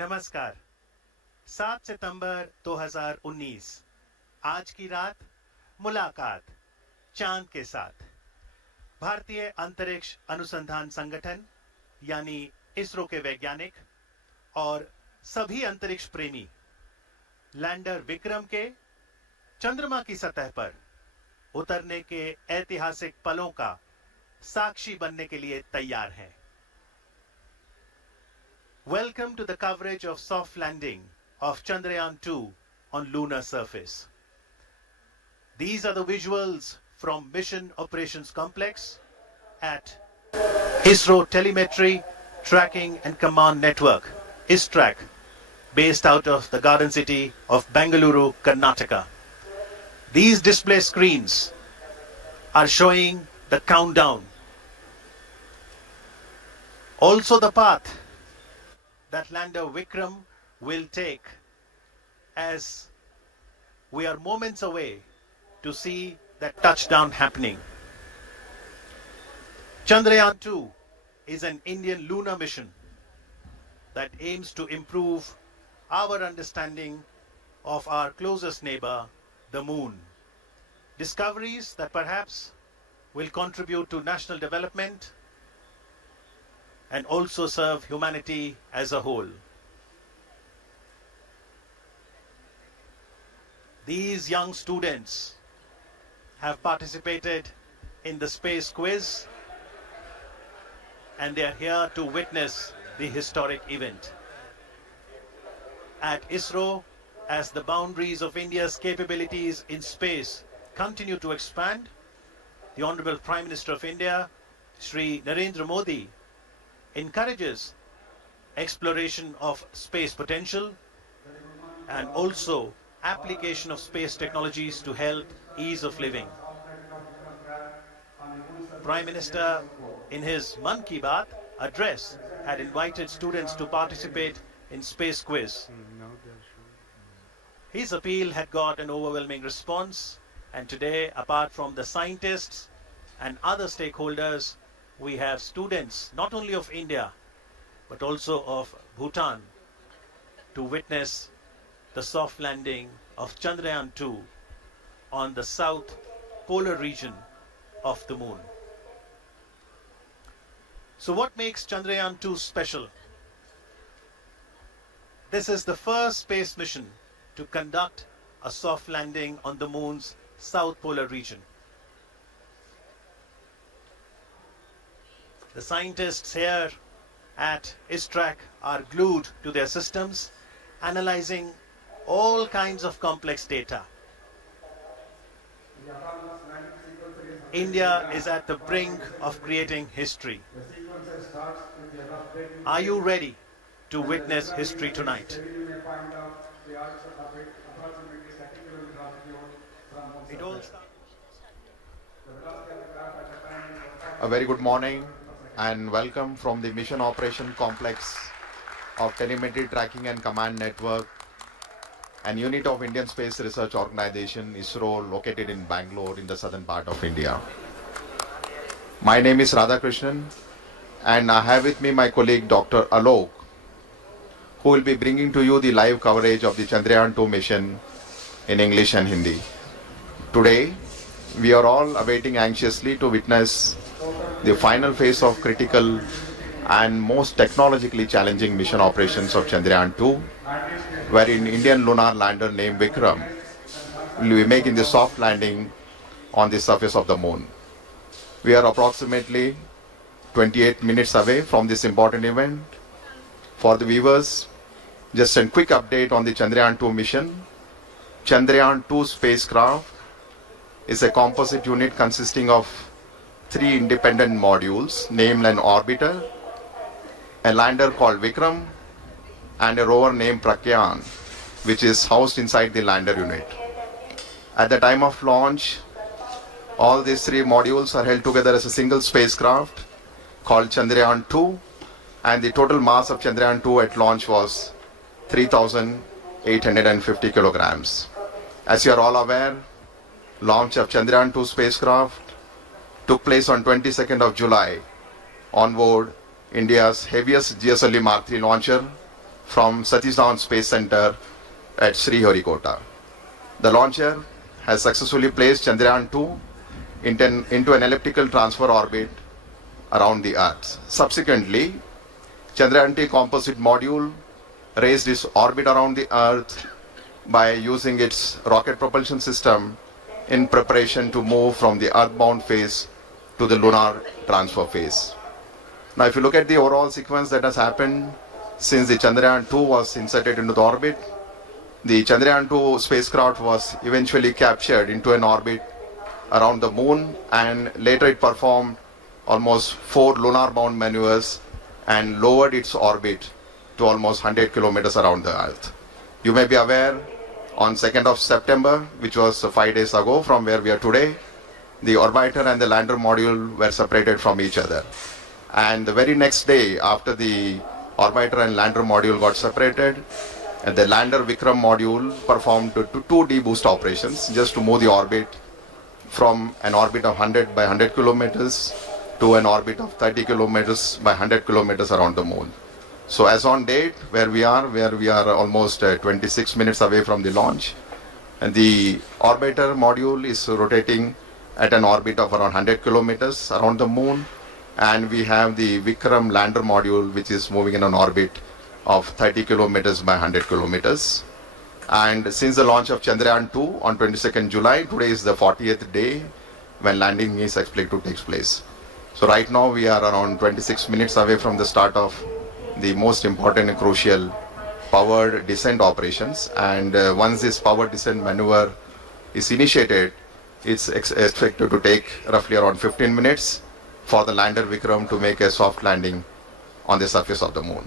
नमस्कार। 7 सितंबर 2019 आज की रात मुलाकात चांद के साथ। भारतीय अंतरिक्ष अनुसंधान संगठन यानी इसरो के वैज्ञानिक और सभी अंतरिक्ष प्रेमी लैंडर विक्रम के चंद्रमा की सतह पर उतरने के ऐतिहासिक पलों का साक्षी बनने के लिए तैयार हैं। Welcome to the coverage of soft landing of Chandrayaan 2 on lunar surface. These are the visuals from Mission Operations Complex at ISRO Telemetry Tracking and Command Network, ISTRAC, based out of the garden city of Bengaluru, Karnataka. These display screens are showing the countdown. Also the path that lander Vikram will take as we are moments away to see that touchdown happening. Chandrayaan 2 is an Indian lunar mission that aims to improve our understanding of our closest neighbor, the moon. Discoveries that perhaps will contribute to national development and also serve humanity as a whole. These young students have participated in the space quiz and they are here to witness the historic event. At ISRO, as the boundaries of India's capabilities in space continue to expand, the Honorable Prime Minister of India, Shri Narendra Modi, encourages exploration of space potential and also application of space technologies to help ease of living. Prime Minister, in his Mann Ki Baat address, had invited students to participate in space quiz. His appeal had got an overwhelming response, and today, apart from the scientists and other stakeholders, we have students not only of India but also of Bhutan to witness the soft landing of Chandrayaan 2 on the south polar region of the moon. So what makes Chandrayaan 2 special? This is the first space mission to conduct a soft landing on the moon's south polar region. The scientists here at ISTRAC are glued to their systems, analyzing all kinds of complex data. India is at the brink of creating history. Are you ready to witness history tonight? It all starts. A very good morning and welcome from the Mission Operation Complex of Telemetry Tracking and Command Network, an unit of Indian Space Research Organization, ISRO, located in Bangalore in the southern part of India. My name is Radhakrishnan and I have with me my colleague Dr. Alok, who will be bringing to you the live coverage of the Chandrayaan 2 mission in English and Hindi. Today, we are all awaiting anxiously to witness the final phase of critical and most technologically challenging mission operations of Chandrayaan 2, wherein Indian lunar lander named Vikram will be making the soft landing on the surface of the moon. We are approximately 28 minutes away from this important event. For the viewers, just a quick update on the Chandrayaan 2 mission. Chandrayaan 2 spacecraft is a composite unit consisting of 3 independent modules, named an orbiter, a lander called Vikram, and a rover named Pragyaan, which is housed inside the lander unit. At the time of launch, all these 3 modules are held together as a single spacecraft called Chandrayaan 2, and the total mass of Chandrayaan 2 at launch was 3,850 kilograms. As you are all aware, launch of Chandrayaan 2 spacecraft took place on 22nd of July on board India's heaviest GSLV Mark III launcher, from Satish Dhawan Space Center at Sriharikota. The launcher has successfully placed Chandrayaan 2 into an elliptical transfer orbit around the Earth. Subsequently, Chandrayaan 3 composite module raised its orbit around the Earth by using its rocket propulsion system in preparation to move from the earthbound phase to the lunar transfer phase. Now, if you look at the overall sequence that has happened since the Chandrayaan 2 was inserted into the orbit, the Chandrayaan 2 spacecraft was eventually captured into an orbit around the moon, and later it performed almost 4 lunar bound maneuvers and lowered its orbit to almost 100 kilometers around the Earth. You may be aware, on 2nd of September, which was 5 days ago from where we are today, the orbiter and the lander module were separated from each other. And the very next day, after the orbiter and lander module got separated, the lander Vikram module performed two deboost operations just to move the orbit from an orbit of 100 by 100 kilometers to an orbit of 30 kilometers by 100 kilometers around the moon. So as on date, where we are almost 26 minutes away from the launch, and the orbiter module is rotating at an orbit of around 100 kilometers around the moon, and we have the Vikram lander module which is moving in an orbit of 30 kilometers by 100 kilometers. And since the launch of Chandrayaan 2 on 22nd July, today is the 40th day when landing is expected to take place. So right now we are around 26 minutes away from the start of the most important and crucial powered descent operations, and once this powered descent maneuver is initiated, it's expected to take roughly around 15 minutes for the lander Vikram to make a soft landing on the surface of the moon.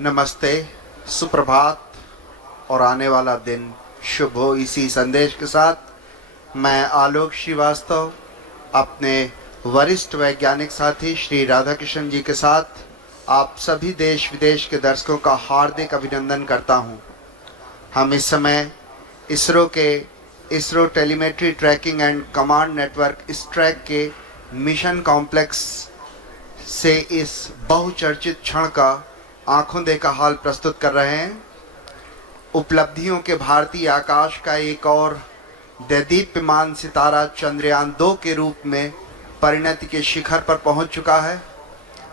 नमस्ते, सुप्रभात और आने वाला दिन शुभ हो। इसी संदेश के साथ मैं आलोक श्रीवास्तव अपने वरिष्ठ वैज्ञानिक साथी श्री राधाकृष्ण जी के साथ आप सभी देश विदेश के दर्शकों का हार्दिक अभिनंदन करता हूं। हम इस समय ISRO telemetry tracking and command network track के मिशन कॉम्प्लेक्स से इस बहुचर्चित क्षण का आंखों देखा हाल प्रस्तुत कर रहे हैं। उपलब्धियों के भारतीय आकाश का एक और दैदीप्यमान सितारा चंद्रयान 2 के रूप में परिणति के शिखर पर पहुंच चुका है,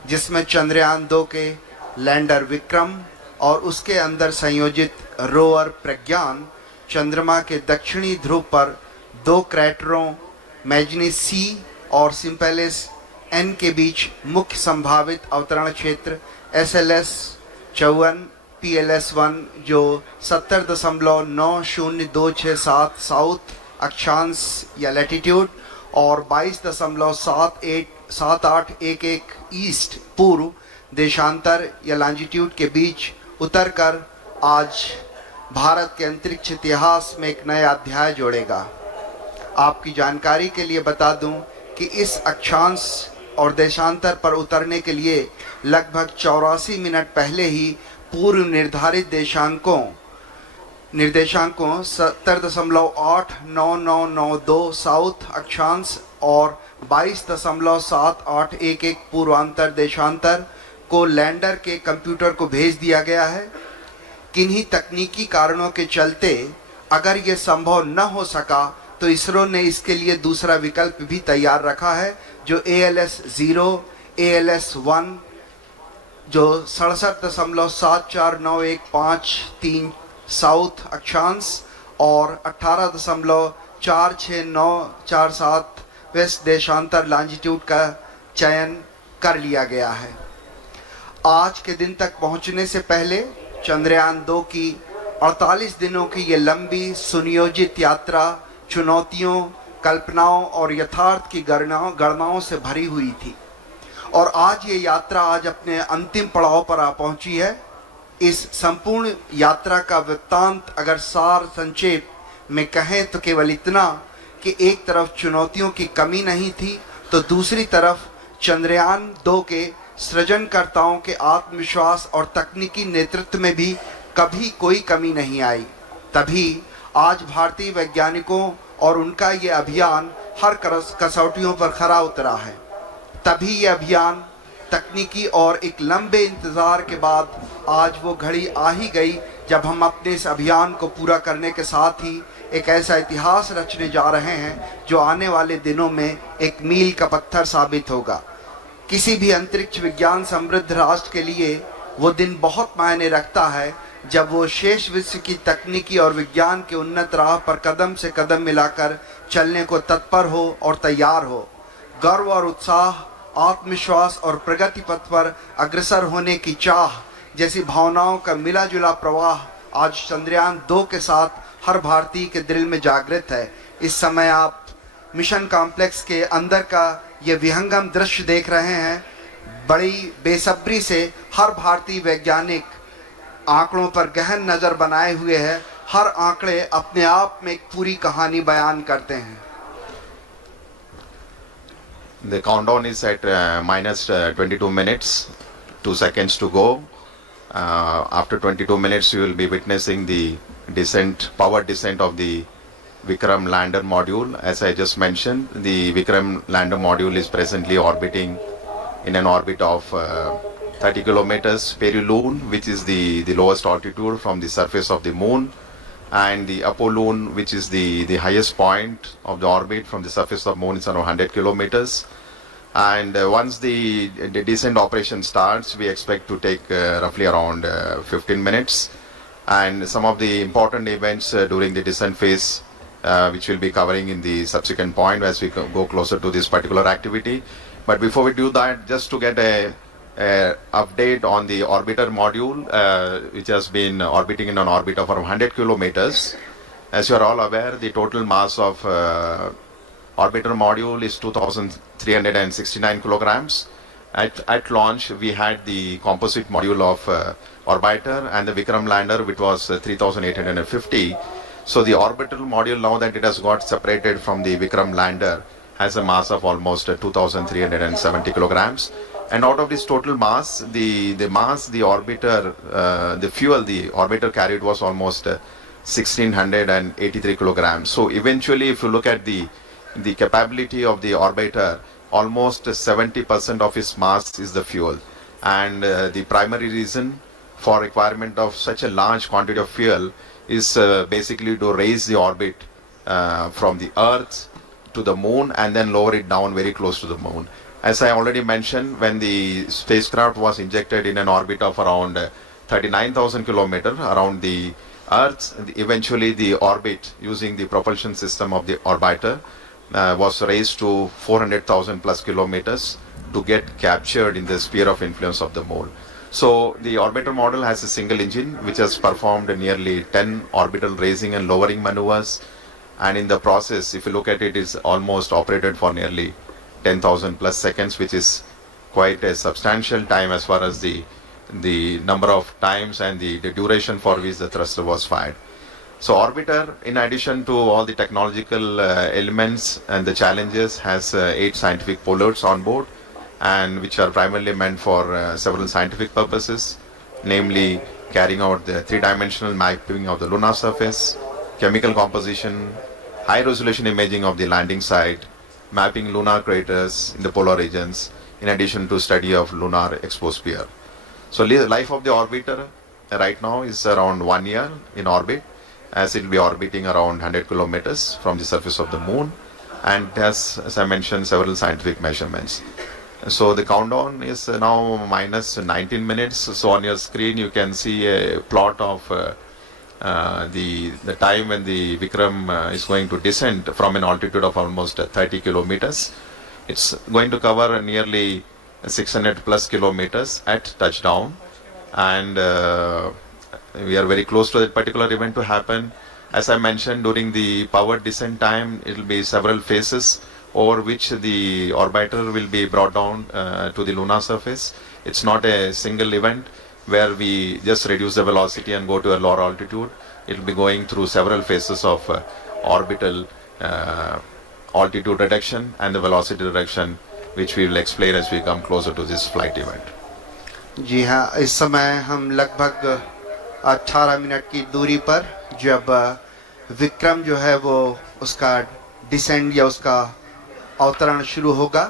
जिसमें चंद्रयान 2 के लैंडर विक्रम और उसके अंदर संयोजित रोवर प्रज्ञान चंद्रमा के दक्षिणी ध्रुव पर 2 क्रैटरों मैग्नीज सी और सिम्पेलिस एन के बीच मुख्य संभावित अवतरण क्षेत्र SLS 54 PLS1 जो 70.90267 साउथ अक्षांश या लैटिट्यूड और 22.7811 ईस्ट पूर्व देशांतर या लॉन्जिट्यूड के बीच उतरकर आज भारत के अंतरिक्ष इतिहास में एक नया अध्याय जोड़ेगा। आपकी जानकारी के लिए बता दूं कि इस अक्षांश और देशांतर पर उतरने के लिए लगभग 84 मिनट पहले ही पूर्व निर्धारित निर्देशांकों 70.89992 साउथ अक्षांश और 22.7811 पूर्वांतर देशांतर को लैंडर के कंप्यूटर को भेज दिया गया है। किन्हीं तकनीकी कारणों के चलते अगर ये संभव न हो सका तो इसरो ने इसके लिए दूसरा विकल्प भी तैयार रखा है, जो ALS-0 ALS-1 जो 67.74915 साउथ अक्षांश और 18.46947 वेस्ट देशांतर लॉन्जिट्यूड का चयन कर लिया गया है। आज के दिन तक पहुंचने से पहले चंद्रयान 2 की 48 दिनों की ये लंबी सुनियोजित यात्रा चुनौतियों, कल्पनाओं और यथार्थ की गणनाओं से भरी हुई थी, और आज ये यात्रा अपने अंतिम पड़ाव पर आ पहुंची है। इस संपूर्ण यात्रा का वृत्तांत अगर सार संक्षेप में कहें तो केवल इतना कि एक तरफ चुनौतियों की कमी नहीं थी, तो दूसरी तरफ चंद्रयान 2 के सृजनकर्ताओं के आत्मविश्वास और तकनीकी नेतृत्व में भी कभी कोई कमी नहीं आई। तभी आज भारतीय वैज्ञानिकों और उनका ये अभियान हर कसौटियों पर खरा उतरा है। तभी ये अभियान तकनीकी और एक लंबे इंतजार के बाद आज वो घड़ी आ ही गई जब हम अपने इस अभियान को पूरा करने के साथ ही एक ऐसा इतिहास रचने जा रहे हैं जो आने वाले दिनों में एक मील का पत्थर साबित होगा। किसी भी अंतरिक्ष विज्ञान समृद्ध राष्ट्र के लिए वो दिन बहुत मायने रखता है जब वो शेष विश्व की तकनीकी और विज्ञान के उन्नत राह पर कदम से कदम मिलाकर चलने को तत्पर हो और तैयार हो। गर्व और उत्साह, आत्मविश्वास और प्रगति पथ पर अग्रसर होने की चाह जैसी भावनाओं का मिला जुला प्रवाह आज चंद्रयान 2 के साथ हर भारतीय के दिल में जागृत है। इस समय आप मिशन कॉम्प्लेक्स के अंदर का ये विहंगम दृश्य देख रहे हैं। बड़ी बेसब्री से हर भारतीय वैज्ञानिक आंकड़ों पर गहन नजर बनाए हुए है। हर आंकड़े अपने आप में एक पूरी कहानी बयान करते हैं। The countdown is at minus 22 minutes, 2 seconds to go. After 22 minutes, you will be witnessing the power descent of the Vikram lander module. As I just mentioned, the Vikram lander module is presently orbiting in an orbit of 30 kilometers peri-Lune, which is the lowest altitude from the surface of the moon, and the Apollune, which is the highest point of the orbit from the surface of moon, is around 100 kilometers. And once the descent operation starts, we expect to take roughly around 15 minutes. And some of the important events during the descent phase, which we'll be covering in the subsequent point as we go closer to this particular activity. But before we do that, just to get a update on the orbiter module, which has been orbiting in an orbit of around 100 kilometers. As you are all aware, the total mass of orbiter module is 2,369 kilograms. At launch, we had the composite module of orbiter and the Vikram lander, which was 3,850. So the orbital module, now that it has got separated from the Vikram lander, has a mass of almost 2,370 kilograms. And out of this total mass, the orbiter, the fuel the orbiter carried was almost 1,683 kilograms. So eventually, if you look at the capability of the orbiter, almost 70% of its mass is the fuel. And the primary reason for requirement of such a large quantity of fuel is basically to raise the orbit from the Earth to the moon and then lower it down very close to the moon. As I already mentioned, when the spacecraft was injected in an orbit of around 39,000 kilometers around the Earth, eventually the orbit using the propulsion system of the orbiter was raised to 400,000 plus kilometers to get captured in the sphere of influence of the moon. So the orbiter model has a single engine which has performed nearly 10 orbital raising and lowering maneuvers, and in the process, if you look at it, is almost operated for nearly 10,000 plus seconds, which is quite a substantial time as far as the number of times and the duration for which the thruster was fired. So orbiter, in addition to all the technological elements and the challenges, has 8 scientific payloads on board, and which are primarily meant for several scientific purposes, namely carrying out the 3-dimensional mapping of the lunar surface, chemical composition, high resolution imaging of the landing site, mapping lunar craters in the polar regions, in addition to study of lunar exosphere. So life of the orbiter right now is around 1 year in orbit, as it will be orbiting around 100 kilometers from the surface of the moon, and has, as I mentioned, several scientific measurements. So the countdown is now minus 19 minutes. So on your screen you can see a plot of the time when the Vikram is going to descend from an altitude of almost 30 kilometers. It's going to cover nearly 600 plus kilometers at touchdown, and we are very close to that particular event to happen. As I mentioned, during the power descent time, it will be several phases over which the orbiter will be brought down to the lunar surface. It's not a single event where we just reduce the velocity and go to a lower altitude. It will be going through several phases of orbital altitude reduction and the velocity reduction, which we will explain as we come closer to this flight event. जी हाँ, इस समय हम लगभग 18 minute की दूरी पर जब विक्रम जो है वो उसका डिसेंड या उसका अवतरण शुरू होगा,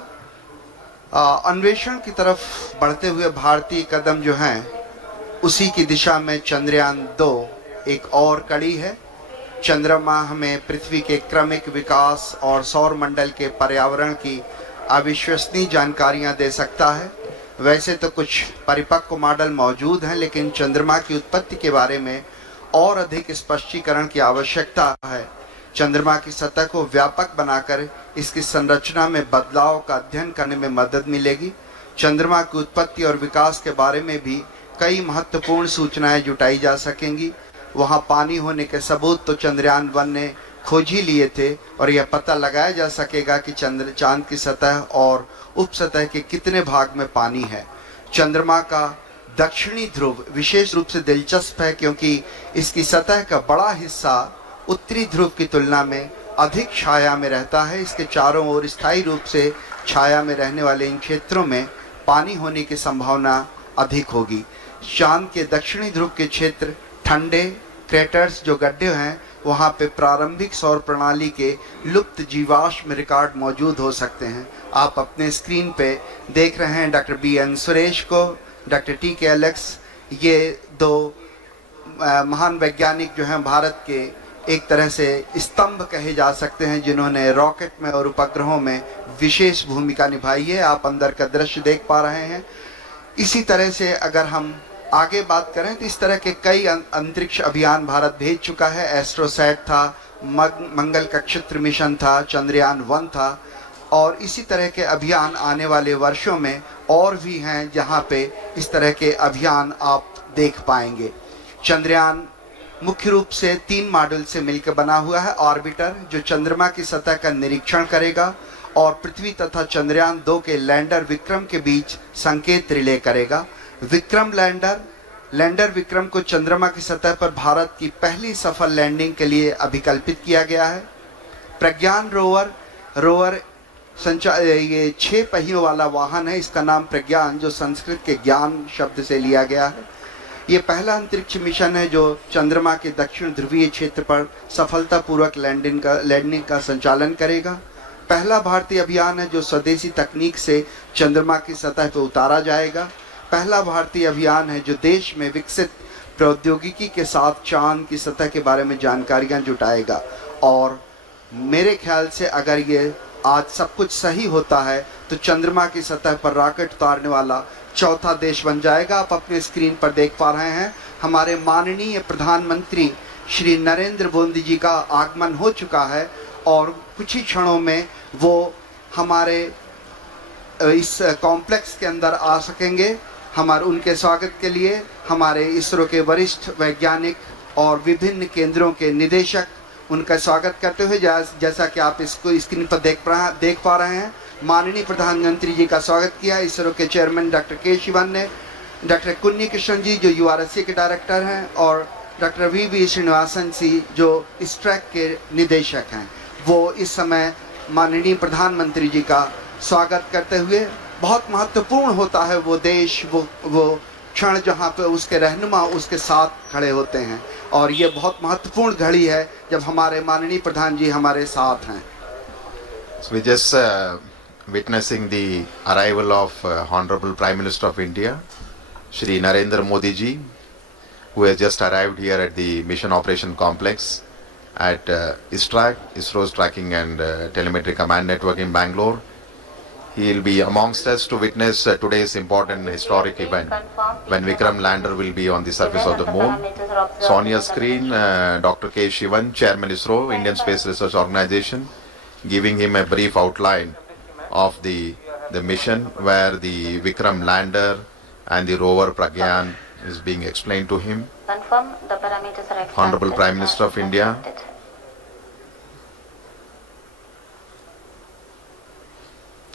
अन्वेषण की तरफ बढ़ते हुए भारतीय कदम जो हैं उसी की दिशा में चंद्रयान 2 एक और कड़ी है। चंद्रमा हमें पृथ्वी के क्रमिक विकास और सौर मंडल के पर्यावरण की अविश्वसनीय जानकारियां दे सकता है। वैसे तो कुछ परिपक्व मॉडल मौजूद हैं, लेकिन चंद्रमा की उत्पत्ति के बारे में और अधिक स्पष्टीकरण की आवश्यकता है। चंद्रमा की सतह को व्यापक बनाकर इसकी संरचना में बदलाव का अध्ययन करने में मदद मिलेगी। चंद्रमा की उत्पत्ति और विकास के बारे में भी कई महत्वपूर्ण सूचनाएं जुटाई जा सकेंगी। वहां पानी होने के सबूत तो चंद्रयान 1 ने खोज ही लिए थे और यह पता लगाया जा सकेगा कि चांद की सतह और उपसतह के कितने भाग में पानी है। चंद्रमा का दक्षिणी ध्रुव विशेष रूप से दिलचस्प है, क्योंकि इसकी सतह का बड़ा हिस्सा उत्तरी ध्रुव की तुलना में अधिक छाया में रहता है। इसके चारों ओर स्थायी रूप से छाया में रहने वाले इन क्षेत्रों में पानी होने की संभावना अधिक होगी। चांद के दक्षिणी ध्रुव के क्षेत्र ठंडे क्रेटर्स जो गड्ढे हैं, वहां पे प्रारंभिक सौर प्रणाली के लुप्त जीवाश्म रिकॉर्ड मौजूद हो सकते हैं। आप अपने स्क्रीन पे देख रहे हैं डॉक्टर BN सुरेश को, डॉक्टर TK एलेक्स, ये दो महान वैज्ञानिक जो हैं भारत के एक तरह से स्तंभ कहे जा सकते हैं, जिन्होंने रॉकेट में और उपग्रहों में विशेष भूमिका निभाई है। आप अंदर का दृश्य देख पा रहे हैं। इसी तरह से अगर हम आगे बात करें तो इस तरह के कई अंतरिक्ष अभियान भारत भेज चुका है। एस्ट्रोसैट था, मंगल कक्षत्र मिशन था, चंद्रयान 1 था, और इसी तरह के अभियान आने वाले वर्षों में और भी हैं जहां पे इस तरह के अभियान आप देख पाएंगे। चंद्रयान मुख्य रूप से 3 मॉड्यूल से मिलकर बना हुआ है। ऑर्बिटर जो चंद्रमा की सतह का निरीक्षण करेगा और पृथ्वी तथा चंद्रयान 2 के लैंडर विक्रम के बीच संकेत रिले करेगा। विक्रम लैंडर विक्रम को चंद्रमा की सतह पर भारत की पहली सफल लैंडिंग के लिए अभिकल्पित किया गया है। प्रज्ञान रोवर ये 6 पहियों वाला वाहन है। इसका नाम प्रज्ञान, जो संस्कृत के ज्ञान शब्द से लिया गया है। ये पहला अंतरिक्ष मिशन है जो चंद्रमा के दक्षिण ध्रुवीय क्षेत्र पर सफलतापूर्वक लैंडिंग का संचालन करेगा। पहला भारतीय अभियान है जो स्वदेशी तकनीक से चंद्रमा की सतह पर उतारा जाएगा। पहला भारतीय अभियान है जो देश में विकसित प्रौद्योगिकी के साथ चांद की सतह के बारे में जानकारियां जुटाएगा। और मेरे ख्याल से अगर ये आज सब कुछ सही होता है तो चंद्रमा की सतह पर रॉकेट उतारने वाला चौथा देश बन जाएगा। आप अपने स्क्रीन पर देख पा रहे हैं हमारे माननीय प्रधानमंत्री श्री नरेंद्र मोदी जी का आगमन हो चुका है और कुछ ही क्षणों में वो हमारे इस कॉम्प्लेक्स के अंदर आ सकेंगे। हमारे उनके स्वागत के लिए हमारे इसरो के वरिष्ठ वैज्ञानिक और विभिन्न केंद्रों के निदेशक उनका स्वागत करते हुए, जैसा कि आप इसको स्क्रीन पर देख पा रहे हैं, माननीय प्रधानमंत्री जी का स्वागत किया। इसरो के चेयरमैन डॉक्टर के शिवन ने, डॉक्टर कुन्नी कृष्णन जी जो URSC के डायरेक्टर हैं, और डॉक्टर VV श्रीनिवासन जी जो इस ट्रैक के निदेशक हैं, वो इस समय माननीय प्रधानमंत्री जी का स्वागत करते हुए, बहुत महत्वपूर्ण होता है वो देश, वो क्षण जहाँ पे उसके रहनुमा उसके साथ खड़े होते हैं, और ये बहुत महत्वपूर्ण घड़ी है जब हमारे माननीय प्रधान जी हमारे साथ हैं। So we just witnessing the arrival of Honorable Prime Minister of India, Shri Narendra Modi ji, who has just arrived here at the Mission Operation Complex at ISRO's Tracking and Telemetry Command Network in Bangalore. He will be amongst us to witness today's important historic event when Vikram lander will be on the surface of the moon. So on your screen, Dr. K. Shivan, Chairman ISRO, Indian Space Research Organization, giving him a brief outline of the mission where the Vikram lander and the rover Pragyan is being explained to him. Confirm the parameters are extracted. Honorable Prime Minister of India.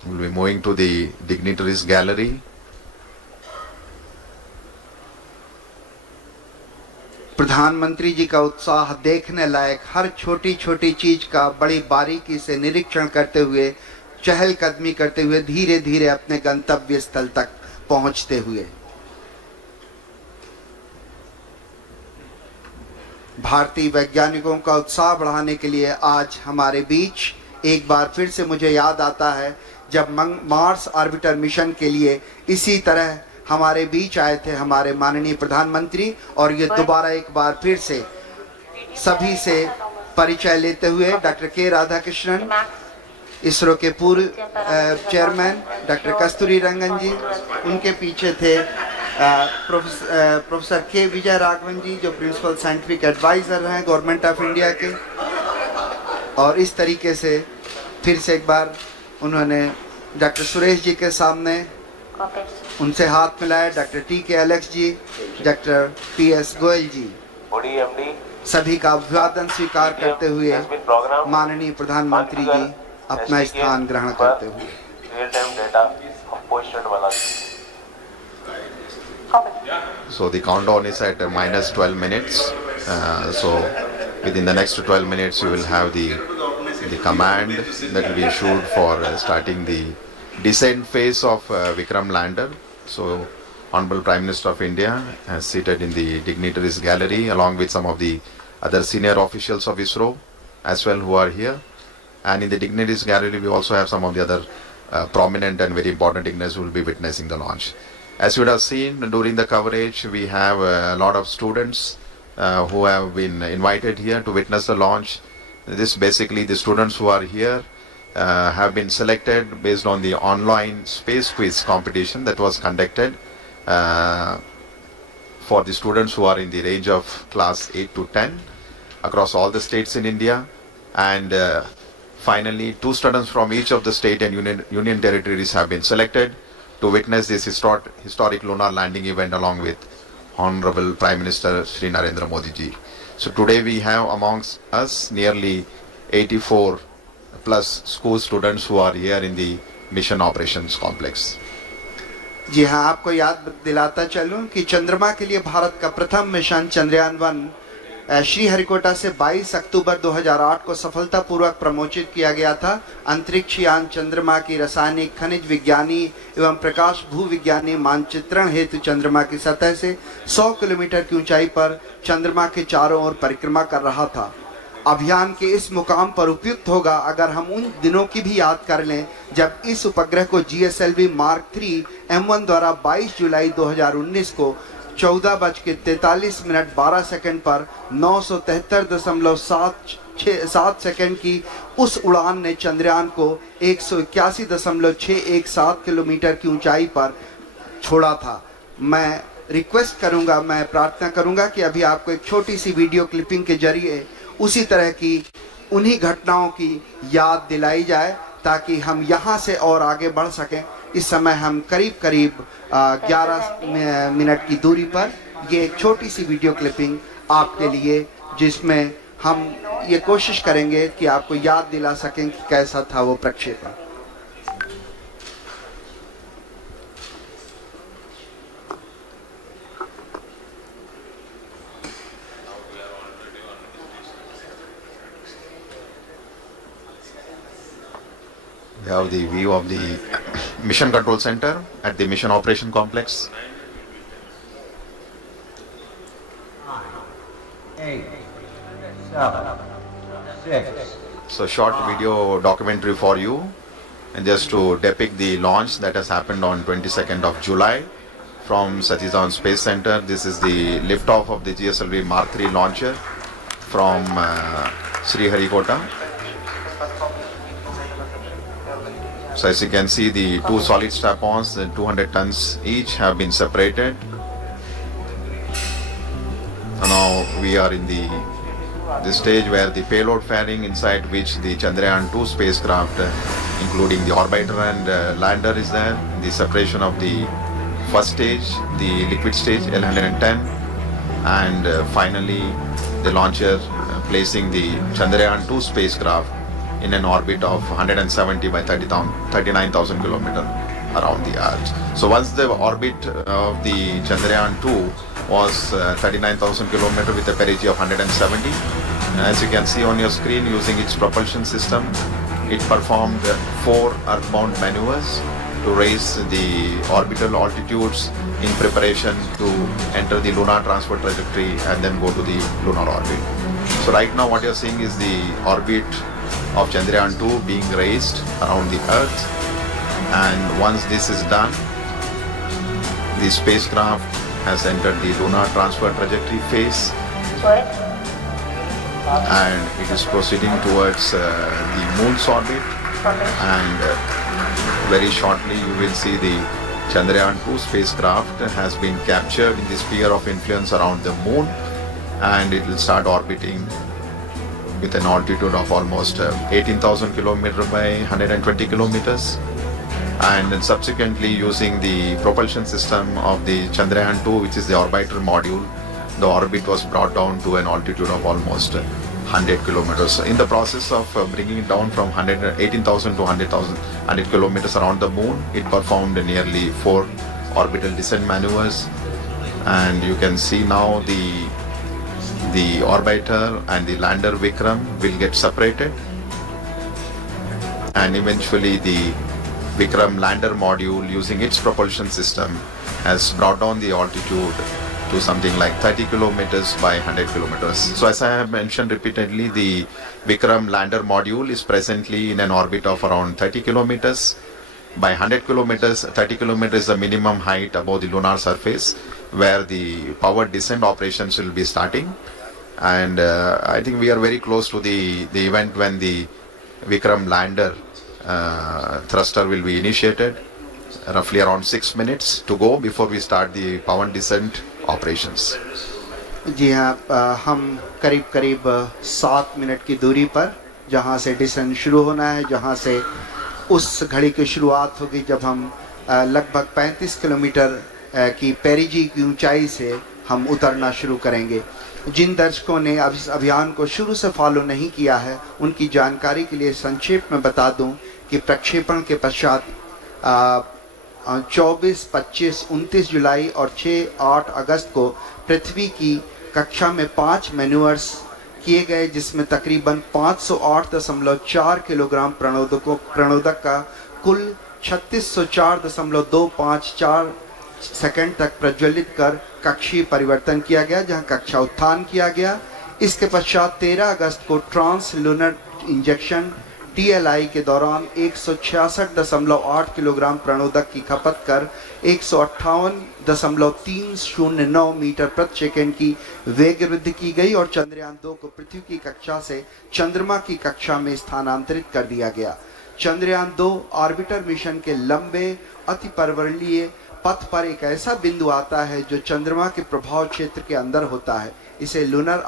We'll be moving to the dignitaries gallery. प्रधानमंत्री जी का उत्साह देखने लायक, हर छोटी छोटी चीज का बड़ी बारीकी से निरीक्षण करते हुए, चहलकदमी करते हुए धीरे धीरे अपने गंतव्य स्थल तक पहुंचते हुए। भारतीय वैज्ञानिकों का उत्साह बढ़ाने के लिए आज हमारे बीच एक बार फिर से मुझे याद आता है जब मार्स ऑर्बिटर मिशन के लिए इसी तरह हमारे बीच आए थे हमारे माननीय प्रधानमंत्री, और ये दोबारा एक बार फिर से सभी से परिचय लेते हुए डॉक्टर के राधाकृष्णन, इसरो के पूर्व चेयरमैन डॉक्टर कस्तूरी रंगन जी, उनके पीछे थे प्रोफेसर के विजय राघवन जी जो प्रिंसिपल साइंटिफिक एडवाइजर हैं गवर्नमेंट ऑफ इंडिया के, और इस तरीके से फिर से एक बार उन्होंने डॉक्टर सुरेश जी के सामने उनसे हाथ मिलाया, डॉक्टर टी के एलेक्स जी, डॉक्टर पी एस गोयल जी, सभी का अभिवादन स्वीकार करते हुए माननीय प्रधानमंत्री जी अपना स्थान ग्रहण करते हुए। So the countdown is at minus 12 minutes. So within the next 12 minutes you will have the command that will be issued for starting the descent phase of Vikram lander. So Honorable Prime Minister of India is seated in the dignitaries gallery along with some of the other senior officials of ISRO as well who are here. And in the dignitaries gallery we also have some of the other prominent and very important dignitaries who will be witnessing the launch. As you would have seen during the coverage, we have a lot of students who have been invited here to witness the launch. This basically the students who are here have been selected based on the online space quiz competition that was conducted for the students who are in the range of class 8 to 10 across all the states in India. And finally, 2 students from each of the state and union territories have been selected to witness this historic lunar landing event along with Honorable Prime Minister Shri Narendra Modi ji. So today we have amongst us nearly 84 plus school students who are here in the Mission Operations Complex. जी हाँ, आपको याद दिलाता चलूं कि चंद्रमा के लिए भारत का प्रथम मिशन चंद्रयान 1 श्रीहरिकोटा से 22 अक्टूबर 2008 को सफलतापूर्वक प्रमोचित किया गया था। अंतरिक्ष यान चंद्रमा की रासायनिक, खनिज विज्ञानी एवं प्रकाश भूविज्ञानी मानचित्रण हेतु चंद्रमा की सतह से 100 किलोमीटर की ऊंचाई पर चंद्रमा के चारों ओर परिक्रमा कर रहा था। अभियान के इस मुकाम पर उपयुक्त होगा अगर हम उन दिनों की भी याद कर लें जब इस उपग्रह को GSLV Mark 3 M1 द्वारा 22 जुलाई 2019 को 14:43 पर 973.7 सेकंड की उस उड़ान ने चंद्रयान को 181.617 किलोमीटर की ऊंचाई पर छोड़ा था। मैं रिक्वेस्ट करूंगा, मैं प्रार्थना करूंगा कि अभी आपको एक छोटी सी वीडियो क्लिपिंग के जरिए उसी तरह की उन्हीं घटनाओं की याद दिलाई जाए ताकि हम यहाँ से और आगे बढ़ सकें। इस समय हम करीब 11 मिनट की दूरी पर ये एक छोटी सी वीडियो क्लिपिंग आपके लिए, जिसमें हम ये कोशिश करेंगे कि आपको याद दिला सकें कि कैसा था वो प्रक्षेपण। We have the view of the Mission Control Center at the Mission Operation Complex. 8, 7, 6. So short video documentary for you and just to depict the launch that has happened on 22nd of July from Satish Dhawan Space Center. This is the liftoff of the GSLV Mark 3 launcher from Sriharikota. So as you can see, the 2 solid strap-ons and 200 tons each have been separated. And now we are in the stage where the payload fairing, inside which the Chandrayaan 2 spacecraft, including the orbiter and lander, is there. The separation of the first stage, the liquid stage L110, and finally the launcher placing the Chandrayaan 2 spacecraft in an orbit of 170 by 39,000 kilometers around the Earth. So once the orbit of the Chandrayaan 2 was 39,000 kilometers with a perigee of 170, as you can see on your screen, using its propulsion system, it performed 4 earthbound maneuvers to raise the orbital altitudes in preparation to enter the lunar transfer trajectory and then go to the lunar orbit. So right now what you're seeing is the orbit of Chandrayaan 2 being raised around the Earth, and once this is done, the the spacecraft has entered the lunar transfer trajectory phase Swift. and it is proceeding towards the moon's orbit, and very shortly you will see the Chandrayaan 2 spacecraft has been captured in the sphere of influence around the moon, and it will start orbiting with an altitude of almost 18,000 kilometers by 120 kilometers, and then subsequently using the propulsion system of the Chandrayaan 2, which is the orbiter module, the orbit was brought down to an altitude of almost 100 kilometers. In the process of bringing it down from 18,000 to 100 kilometers around the moon, it performed nearly 4 orbital descent maneuvers, and you can see now the orbiter and the lander Vikram will get separated, and eventually the Vikram lander module, using its propulsion system, has brought down the altitude to something like 30 kilometers by 100 kilometers. So as I have mentioned repeatedly, the Vikram lander module is presently in an orbit of around 30 kilometers by 100 kilometers. 30 kilometers is the minimum height above the lunar surface where the powered descent operations will be starting. And I think we are very close to the event when the Vikram lander thruster will be initiated. Roughly around 6 minutes to go before we start the powered descent operations. जी हाँ, हम करीब करीब 7 minute की दूरी पर जहाँ से decent शुरू होना है, जहाँ से उस घड़ी की शुरुआत होगी जब हम लगभग 35 किलोमीटर की पेरिजी की ऊंचाई से हम उतरना शुरू करेंगे। जिन दर्शकों ने अब इस अभियान को शुरू से फॉलो नहीं किया है, उनकी जानकारी के लिए संक्षेप में बता दूं कि प्रक्षेपण के पश्चात 24, 25, 29 जुलाई और 6-8 अगस्त को पृथ्वी की कक्षा में 5 मैन्यूअर्स किए गए, जिसमें तकरीबन 508.4 किलोग्राम प्रणोदक का कुल 3604.254 सेकंड तक प्रज्वलित कर कक्षीय परिवर्तन किया गया, जहां कक्षा उत्थान किया गया। इसके पश्चात 13 अगस्त को ट्रांस लूनर इंजेक्शन TLI के दौरान 166.8 किलोग्राम प्रणोदक की खपत कर 158.309 मीटर प्रति सेकंड की वेग वृद्धि की गई और चंद्रयान 2 को पृथ्वी की कक्षा से चंद्रमा की कक्षा में स्थानांतरित कर दिया गया। चंद्रयान 2 ऑर्बिटर मिशन के लंबे अतिपर्वणीय पथ पर एक ऐसा बिंदु आता है जो चंद्रमा के प्रभाव क्षेत्र के अंदर होता है। इसे लूनर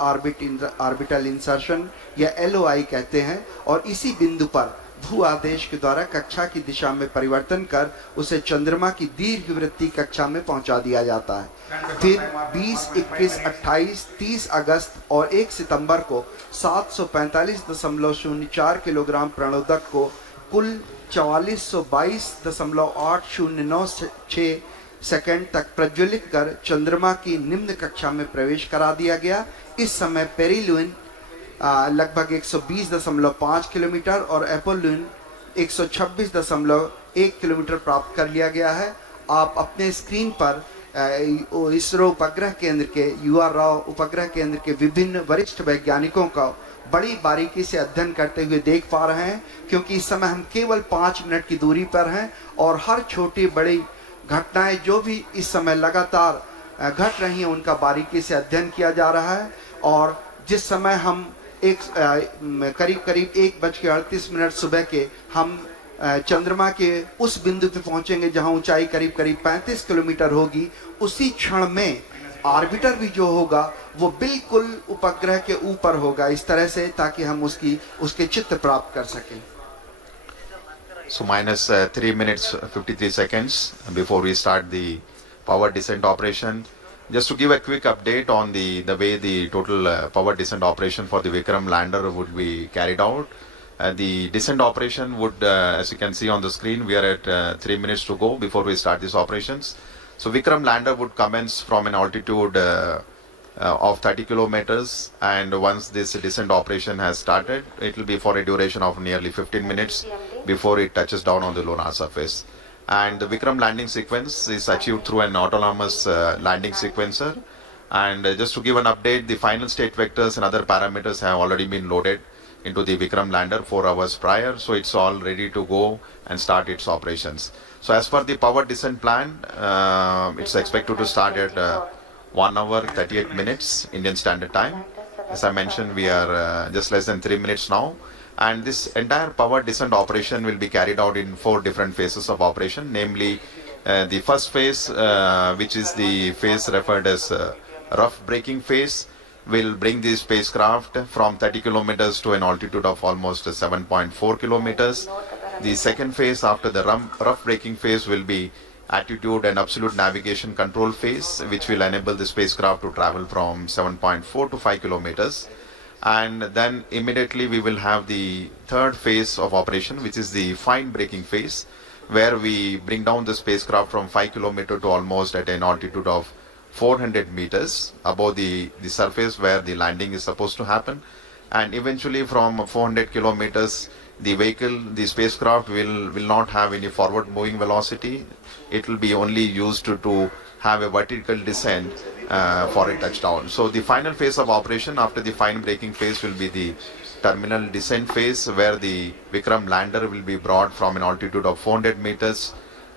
ऑर्बिटल इंसर्शन या LOI कहते हैं, और इसी बिंदु पर भू आदेश के द्वारा कक्षा की दिशा में परिवर्तन कर उसे चंद्रमा की दीर्घवृत्तीय कक्षा में पहुंचा दिया जाता है। फिर 20, 21, 28, 30 अगस्त और 1 सितंबर को 745.04 किलोग्राम प्रणोदक को कुल 4422.809 सेकंड तक प्रज्वलित कर चंद्रमा की निम्न कक्षा में प्रवेश करा दिया गया। इस समय पेरिलुइन लगभग 120.5 किलोमीटर और एपोलुइन 126.1 किलोमीटर प्राप्त कर लिया गया है। आप अपने स्क्रीन पर इसरो उपग्रह केंद्र के UR राव उपग्रह केंद्र के विभिन्न वरिष्ठ वैज्ञानिकों का बड़ी बारीकी से अध्ययन करते हुए देख पा रहे हैं, क्योंकि इस समय हम केवल 5 मिनट की दूरी पर हैं और हर छोटी बड़ी घटनाएं जो भी इस समय लगातार घट रही हैं उनका बारीकी से अध्ययन किया जा रहा है। और जिस समय हम करीब 1:38 सुबह के हम चंद्रमा के उस बिंदु पे पहुंचेंगे जहां ऊंचाई करीब 35 किलोमीटर होगी, उसी क्षण में ऑर्बिटर भी जो होगा वो बिल्कुल उपग्रह के ऊपर होगा, इस तरह से ताकि हम उसके चित्र प्राप्त कर सकें। So minus 3 minutes 53 seconds before we start the power descent operation. Just to give a quick update on the way the total power descent operation for the Vikram lander would be carried out. The descent operation would, as you can see on the screen, we are at 3 minutes to go before we start these operations. So Vikram lander would commence from an altitude of 30 kilometers, and once this descent operation has started, it will be for a duration of nearly 15 minutes before it touches down on the lunar surface. And the Vikram landing sequence is achieved through an autonomous landing sequencer. And just to give an update, the final state vectors and other parameters have already been loaded into the Vikram lander 4 hours prior, so it's all ready to go and start its operations. So as per the power descent plan, it's expected to start at 1 hour 38 minutes Indian Standard Time. As I mentioned, we are just less than 3 minutes now. And this entire power descent operation will be carried out in 4 different phases of operation, namely the first phase, which is the phase referred as rough braking phase, will bring the spacecraft from 30 kilometers to an altitude of almost 7.4 kilometers. The second phase after the rough braking phase will be attitude and absolute navigation control phase, which will enable the spacecraft to travel from 7.4 to 5 kilometers. And then immediately we will have the third phase of operation, which is the fine braking phase, where we bring down the spacecraft from 5 kilometers to almost at an altitude of 400 meters above the surface where the landing is supposed to happen. And eventually from 400 kilometers, the vehicle, the spacecraft will not have any forward moving velocity. It will be only used to have a vertical descent for a touchdown. So the final phase of operation after the fine braking phase will be the terminal descent phase, where the Vikram lander will be brought from an altitude of 400 meters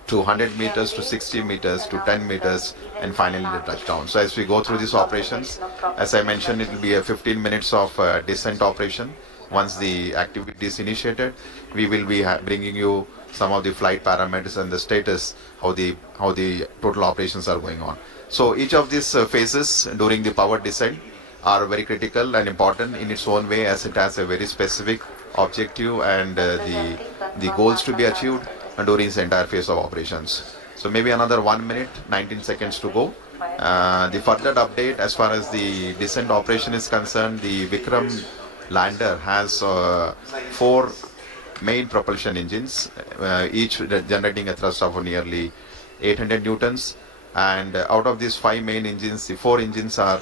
to 100 meters to 60 meters to 10 meters and finally the touchdown. So as we go through these operations, as I mentioned, it will be a 15 minutes of descent operation. Once the activity is initiated, we will be bringing you some of the flight parameters and the status, how the total operations are going on. So each of these phases during the power descent are very critical and important in its own way, as it has a very specific objective and the goals to be achieved during this entire phase of operations. So maybe another 1 minute, 19 seconds to go. The further update as far as the descent operation is concerned, the Vikram lander has 4 main propulsion engines, each generating a thrust of nearly 800 newtons. And out of these 5 main engines, the 4 engines are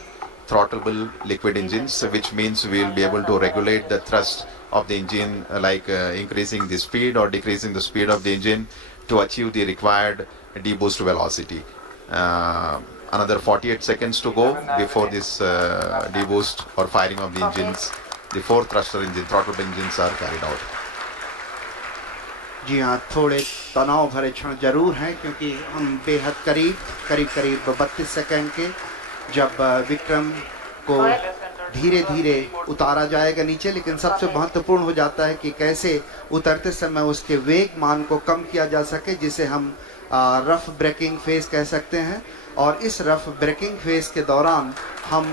throttleable liquid engines, which means we will be able to regulate the thrust of the engine, like increasing the speed or decreasing the speed of the engine to achieve the required deboost velocity. Another 48 seconds to go before this deboost or firing of the engines. The 4 thruster engine, throttleable engines are carried out. जी हाँ, थोड़े तनाव भरे क्षण जरूर हैं, क्योंकि हम बेहद करीब 32 सेकंड के जब विक्रम को धीरे धीरे उतारा जाएगा नीचे, लेकिन सबसे महत्वपूर्ण हो जाता है कि कैसे उतरते समय उसके वेग मान को कम किया जा सके, जिसे हम रफ ब्रेकिंग फेज कह सकते हैं। और इस रफ ब्रेकिंग फेज के दौरान हम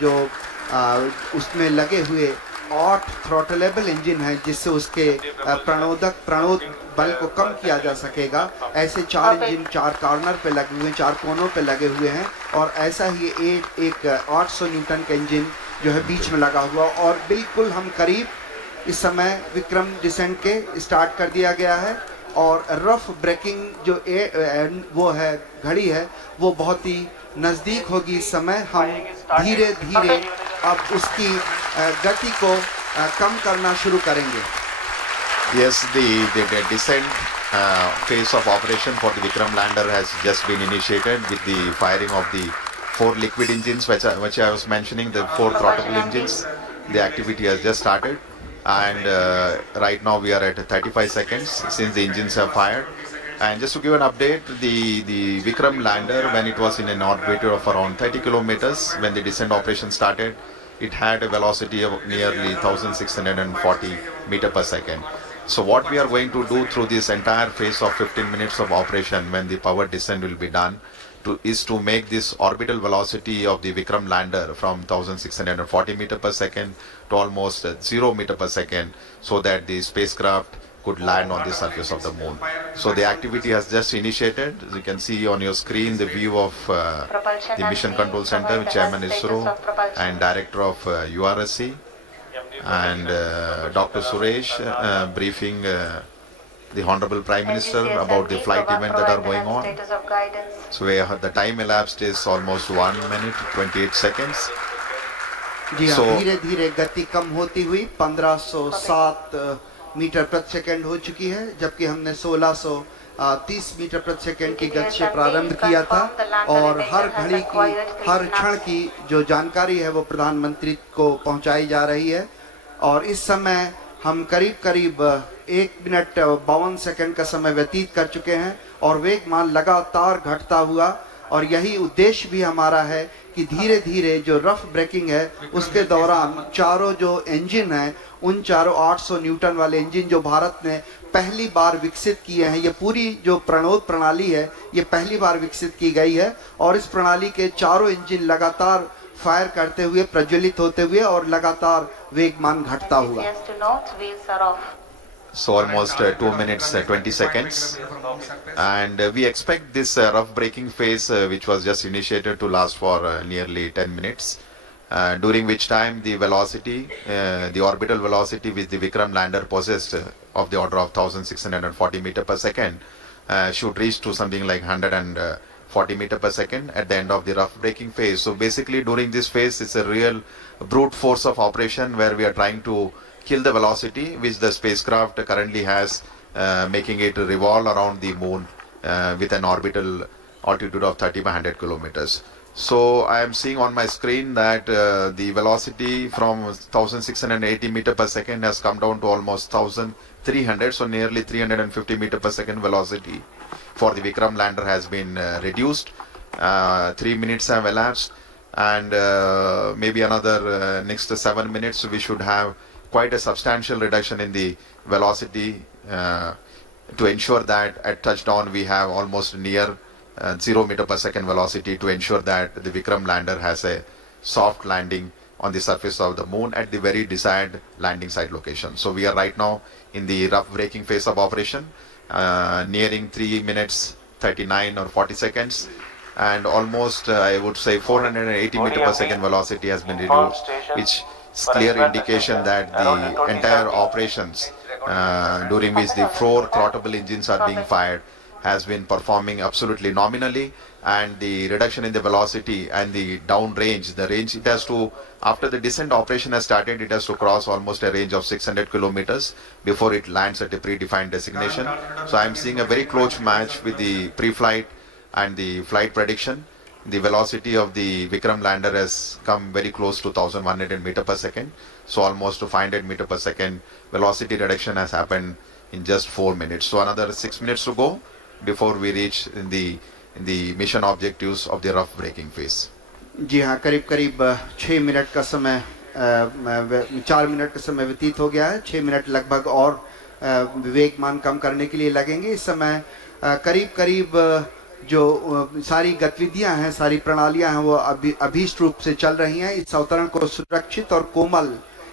जो उसमें लगे हुए 8 थ्रॉटलेबल इंजन है, जिससे उसके प्रणोद बल को कम किया जा सकेगा। ऐसे 4 इंजन 4 कॉर्नर पे लगे हुए हैं, 4 कोनों पे लगे हुए हैं, और ऐसा ही एक 800 न्यूटन का इंजन जो है बीच में लगा हुआ। और बिल्कुल हम करीब इस समय विक्रम डिसेंट के स्टार्ट कर दिया गया है, और रफ ब्रेकिंग जो वो है घड़ी है, वो बहुत ही नज़दीक होगी। इस समय हम धीरे धीरे अब उसकी गति को कम करना शुरू करेंगे। Yes, the descent phase of operation for the Vikram lander has just been initiated with the firing of the 4 liquid engines, which I was mentioning, the 4 throttleable engines. The activity has just started, and right now we are at 35 seconds since the engines have fired. And just to give an update, the Vikram lander, when it was in an orbit of around 30 kilometers, when the descent operation started, it had a velocity of nearly 1640 meter per second. So what we are going to do through this entire phase of 15 minutes of operation, when the power descent will be done, is to make this orbital velocity of the Vikram lander from 1640 meter per second to almost 0 meter per second, so that the spacecraft could land on the surface of the moon. So the activity has just initiated. As you can see on your screen the view of the Mission Control Center, Chairman ISRO and Director of URSC, and Dr. Suresh briefing the Honorable Prime Minister about the flight event that are going on. So the time elapsed is almost 1 minute 28 seconds. जी हाँ, धीरे धीरे गति कम होती हुई 1507 metre प्रति second हो चुकी है, जबकि हमने 1630 मीटर प्रति सेकंड की गति से प्रारंभ किया था। और हर घड़ी की, हर क्षण की जो जानकारी है वो प्रधानमंत्री को पहुंचाई जा रही है। और इस समय हम करीब करीब 1 मिनट 52 सेकंड का समय व्यतीत कर चुके हैं और वेगमान लगातार घटता हुआ, और यही उद्देश्य भी हमारा है कि धीरे धीरे जो रफ ब्रेकिंग है उसके दौरान चारों जो इंजन हैं, उन चारों 800 न्यूटन वाले इंजन जो भारत ने पहली बार विकसित किए हैं, ये पूरी जो प्रणोद प्रणाली है ये पहली बार विकसित की गई है, और इस प्रणाली के चारों इंजन लगातार फायर करते हुए, प्रज्वलित होते हुए और लगातार वेगमान घटता हुआ। Yes to note, wheels are off. So almost 2 minutes 20 seconds, and we expect this rough braking phase which was just initiated to last for nearly 10 minutes, during which time the velocity, the orbital velocity which the Vikram lander possessed of the order of 1640 meter per second should reach to something like 140 meter per second at the end of the rough braking phase. So basically during this phase it's a real brute force of operation where we are trying to kill the velocity which the spacecraft currently has, making it revolve around the moon with an orbital altitude of 30 by 100 kilometers. So I am seeing on my screen that the velocity from 1680 meter per second has come down to almost 1300, so nearly 350 meter per second velocity for the Vikram lander has been reduced. 3 minutes have elapsed, and maybe another next 7 minutes we should have quite a substantial reduction in the velocity to ensure that at touchdown we have almost near 0 meter per second velocity, to ensure that the Vikram lander has a soft landing on the surface of the moon at the very desired landing site location. So we are right now in the rough braking phase of operation, nearing 3 minutes 39 or 40 seconds, and almost I would say 480 meter per second velocity has been reduced, which is clear indication that the entire operations during which the 4 throttleable engines are being fired has been performing absolutely nominally, and the reduction in the velocity and the down range, the range it has to, after the descent operation has started, it has to cross almost a range of 600 kilometers before it lands at a predefined destination. So I am seeing a very close match with the pre-flight and the flight prediction. The velocity of the Vikram lander has come very close to 1100 meter per second. So almost to 500 meter per second velocity reduction has happened in just 4 minutes. So another 6 minutes to go before we reach in the mission objectives of the rough braking phase. जी हाँ, करीब करीब 6 minute का समय 4 minute का समय व्यतीत हो गया है। 6 मिनट लगभग और वेगमान कम करने के लिए लगेंगे। इस समय करीब करीब जो सारी गतिविधियां हैं, सारी प्रणालियां हैं, वो अभीष्ट रूप से चल रही हैं। इस अवतरण को सुरक्षित और कोमल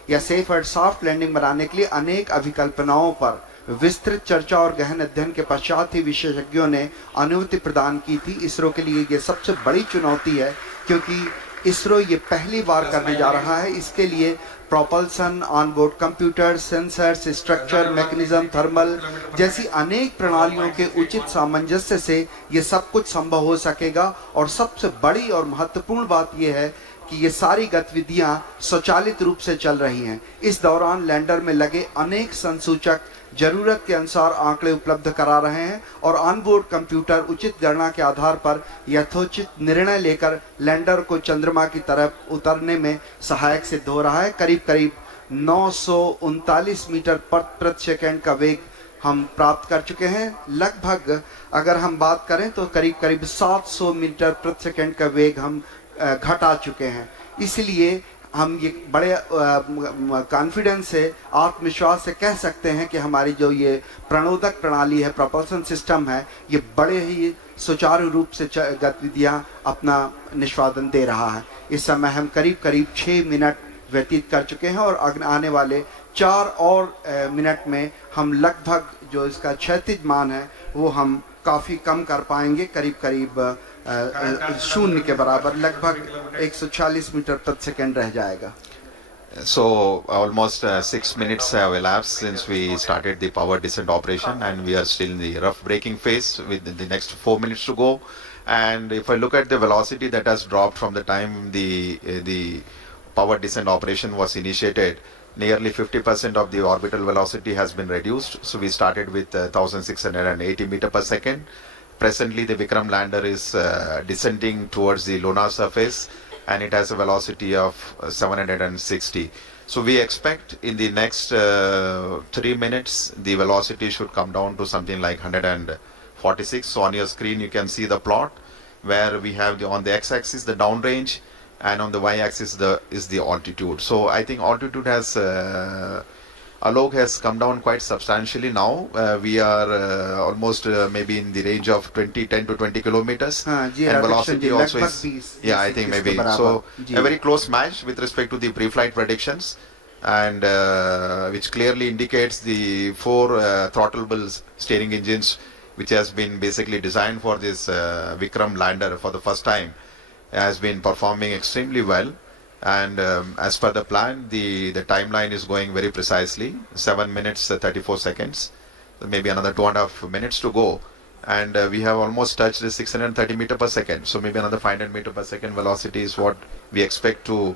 या सेफ एंड सॉफ्ट लैंडिंग बनाने के लिए अनेक अभिकल्पनाओं पर विस्तृत चर्चा और गहन अध्ययन के पश्चात ही विशेषज्ञों ने अनुमति प्रदान की थी। इसरो के लिए ये सबसे बड़ी चुनौती है, क्योंकि इसरो ये पहली बार करने जा रहा है। इसके लिए propulsion, onboard computer, sensors, structure, mechanism, thermal जैसी अनेक प्रणालियों के उचित सामंजस्य से ये सब कुछ संभव हो सकेगा। और सबसे बड़ी और महत्वपूर्ण बात यह है कि ये सारी गतिविधियां स्वचालित रूप से चल रही हैं। इस दौरान लैंडर में लगे अनेक संसूचक जरूरत के अनुसार आंकड़े उपलब्ध करा रहे हैं, और ऑनबोर्ड कंप्यूटर उचित गणना के आधार पर यथोचित निर्णय लेकर लैंडर को चंद्रमा की तरफ उतरने में सहायक सिद्ध हो रहा है। करीब करीब 939 मीटर प्रति सेकंड का वेग हम प्राप्त कर चुके हैं। लगभग अगर हम बात करें तो करीब करीब 700 मीटर प्रति सेकंड का वेग हम घटा चुके हैं। इसलिए हम ये बड़े कॉन्फिडेंस से, आत्मविश्वास से कह सकते हैं कि हमारी जो ये प्रणोदक प्रणाली है, प्रोपल्सन सिस्टम है, ये बड़े ही सुचारू रूप से गतिविधियां अपना निष्पादन दे रहा है। इस समय हम करीब करीब 6 मिनट व्यतीत कर चुके हैं, और आने वाले 4 और मिनट में हम लगभग जो इसका क्षैतिज मान है वो हम काफ़ी कम कर पाएंगे। करीब करीब 0 के बराबर, लगभग 140 मीटर प्रति सेकंड रह जाएगा। So almost 6 minutes have elapsed since we started the power descent operation, and we are still in the rough braking phase with the next 4 minutes to go. And if I look at the velocity that has dropped from the time the power descent operation was initiated, nearly 50% of the orbital velocity has been reduced. So we started with 1680 meter per second. Presently the Vikram lander is descending towards the lunar surface, and it has a velocity of 760. So we expect in the next 3 minutes the velocity should come down to something like 146. So on your screen you can see the plot where we have on the x-axis the downrange, and on the y-axis is the altitude. So I think altitude has Alok has come down quite substantially now. We are almost maybe in the range of 10 to 20 kilometers. And velocity also is, yeah, I think maybe. So a very close match with respect to the pre-flight predictions, and which clearly indicates the 4 throttleable steering engines, which has been basically designed for this Vikram lander for the first time, has been performing extremely well. And as per the plan, the timeline is going very precisely, 7 minutes 34 seconds, maybe another 2.5 minutes to go, and we have almost touched the 630 meter per second. So maybe another 500 meter per second velocity is what we expect to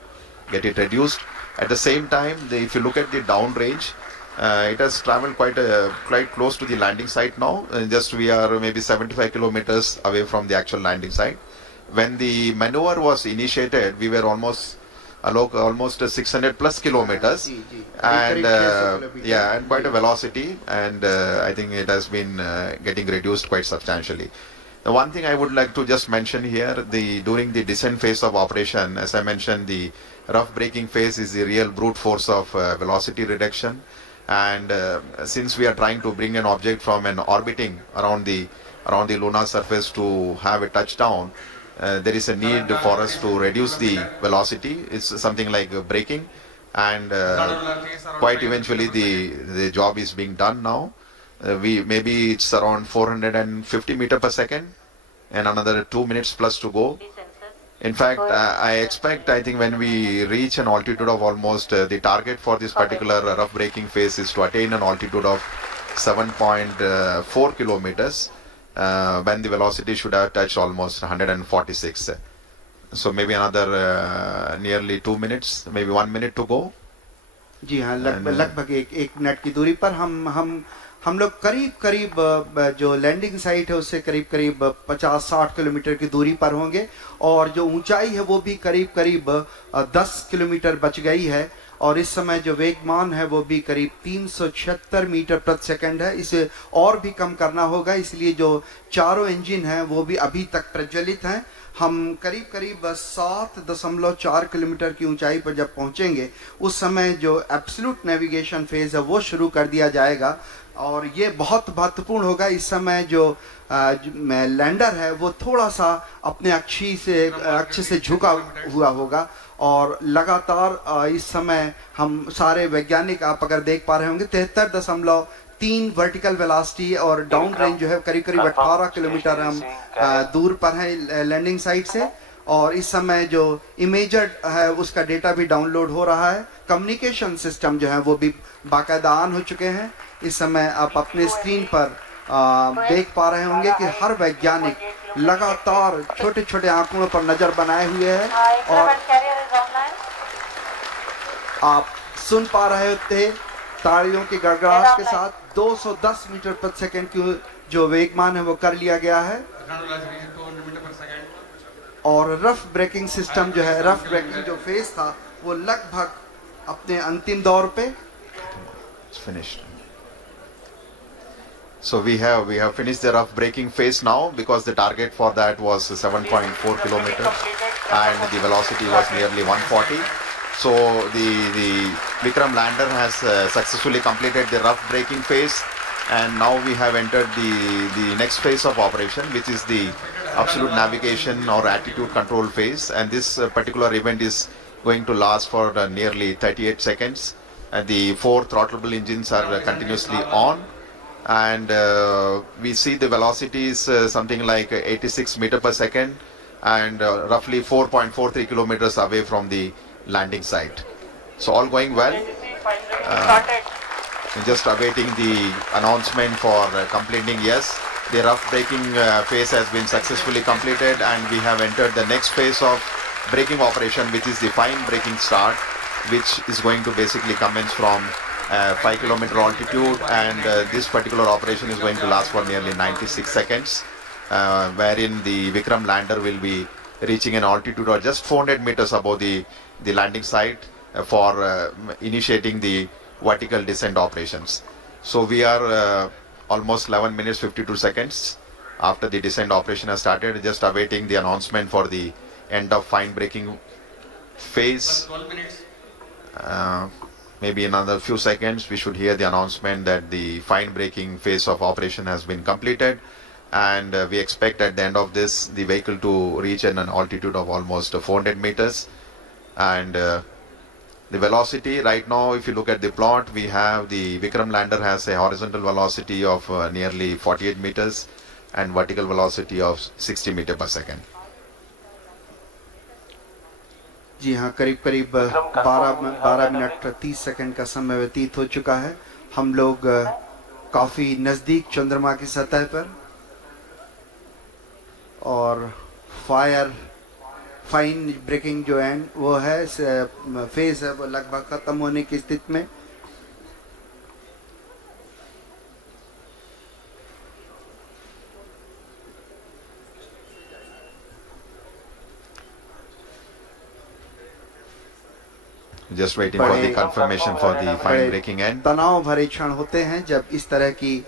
get it reduced. At the same time, if you look at the downrange, it has traveled quite close to the landing site now. Just we are maybe 75 kilometers away from the actual landing site. When the maneuver was initiated, we were almost 600 plus kilometers, and yeah, and quite a velocity, and I think it has been getting reduced quite substantially. The one thing I would like to just mention here, during the descent phase of operation, as I mentioned, the rough braking phase is the real brute force of velocity reduction, and since we are trying to bring an object from an orbiting around the lunar surface to have a touchdown, there is a need for us to reduce the velocity. It's something like braking, and quite eventually the job is being done now. Maybe it's around 450 meter per second, and another 2 minutes plus to go. In fact, I think when we reach an altitude of almost the target for this particular rough braking phase is to attain an altitude of 7.4 kilometers. When the velocity should have touched almost 146. So maybe another nearly 2 minutes, maybe 1 minute to go. जी हाँ, लगभग एक minute की दूरी पर हम लोग करीब जो लैंडिंग साइट है उससे करीब 50-60 किलोमीटर की दूरी पर होंगे, और जो ऊंचाई है वो भी करीब 10 किलोमीटर बच गई है, और इस समय जो वेगमान है वो भी करीब 376 मीटर प्रति सेकंड है. इसे और भी कम करना होगा, इसलिए जो चारों इंजन हैं वो भी अभी तक प्रज्वलित हैं. हम करीब 7.4 किलोमीटर की ऊंचाई पर जब पहुंचेंगे उस समय जो एब्सोल्यूट नेविगेशन फेज है वो शुरू कर दिया जाएगा, और ये बहुत महत्वपूर्ण होगा. इस समय जो लैंडर है वो थोड़ा सा अपने अक्ष से झुका हुआ होगा, और लगातार इस समय हम सारे वैज्ञानिक, आप अगर देख पा रहे होंगे, 73.3 वर्टिकल वेलोसिटी, और डाउन रेंज जो है करीब 18 किलोमीटर हम दूर पर है लैंडिंग साइट से. और इस समय जो इमेजर है उसका डेटा भी डाउनलोड हो रहा है. कम्युनिकेशन सिस्टम जो है वो भी बाकायदा ऑन हो चुके हैं. इस समय आप अपने स्क्रीन पर देख पा रहे होंगे कि हर वैज्ञानिक लगातार छोटे आंकड़ों पर नजर बनाए हुए है, और आप सुन पा रहे थे तालियों की गड़गड़ाहट के साथ 210 मीटर प्रति सेकंड की जो वेगमान है वो कर लिया गया है. और रफ ब्रेकिंग सिस्टम जो है, रफ ब्रेकिंग जो फेज था वो लगभग अपने अंतिम दौर पे. It's finished. So we have finished the rough braking phase now, because the target for that was 7.4 kilometers and the velocity was nearly 140. So the Vikram lander has successfully completed the rough braking phase, and now we have entered the next phase of operation, which is the absolute navigation or attitude control phase. And this particular event is going to last for nearly 38 seconds. And the 4 throttleable engines are continuously on, and we see the velocity is something like 86 meter per second, and roughly 4.43 kilometers away from the landing site. So all going well. Just awaiting the announcement for completing. Yes, the rough braking phase has been successfully completed, and we have entered the next phase of braking operation, which is the fine braking start, which is going to basically commence from 5 kilometer altitude, and this particular operation is going to last for nearly 96 seconds, wherein the Vikram lander will be reaching an altitude of just 400 meters above the landing site for initiating the vertical descent operations. So we are almost 11 minutes 52 seconds after the descent operation has started, just awaiting the announcement for the end of fine braking phase. 12 minutes. Maybe in another few seconds we should hear the announcement that the fine braking phase of operation has been completed, and we expect at the end of this the vehicle to reach an altitude of almost 400 meters. And the velocity right now, if you look at the plot, we have the Vikram lander has a horizontal velocity of nearly 48 meters and vertical velocity of 60 meters per second. जी हाँ, करीब करीब 12 minute 30 second का समय व्यतीत हो चुका है। हम लोग काफ़ी नज़दीक चंद्रमा की सतह पर, और फाइन ब्रेकिंग जो है वो है फेज है, वो लगभग ख़त्म होने की स्थिति में। Just waiting for the confirmation for the fine braking end. तनाव भरे क्षण होते हैं जब इस तरह की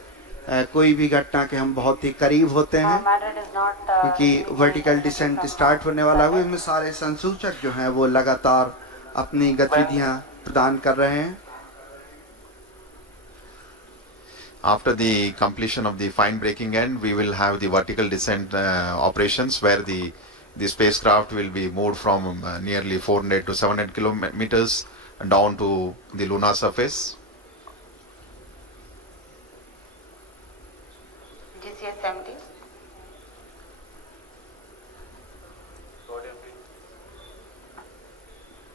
कोई भी घटना के हम बहुत ही करीब होते हैं, क्योंकि वर्टिकल डिसेंट स्टार्ट होने वाला है। इसमें सारे संसूचक जो हैं वो लगातार अपनी गतिविधियां प्रदान कर रहे हैं। After the completion of the fine braking end, we will have the vertical descent operations, where the spacecraft will be moved from nearly 400 to 700 kilometers down to the lunar surface. GCS 70.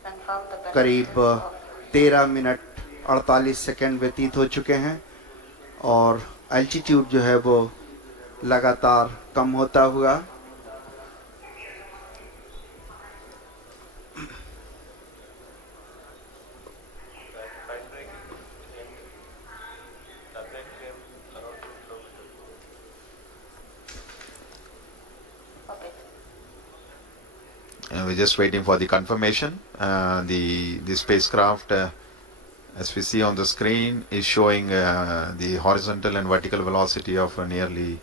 Confirm the benefits करीब of 13 minute 48 second व्यतीत हो चुके हैं, और altitude जो है वो लगातार कम होता हुआ। We're just waiting for the confirmation. The spacecraft, as we see on the screen, is showing the horizontal and vertical velocity of nearly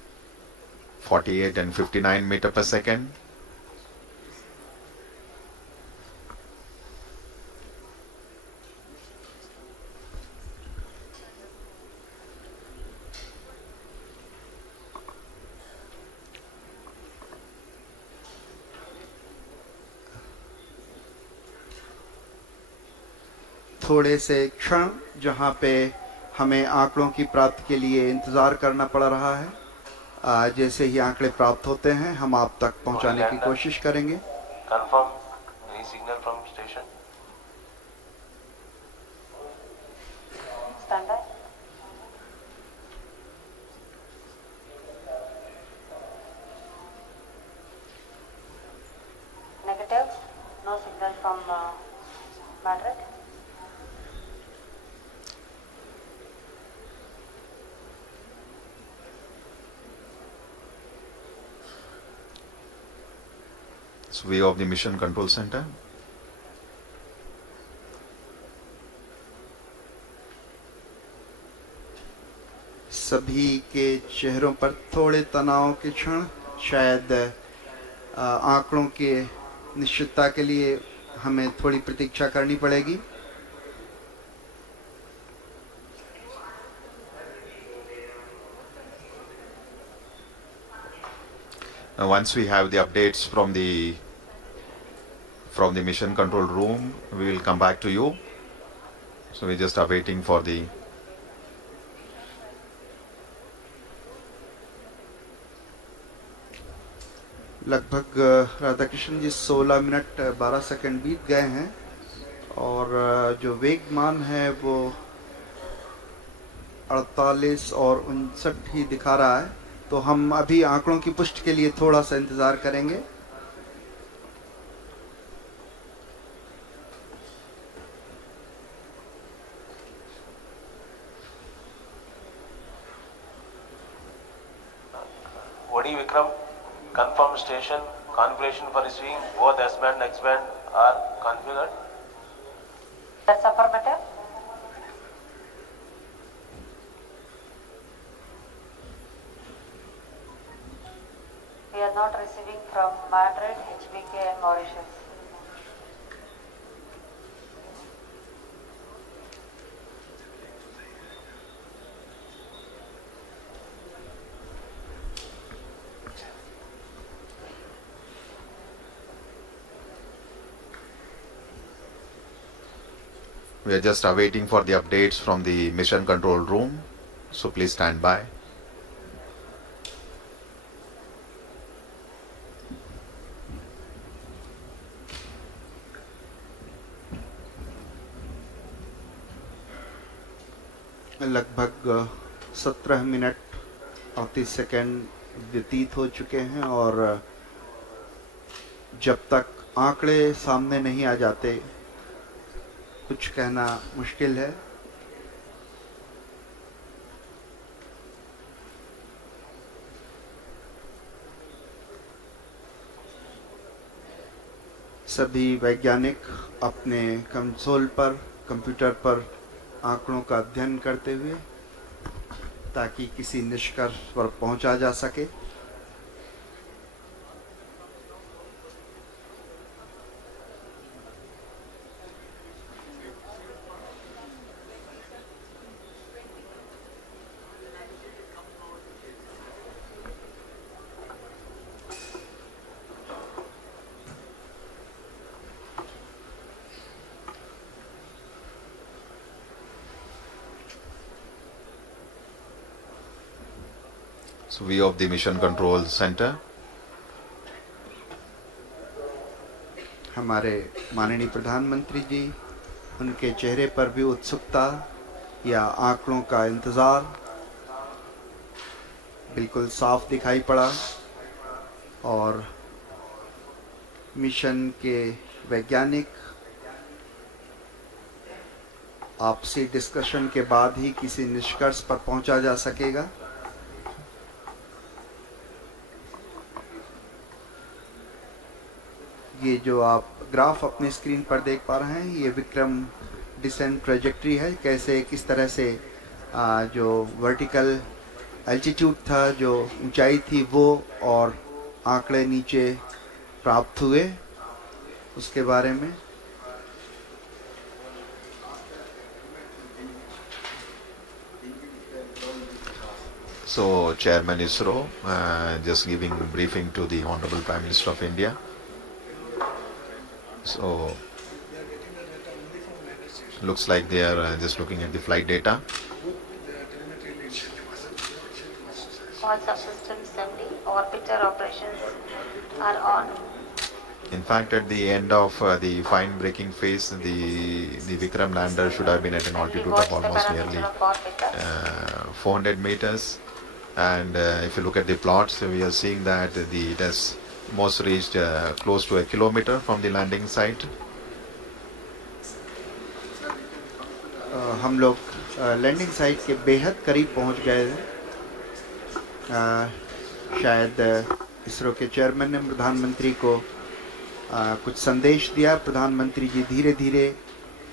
48 and 59 meters per second. थोड़े से क्षण जहाँ पे हमें आंकड़ों की प्राप्ति के लिए इंतज़ार करना पड़ रहा है, जैसे ही आंकड़े प्राप्त होते हैं हम आप तक पहुँचाने की कोशिश करेंगे। Confirm any signal from station. standby. Negative. No signal from Madrid. It's view of the mission control center. सभी के चेहरों पर थोड़े तनाव के क्षण, शायद आंकड़ों के निश्चितता के लिए हमें थोड़ी प्रतीक्षा करनी पड़ेगी। Once we have the updates from the mission control room, we will come back to you. So we're just awaiting for the लगभग राधाकृष्ण जी 16 मिनट 12 सेकंड बीत गए हैं, और जो वेगमान है वो 48 और 59 ही दिखा रहा है। तो हम अभी आंकड़ों की पुष्टि के लिए थोड़ा सा इंतज़ार करेंगे। Vodi Vikram, confirm station Configuration for receiving both S-band and X-band are configured. That's affirmative. We are not receiving from Madrid, HBK and Mauritius. We are just awaiting for the updates from the mission control room, so please stand by. लगभग 17 minute 38 second व्यतीत हो चुके हैं और जब तक आंकड़े सामने नहीं आ जाते कुछ कहना मुश्किल है। सभी वैज्ञानिक अपने कंसोल पर कंप्यूटर पर आंकड़ों का अध्ययन करते हुए ताकि किसी निष्कर्ष पर पहुंचा जा सके। So view of the mission control center. हमारे माननीय प्रधानमंत्री जी, उनके चेहरे पर भी उत्सुकता या आंकड़ों का इंतज़ार बिल्कुल साफ दिखाई पड़ा और मिशन के वैज्ञानिक आपसी डिस्कशन के बाद ही किसी निष्कर्ष पर पहुंचा जा सकेगा। ये जो आप ग्राफ अपने स्क्रीन पर देख पा रहे हैं, ये विक्रम डिसेंट ट्रेजेक्ट्री है। कैसे किस तरह से जो वर्टिकल एल्टीट्यूड था, जो ऊंचाई थी वो और आंकड़े नीचे प्राप्त हुए उसके बारे में। So Chairman ISRO just giving briefing to the Honorable Prime Minister of India. So looks like they are just looking at the flight data. All subsystems empty. Orbiter operations are on. In fact, at the end of the fine braking phase, the Vikram lander should have been at an altitude of almost nearly 400 meters. And if you look at the plots, we are seeing that it has most reached close to a kilometer from the landing site. हम लोग landing site के बेहद करीब पहुंच गए। शायद इसरो के chairman ने प्रधानमंत्री को कुछ संदेश दिया। प्रधानमंत्री जी धीरे धीरे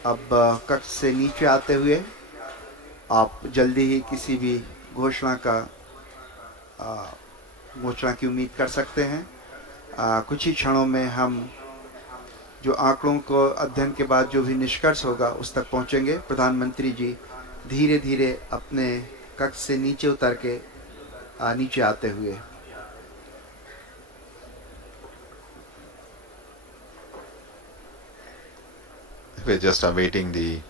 अब कक्ष से नीचे आते हुए आप जल्दी ही किसी भी घोषणा की उम्मीद कर सकते हैं। कुछ ही क्षणों में हम जो आंकड़ों को अध्ययन के बाद जो भी निष्कर्ष होगा उस तक पहुंचेंगे। प्रधानमंत्री जी धीरे धीरे अपने कक्ष से नीचे उतर के नीचे आते हुए। We're just awaiting the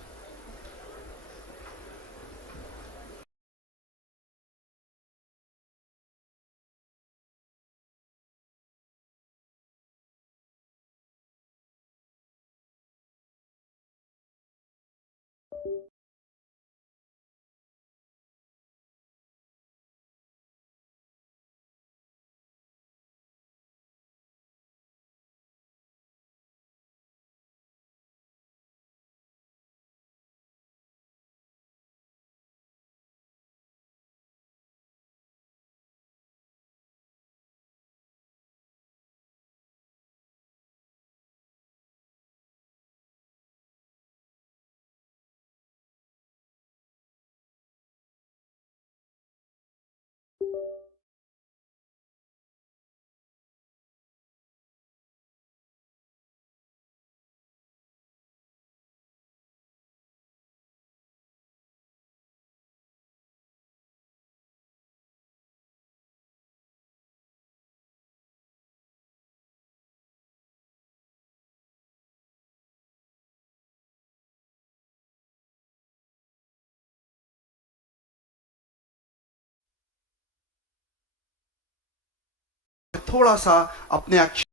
थोड़ा सा अपने अक्ष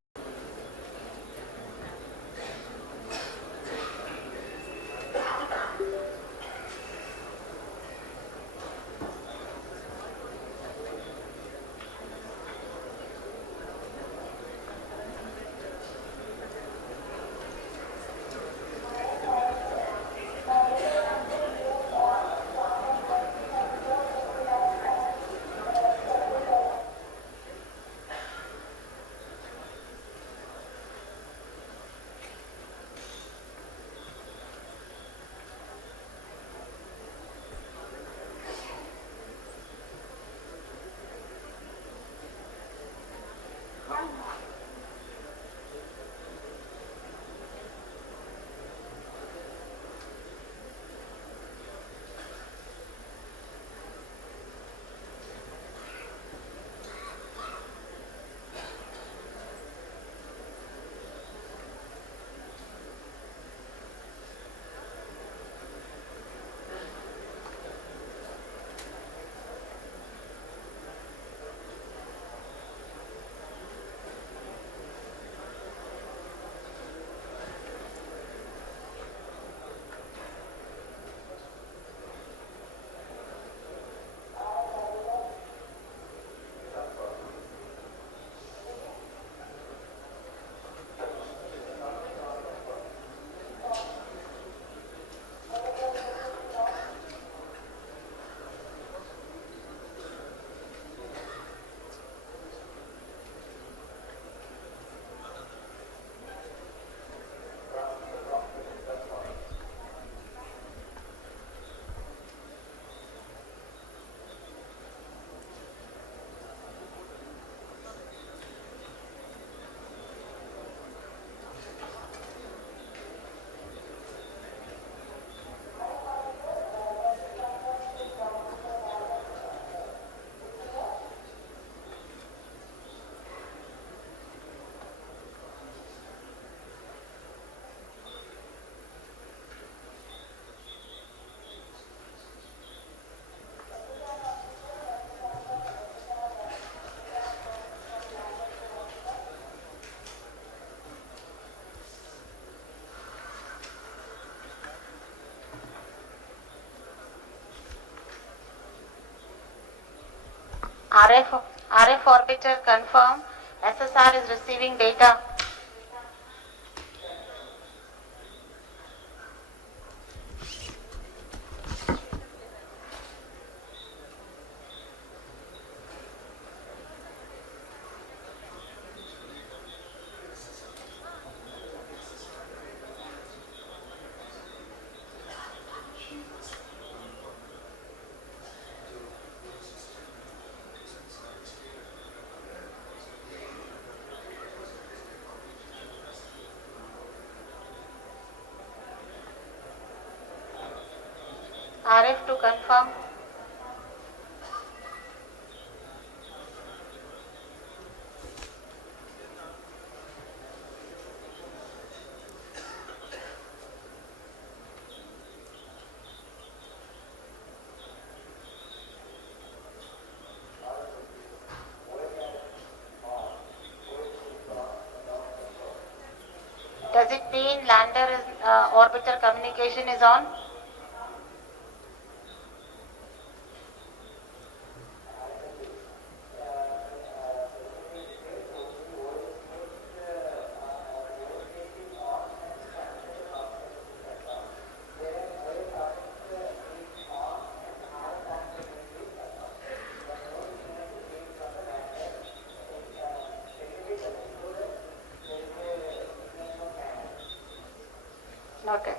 RF orbiter confirm. SSR is receiving data. RF to confirm. Does it mean lander is orbiter communication is on? Noted.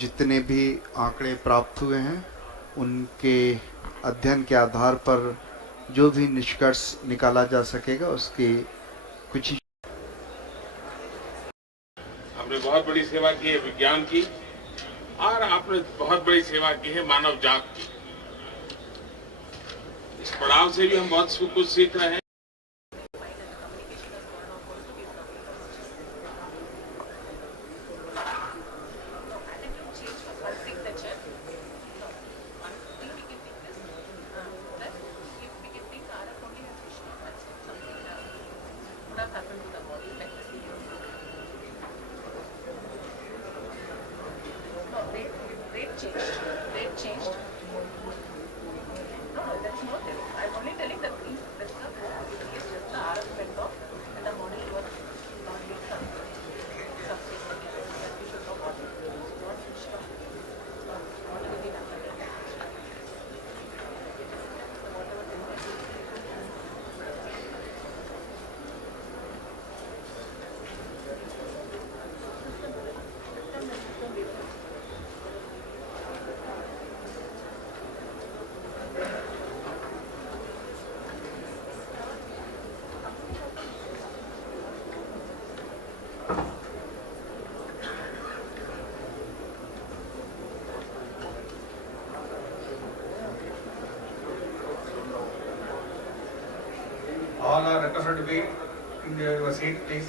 जितने भी आंकड़े प्राप्त हुए हैं उनके अध्ययन के आधार पर जो भी निष्कर्ष निकाला जा सकेगा उसके कुछ आपने बहुत बड़ी सेवा की है विज्ञान की, और आपने बहुत बड़ी सेवा की है मानव जात की। इस पड़ाव से भी हम बहुत कुछ सीख रहे हैं। All are requested to be in your seat, please.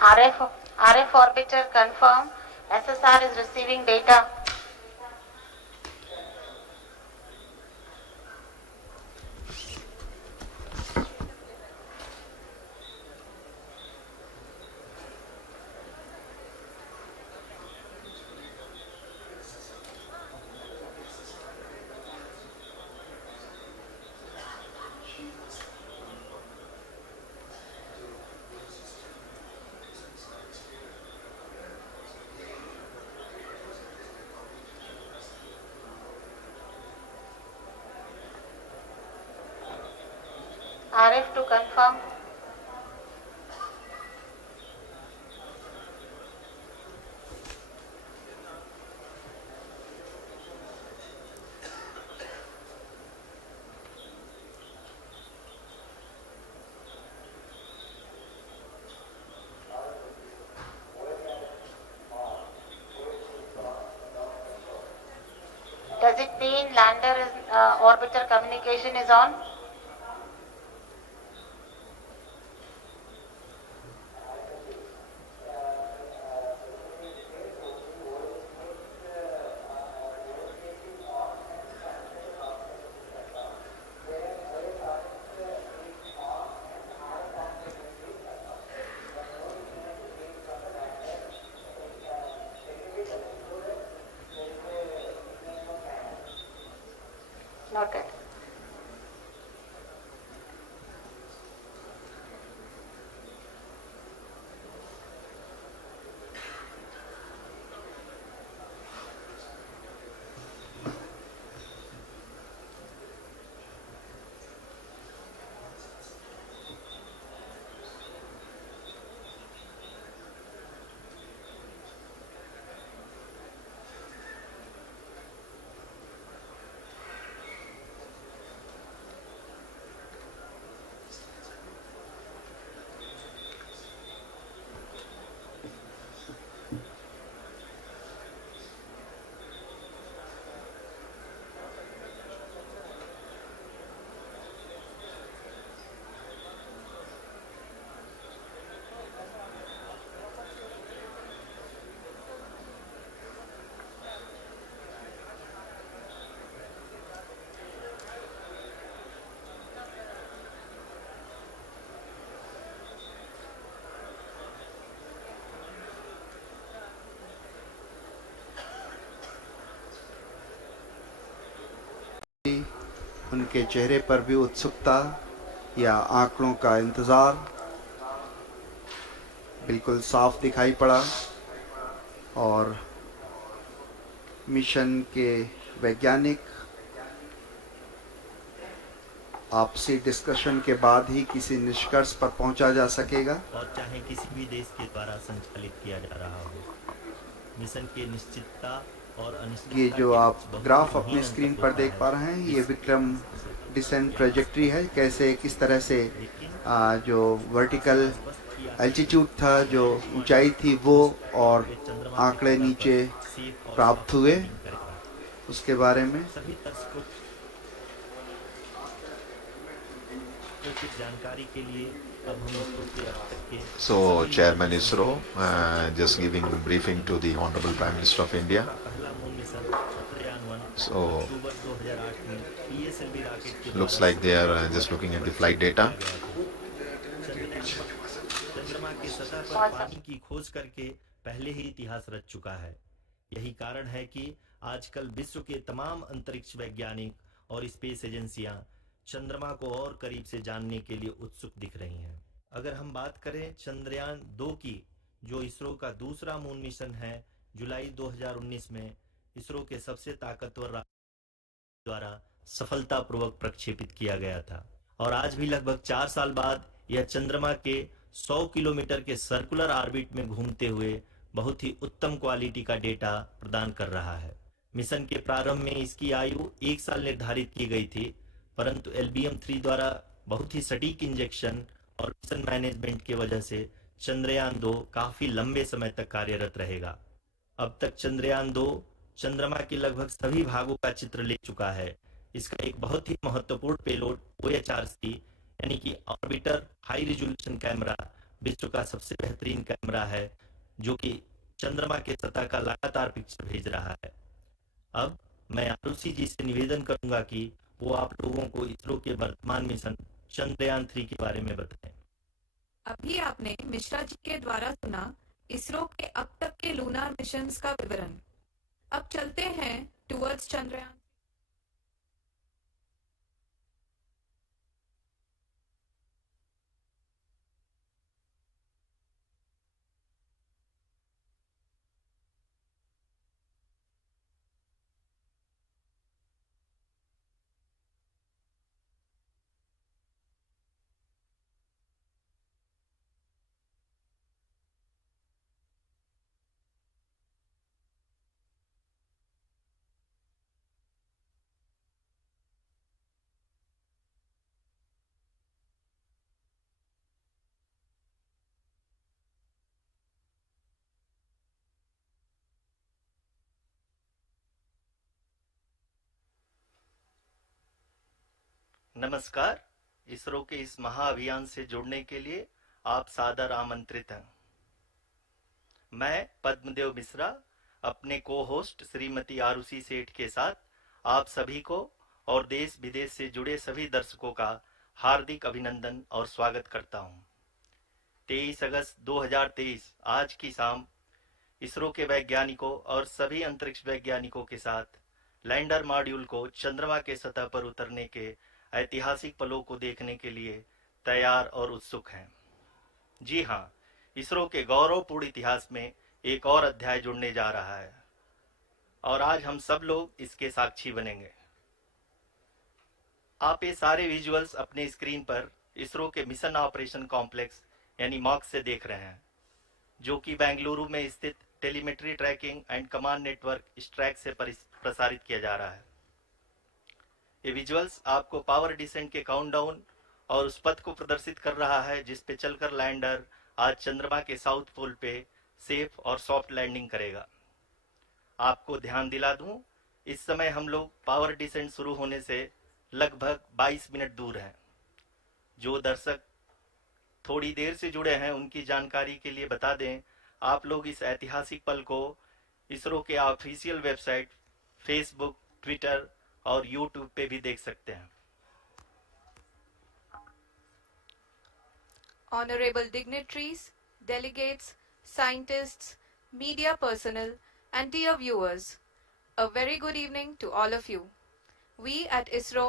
RF orbiter confirm. SSR is receiving data. RF to confirm. Does it mean lander is orbiter communication is on? Noted. उनके चेहरे पर भी उत्सुकता या आंकड़ों का इंतज़ार बिल्कुल साफ दिखाई पड़ा और मिशन के वैज्ञानिक आपसी डिस्कशन के बाद ही किसी निष्कर्ष पर पहुंचा जा सकेगा और चाहे किसी भी देश के द्वारा संचालित किया जा रहा हो। मिशन की निश्चितता और अनिश्चितता ये जो के आप बीच बहुत ग्राफ ही अपने अंतर स्क्रीन होता पर देख है। पा रहे हैं, ये विक्रम डिसेंट ट्रेजेक्ट्री है, कैसे किस तरह से जो वर्टिकल एल्टीट्यूड था, जो ऊंचाई थी वो और आंकड़े नीचे प्राप्त हुए उसके बारे में। सभी दर्शकों की जानकारी के लिए अब हम इसको So, Chairman ISRO, just giving briefing to the Honorable Prime Minister of India. पहला मून मिशन चंद्रयान 1 So, अक्टूबर 2008 में PSLV रॉकेट के looks like they are just looking at the flight data. चंद्रमा की सतह पर पानी की खोज करके पहले ही इतिहास रच चुका है। यही कारण है कि आजकल विश्व के तमाम अंतरिक्ष वैज्ञानिक और स्पेस एजेंसियां चंद्रमा को और करीब से जानने के लिए उत्सुक दिख रही हैं। अगर हम बात करें चंद्रयान 2 की, जो इसरो का दूसरा मून मिशन है, जुलाई 2019 में इसरो के सबसे ताकतवर रॉकेट द्वारा सफलतापूर्वक प्रक्षेपित किया गया था और आज भी लगभग 4 साल बाद यह चंद्रमा के 100 किलोमीटर के सर्कुलर ऑर्बिट में घूमते हुए बहुत ही उत्तम क्वालिटी का डेटा प्रदान कर रहा है। मिशन के प्रारंभ में इसकी आयु 1 साल निर्धारित की गई थी, परंतु LBM-3 द्वारा बहुत ही सटीक इंजेक्शन और मिशन मैनेजमेंट की वजह से चंद्रयान 2 काफी लंबे समय तक कार्यरत रहेगा। अब तक चंद्रयान 2 चंद्रमा के लगभग सभी भागों का चित्र ले चुका है। इसका एक बहुत ही महत्वपूर्ण पेलोड OHRC यानी कि ऑर्बिटर हाई रिजोल्यूशन कैमरा विश्व का सबसे बेहतरीन कैमरा है जो कि चंद्रमा के सतह का लगातार पिक्चर भेज रहा है। अब मैं आरुषि जी से निवेदन करूंगा कि वो आप लोगों को इसरो के वर्तमान मिशन चंद्रयान 3 के बारे में बताएं। अभी आपने मिश्रा जी के द्वारा सुना इसरो के अब तक के लूनार मिशंस का विवरण। अब चलते हैं टुवर्ड्स चंद्रयान। नमस्कार। इसरो के इस महाअभियान से जुड़ने के लिए आप सादर आमंत्रित हैं। मैं पद्मदेव मिश्रा अपने को होस्ट श्रीमती आरुषि सेठ के साथ आप सभी को और देश विदेश से जुड़े सभी दर्शकों का हार्दिक अभिनंदन और स्वागत करता हूं। 23 अगस्त 2023 आज की शाम इसरो के वैज्ञानिकों और सभी अंतरिक्ष वैज्ञानिकों के साथ लैंडर मॉड्यूल को चंद्रमा के सतह पर उतरने के ऐतिहासिक पलों को देखने के लिए तैयार और उत्सुक हैं। जी हाँ, इसरो के गौरवपूर्ण इतिहास में एक और अध्याय जुड़ने जा रहा है और आज हम सब लोग इसके साक्षी बनेंगे। आप ये सारे विजुअल्स अपने स्क्रीन पर इसरो के मिशन ऑपरेशन कॉम्प्लेक्स यानी मॉक से देख रहे हैं, जो कि बेंगलुरु में स्थित telemetry tracking and command network ISTRAC से प्रसारित किया जा रहा है। ये विजुअल्स आपको पावर डिसेंट के काउंटडाउन और उस पथ को प्रदर्शित कर रहा है जिस पे चलकर लैंडर आज चंद्रमा के साउथ पोल पे सेफ और सॉफ्ट लैंडिंग करेगा। आपको ध्यान दिला दूं, इस समय हम लोग पावर डिसेंट शुरू होने से लगभग 22 मिनट दूर हैं। जो दर्शक थोड़ी देर से जुड़े हैं उनकी जानकारी के लिए बता दें, आप लोग इस ऐतिहासिक पल को इसरो के ऑफिशियल वेबसाइट, फेसबुक, ट्विटर और यूट्यूब पे भी देख सकते हैं। Honorable dignitaries, delegates, scientists, media personnel, and dear viewers, a very good evening to all of you. We at ISRO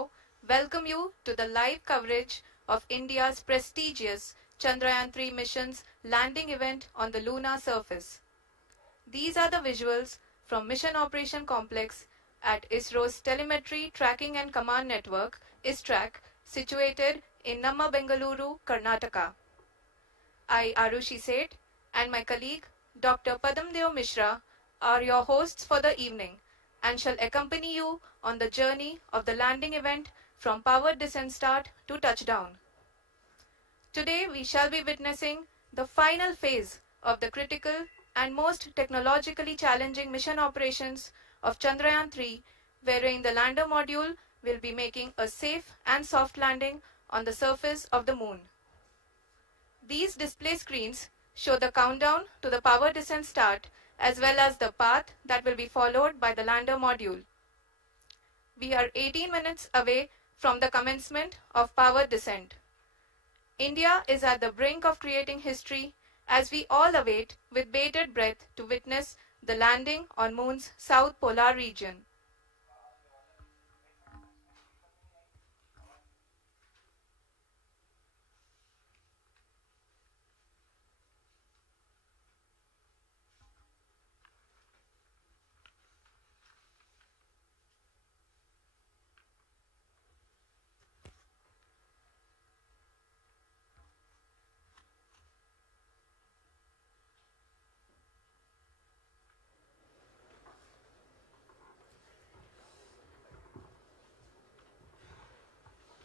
welcome you to the live coverage of India's prestigious Chandrayaan 3 mission's landing event on the lunar surface. These are the visuals from Mission Operation Complex at ISRO's Telemetry Tracking and Command Network, ISTRAC, situated in Namma, Bengaluru, Karnataka. I, Arushi Seth, and my colleague, Dr. Padamdeo Mishra, are your hosts for the evening and shall accompany you on the journey of the landing event from powered descent start to touchdown. Today, we shall be witnessing the final phase of the critical and most technologically challenging mission operations of Chandrayaan 3, wherein the lander module will be making a safe and soft landing on the surface of the moon. These display screens show the countdown to the power descent start as well as the path that will be followed by the lander module. We are 18 minutes away from the commencement of power descent. India is at the brink of creating history as we all await with bated breath to witness the landing on Moon's south polar region.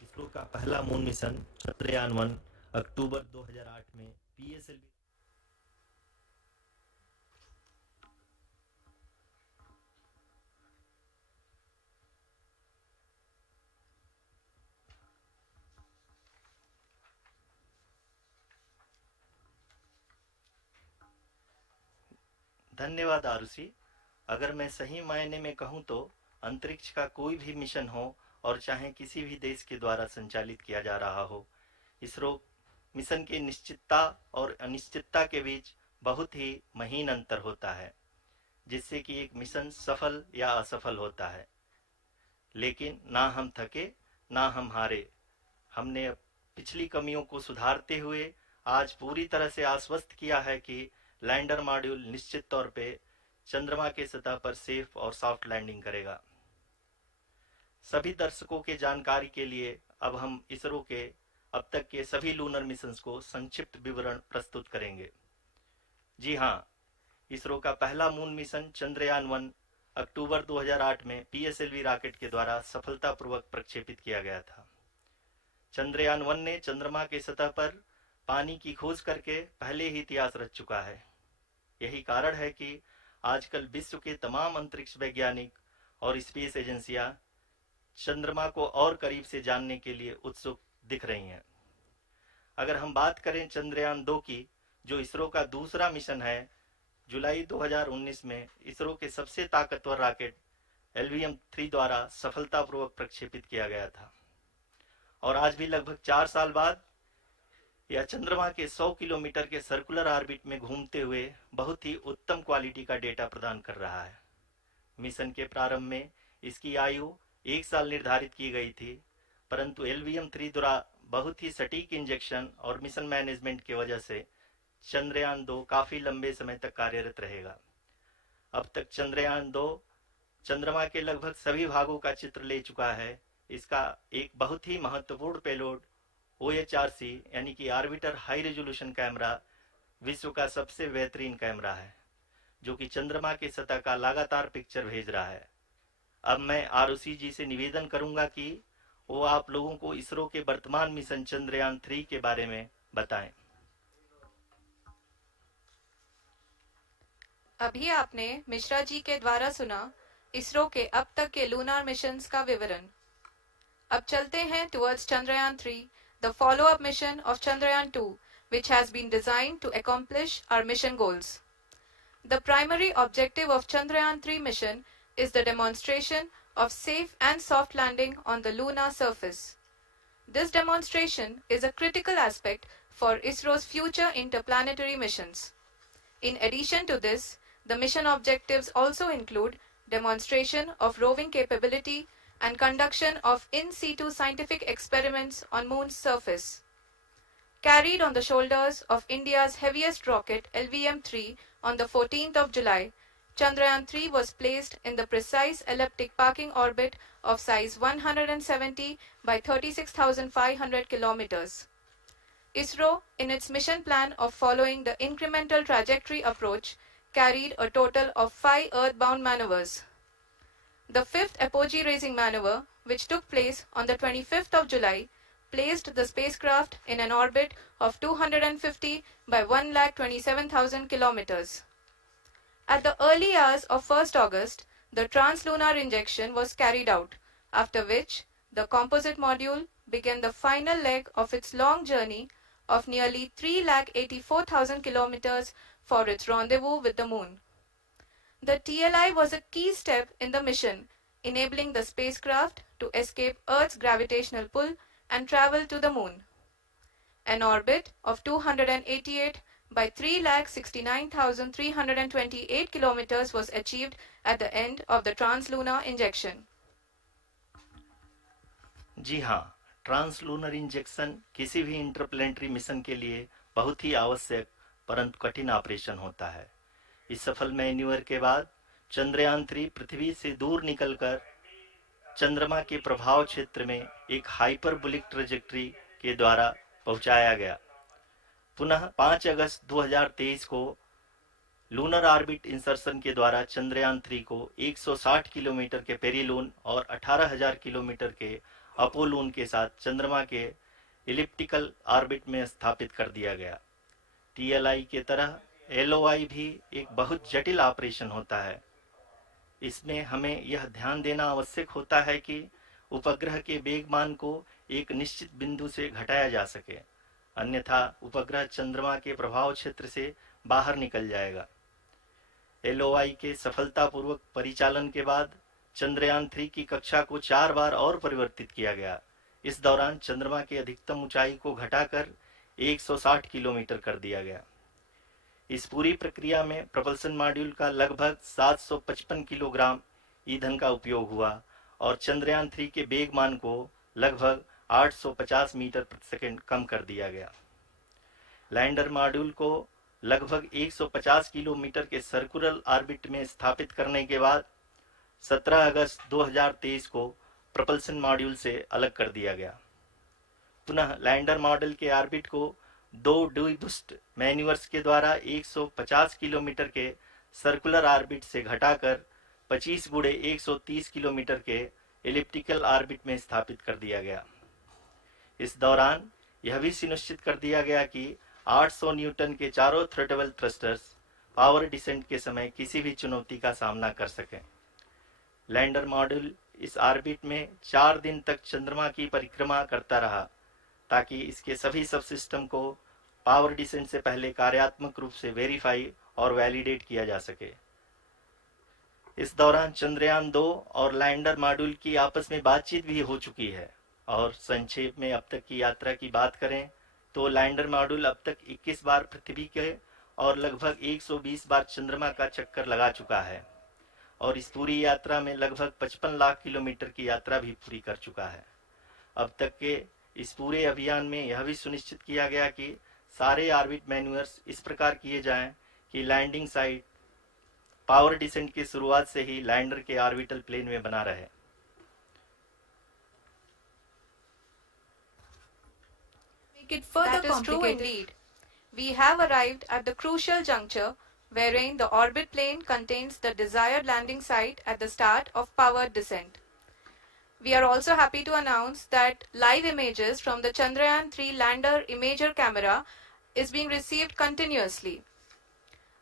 ISRO का पहला moon mission Chandrayaan 1 अक्टूबर 2008 में PSLV धन्यवाद आरुषि। अगर मैं सही मायने में कहूं तो अंतरिक्ष का कोई भी मिशन हो और चाहे किसी भी देश के द्वारा संचालित किया जा रहा हो, इसरो मिशन की निश्चितता और अनिश्चितता के बीच बहुत ही महीन अंतर होता है, जिससे कि एक मिशन सफल या असफल होता है। लेकिन ना हम थके ना हम हारे। हमने पिछली कमियों को सुधारते हुए आज पूरी तरह से आश्वस्त किया है कि लैंडर मॉड्यूल निश्चित तौर पे चंद्रमा के सतह पर सेफ और सॉफ्ट लैंडिंग करेगा। सभी दर्शकों के जानकारी के लिए अब हम इसरो के अब तक के सभी लूनर मिशंस को संक्षिप्त विवरण प्रस्तुत करेंगे। जी हाँ, इसरो का पहला मून मिशन चंद्रयान 1 अक्टूबर 2008 में PSLV रॉकेट के द्वारा सफलतापूर्वक प्रक्षेपित किया गया था। चंद्रयान 1 ने चंद्रमा के सतह पर पानी की खोज करके पहले ही इतिहास रच चुका है। यही कारण है कि आजकल विश्व के तमाम अंतरिक्ष वैज्ञानिक और स्पेस एजेंसियां चंद्रमा को और करीब से जानने के लिए उत्सुक दिख रही हैं। अगर हम बात करें चंद्रयान 2 की, जो इसरो का दूसरा मिशन है, जुलाई 2019 में इसरो के सबसे ताकतवर रॉकेट LVM-3 द्वारा सफलतापूर्वक प्रक्षेपित किया गया था और आज भी लगभग 4 साल बाद यह चंद्रमा के 100 किलोमीटर के सर्कुलर ऑर्बिट में घूमते हुए बहुत ही उत्तम क्वालिटी का डेटा प्रदान कर रहा है। मिशन के प्रारंभ में इसकी आयु 1 साल निर्धारित की गई थी, परंतु LVM-3 द्वारा बहुत ही सटीक इंजेक्शन और मिशन मैनेजमेंट की वजह से चंद्रयान 2 काफी लंबे समय तक कार्यरत रहेगा। अब तक चंद्रयान 2 चंद्रमा के लगभग सभी भागों का चित्र ले चुका है। इसका एक बहुत ही महत्वपूर्ण पेलोड OHRC यानी कि ऑर्बिटर हाई रेजोल्यूशन कैमरा विश्व का सबसे बेहतरीन कैमरा है, जो कि चंद्रमा के सतह का लगातार पिक्चर भेज रहा है। अब मैं आरुषि जी से निवेदन करूंगा कि वो आप लोगों को इसरो के वर्तमान मिशन चंद्रयान 3 के बारे में बताएं। अभी आपने मिश्रा जी के द्वारा सुना इसरो के अब तक के लूनार मिशंस का विवरण। अब चलते हैं towards Chandrayaan 3, the follow-up mission of Chandrayaan 2, which has been designed to accomplish our mission goals. The primary objective of Chandrayaan 3 mission is the demonstration of safe and soft landing on the lunar surface. This demonstration is a critical aspect for ISRO's future interplanetary missions. In addition to this, the mission objectives also include demonstration of roving capability and conduction of in-situ scientific experiments on Moon's surface. Carried on the shoulders of India's heaviest rocket LVM-3 on the 14th of July, Chandrayaan 3 was placed in the precise elliptic parking orbit of size 170 by 36,500 kilometers. ISRO, in its mission plan of following the incremental trajectory approach, carried a total of 5 earthbound maneuvers. The fifth apogee raising maneuver, which took place on the 25th of July, placed the spacecraft in an orbit of 250 by 1,27,000 kilometers. At the early hours of 1st August, the translunar injection was carried out, after which the composite module began the final leg of its long journey of nearly 3,84,000 kilometers for its rendezvous with the Moon. The TLI was a key step in the mission, enabling the spacecraft to escape Earth's gravitational pull and travel to the Moon. An orbit of 288 by 3,69,328 kilometers was achieved at the end of the translunar injection. जी हाँ, translunar injection किसी भी interplanetary mission के लिए बहुत ही आवश्यक परंतु कठिन operation होता है। इस सफल मैन्यूवर के बाद चंद्रयान 3 पृथ्वी से दूर निकलकर चंद्रमा के प्रभाव क्षेत्र में एक हाइपरबोलिक ट्रेजेक्टरी के द्वारा पहुंचाया गया। पुनः 5 अगस्त 2023 को लूनर ऑर्बिट इंसर्शन के द्वारा चंद्रयान 3 को 160 किलोमीटर के पेरिलून और 18,000 किलोमीटर के अपोलून के साथ चंद्रमा के इलिप्टिकल ऑर्बिट में स्थापित कर दिया गया। TLI के तरह LOI भी एक बहुत जटिल ऑपरेशन होता है। इसमें हमें यह ध्यान देना आवश्यक होता है कि उपग्रह के वेगमान को एक निश्चित बिंदु से घटाया जा सके, अन्यथा उपग्रह चंद्रमा के प्रभाव क्षेत्र से बाहर निकल जाएगा। LOI के सफलतापूर्वक परिचालन के बाद चंद्रयान 3 की कक्षा को 4 बार और परिवर्तित किया गया। इस दौरान चंद्रमा की अधिकतम ऊंचाई को घटाकर 160 किलोमीटर कर दिया गया। इस पूरी प्रक्रिया में प्रपल्सन मॉड्यूल का लगभग 755 किलोग्राम ईंधन का उपयोग हुआ और चंद्रयान 3 के वेग मान को लगभग 850 मीटर प्रति सेकंड कम कर दिया गया। लैंडर मॉड्यूल को लगभग 150 किलोमीटर के सर्कुलर ऑर्बिट में स्थापित करने के बाद 17 अगस्त 2023 को प्रपल्सन मॉड्यूल से अलग कर दिया गया। पुनः लैंडर मॉड्यूल के ऑर्बिट को 2 डीबूस्ट मैन्यूवर्स के द्वारा 150 किलोमीटर के सर्कुलर ऑर्बिट से घटाकर 25 गुणे 130 किलोमीटर के एलिप्टिकल ऑर्बिट में स्थापित कर दिया गया। इस दौरान यह भी सुनिश्चित कर दिया गया कि 800 न्यूटन के चारों थ्रोटल थ्रस्टर्स पावर डिसेंट के समय किसी भी चुनौती का सामना कर सकें। लैंडर मॉड्यूल इस ऑर्बिट में 4 दिन तक चंद्रमा की परिक्रमा करता रहा ताकि इसके सभी सब सिस्टम को पावर डिसेंट से पहले कार्यात्मक रूप से वेरीफाई और वैलिडेट किया जा सके। इस दौरान चंद्रयान 2 और लैंडर मॉड्यूल की आपस में बातचीत भी हो चुकी है और संक्षेप में अब तक की यात्रा की बात करें तो लैंडर मॉड्यूल अब तक 21 बार पृथ्वी के और लगभग 120 बार चंद्रमा का चक्कर लगा चुका है और इस पूरी यात्रा में लगभग 55 लाख किलोमीटर की यात्रा भी पूरी कर चुका है। अब तक के इस पूरे अभियान में यह भी सुनिश्चित किया गया कि सारे ऑर्बिट मैन्यूवर्स इस प्रकार किए जाएं कि लैंडिंग साइट पावर डिसेंट की शुरुआत से ही लैंडर के ऑर्बिटल प्लेन में बना रहे। That is true indeed. We have arrived at the crucial juncture wherein the orbit plane contains the desired landing site at the start of powered descent. We are also happy to announce that live images from the Chandrayaan 3 lander imager camera is being received continuously.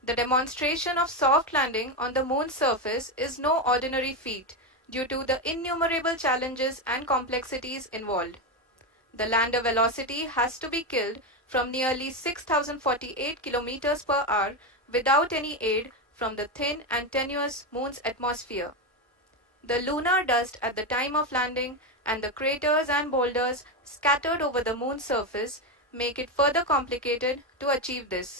The demonstration of soft landing on the moon's surface is no ordinary feat due to the innumerable challenges and complexities involved. The lander velocity has to be killed from nearly 6,048 kilometers per hour without any aid from the thin and tenuous moon's atmosphere. The lunar dust at the time of landing and the craters and boulders scattered over the moon's surface make it further complicated to achieve this.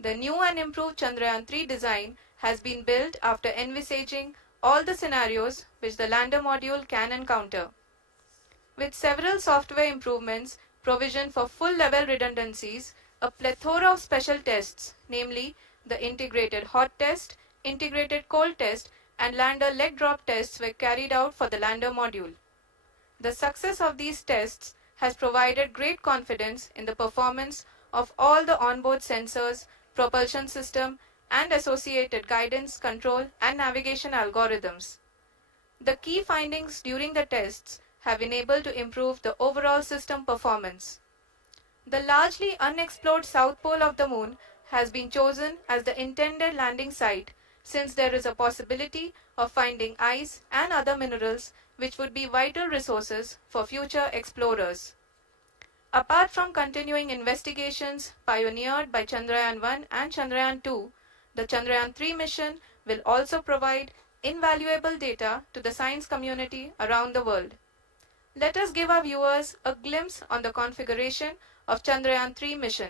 The new and improved Chandrayaan 3 design has been built after envisaging all the scenarios which the lander module can encounter. With several software improvements, provision for full-level redundancies, a plethora of special tests, namely the integrated hot test, integrated cold test, and lander leg drop tests were carried out for the lander module. The success of these tests has provided great confidence in the performance of all the onboard sensors, propulsion system, and associated guidance, control, and navigation algorithms. The key findings during the tests have been able to improve the overall system performance. The largely unexplored south pole of the moon has been chosen as the intended landing site since there is a possibility of finding ice and other minerals which would be vital resources for future explorers. Apart from continuing investigations pioneered by Chandrayaan 1 and Chandrayaan 2, the Chandrayaan 3 mission will also provide invaluable data to the science community around the world. Let us give our viewers a glimpse on the configuration of Chandrayaan 3 mission.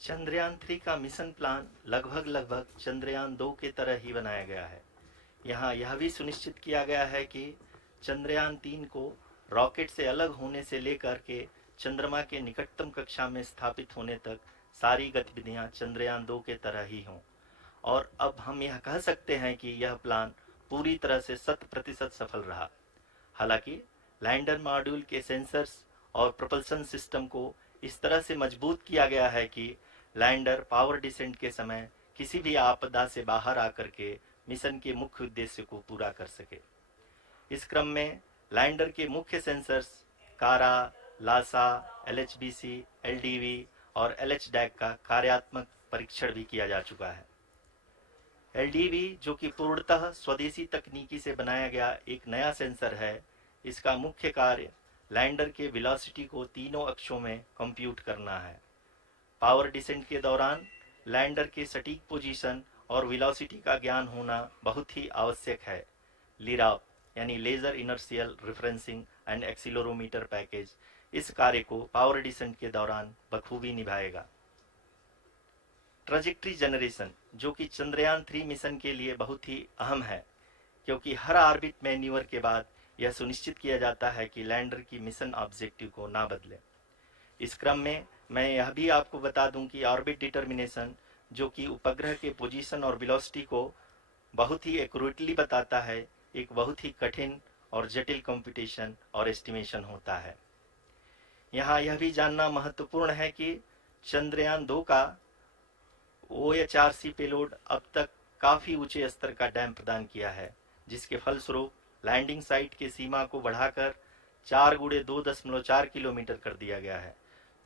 Chandrayaan 3 का mission plan लगभग चंद्रयान 2 के तरह ही बनाया गया है। यहाँ यह भी सुनिश्चित किया गया है कि चंद्रयान 3 को रॉकेट से अलग होने से लेकर के चंद्रमा के निकटतम कक्षा में स्थापित होने तक सारी गतिविधियां चंद्रयान 2 के तरह ही हों। और अब हम यह कह सकते हैं कि यह प्लान पूरी तरह से 100% सफल रहा। हालांकि लैंडर मॉड्यूल के सेंसर्स और प्रोपल्शन सिस्टम को इस तरह से मजबूत किया गया है कि लैंडर पावर डिसेंट के समय किसी भी आपदा से बाहर आकर के मिशन के मुख्य उद्देश्य को पूरा कर सके। इस क्रम में लैंडर के मुख्य सेंसर्स कारा, लासा, LHBC, LDV और LHDAC का कार्यात्मक परीक्षण भी किया जा चुका है। LDV जो कि पूर्णतः स्वदेशी तकनीकी से बनाया गया एक नया सेंसर है, इसका मुख्य कार्य लैंडर के वेलोसिटी को तीनों अक्षों में कंप्यूट करना है। पावर डिसेंट के दौरान लैंडर के सटीक पोजीशन और वेलोसिटी का ज्ञान होना बहुत ही आवश्यक है। लिराप यानी laser inertial referencing and accelerometer package इस कार्य को पावर डिसेंट के दौरान बखूबी निभाएगा। ट्रैजेक्टरी जनरेशन जो कि चंद्रयान 3 मिशन के लिए बहुत ही अहम है, क्योंकि हर ऑर्बिट मैन्यूवर के बाद यह सुनिश्चित किया जाता है कि लैंडर की मिशन ऑब्जेक्टिव को ना बदले। इस क्रम में मैं यह भी आपको बता दूं कि ऑर्बिट डिटर्मिनेशन जो कि उपग्रह के पोजीशन और वेलोसिटी को बहुत ही एक्यूरेटली बताता है, एक बहुत ही कठिन और जटिल कंप्यूटेशन और एस्टिमेशन होता है। यहाँ यह भी जानना महत्वपूर्ण है कि चंद्रयान 2 का OHRC पेलोड अब तक काफी ऊंचे स्तर का डैम प्रदान किया है, जिसके फलस्वरूप लैंडिंग साइट की सीमा को बढ़ाकर 4x2.4 किलोमीटर कर दिया गया है,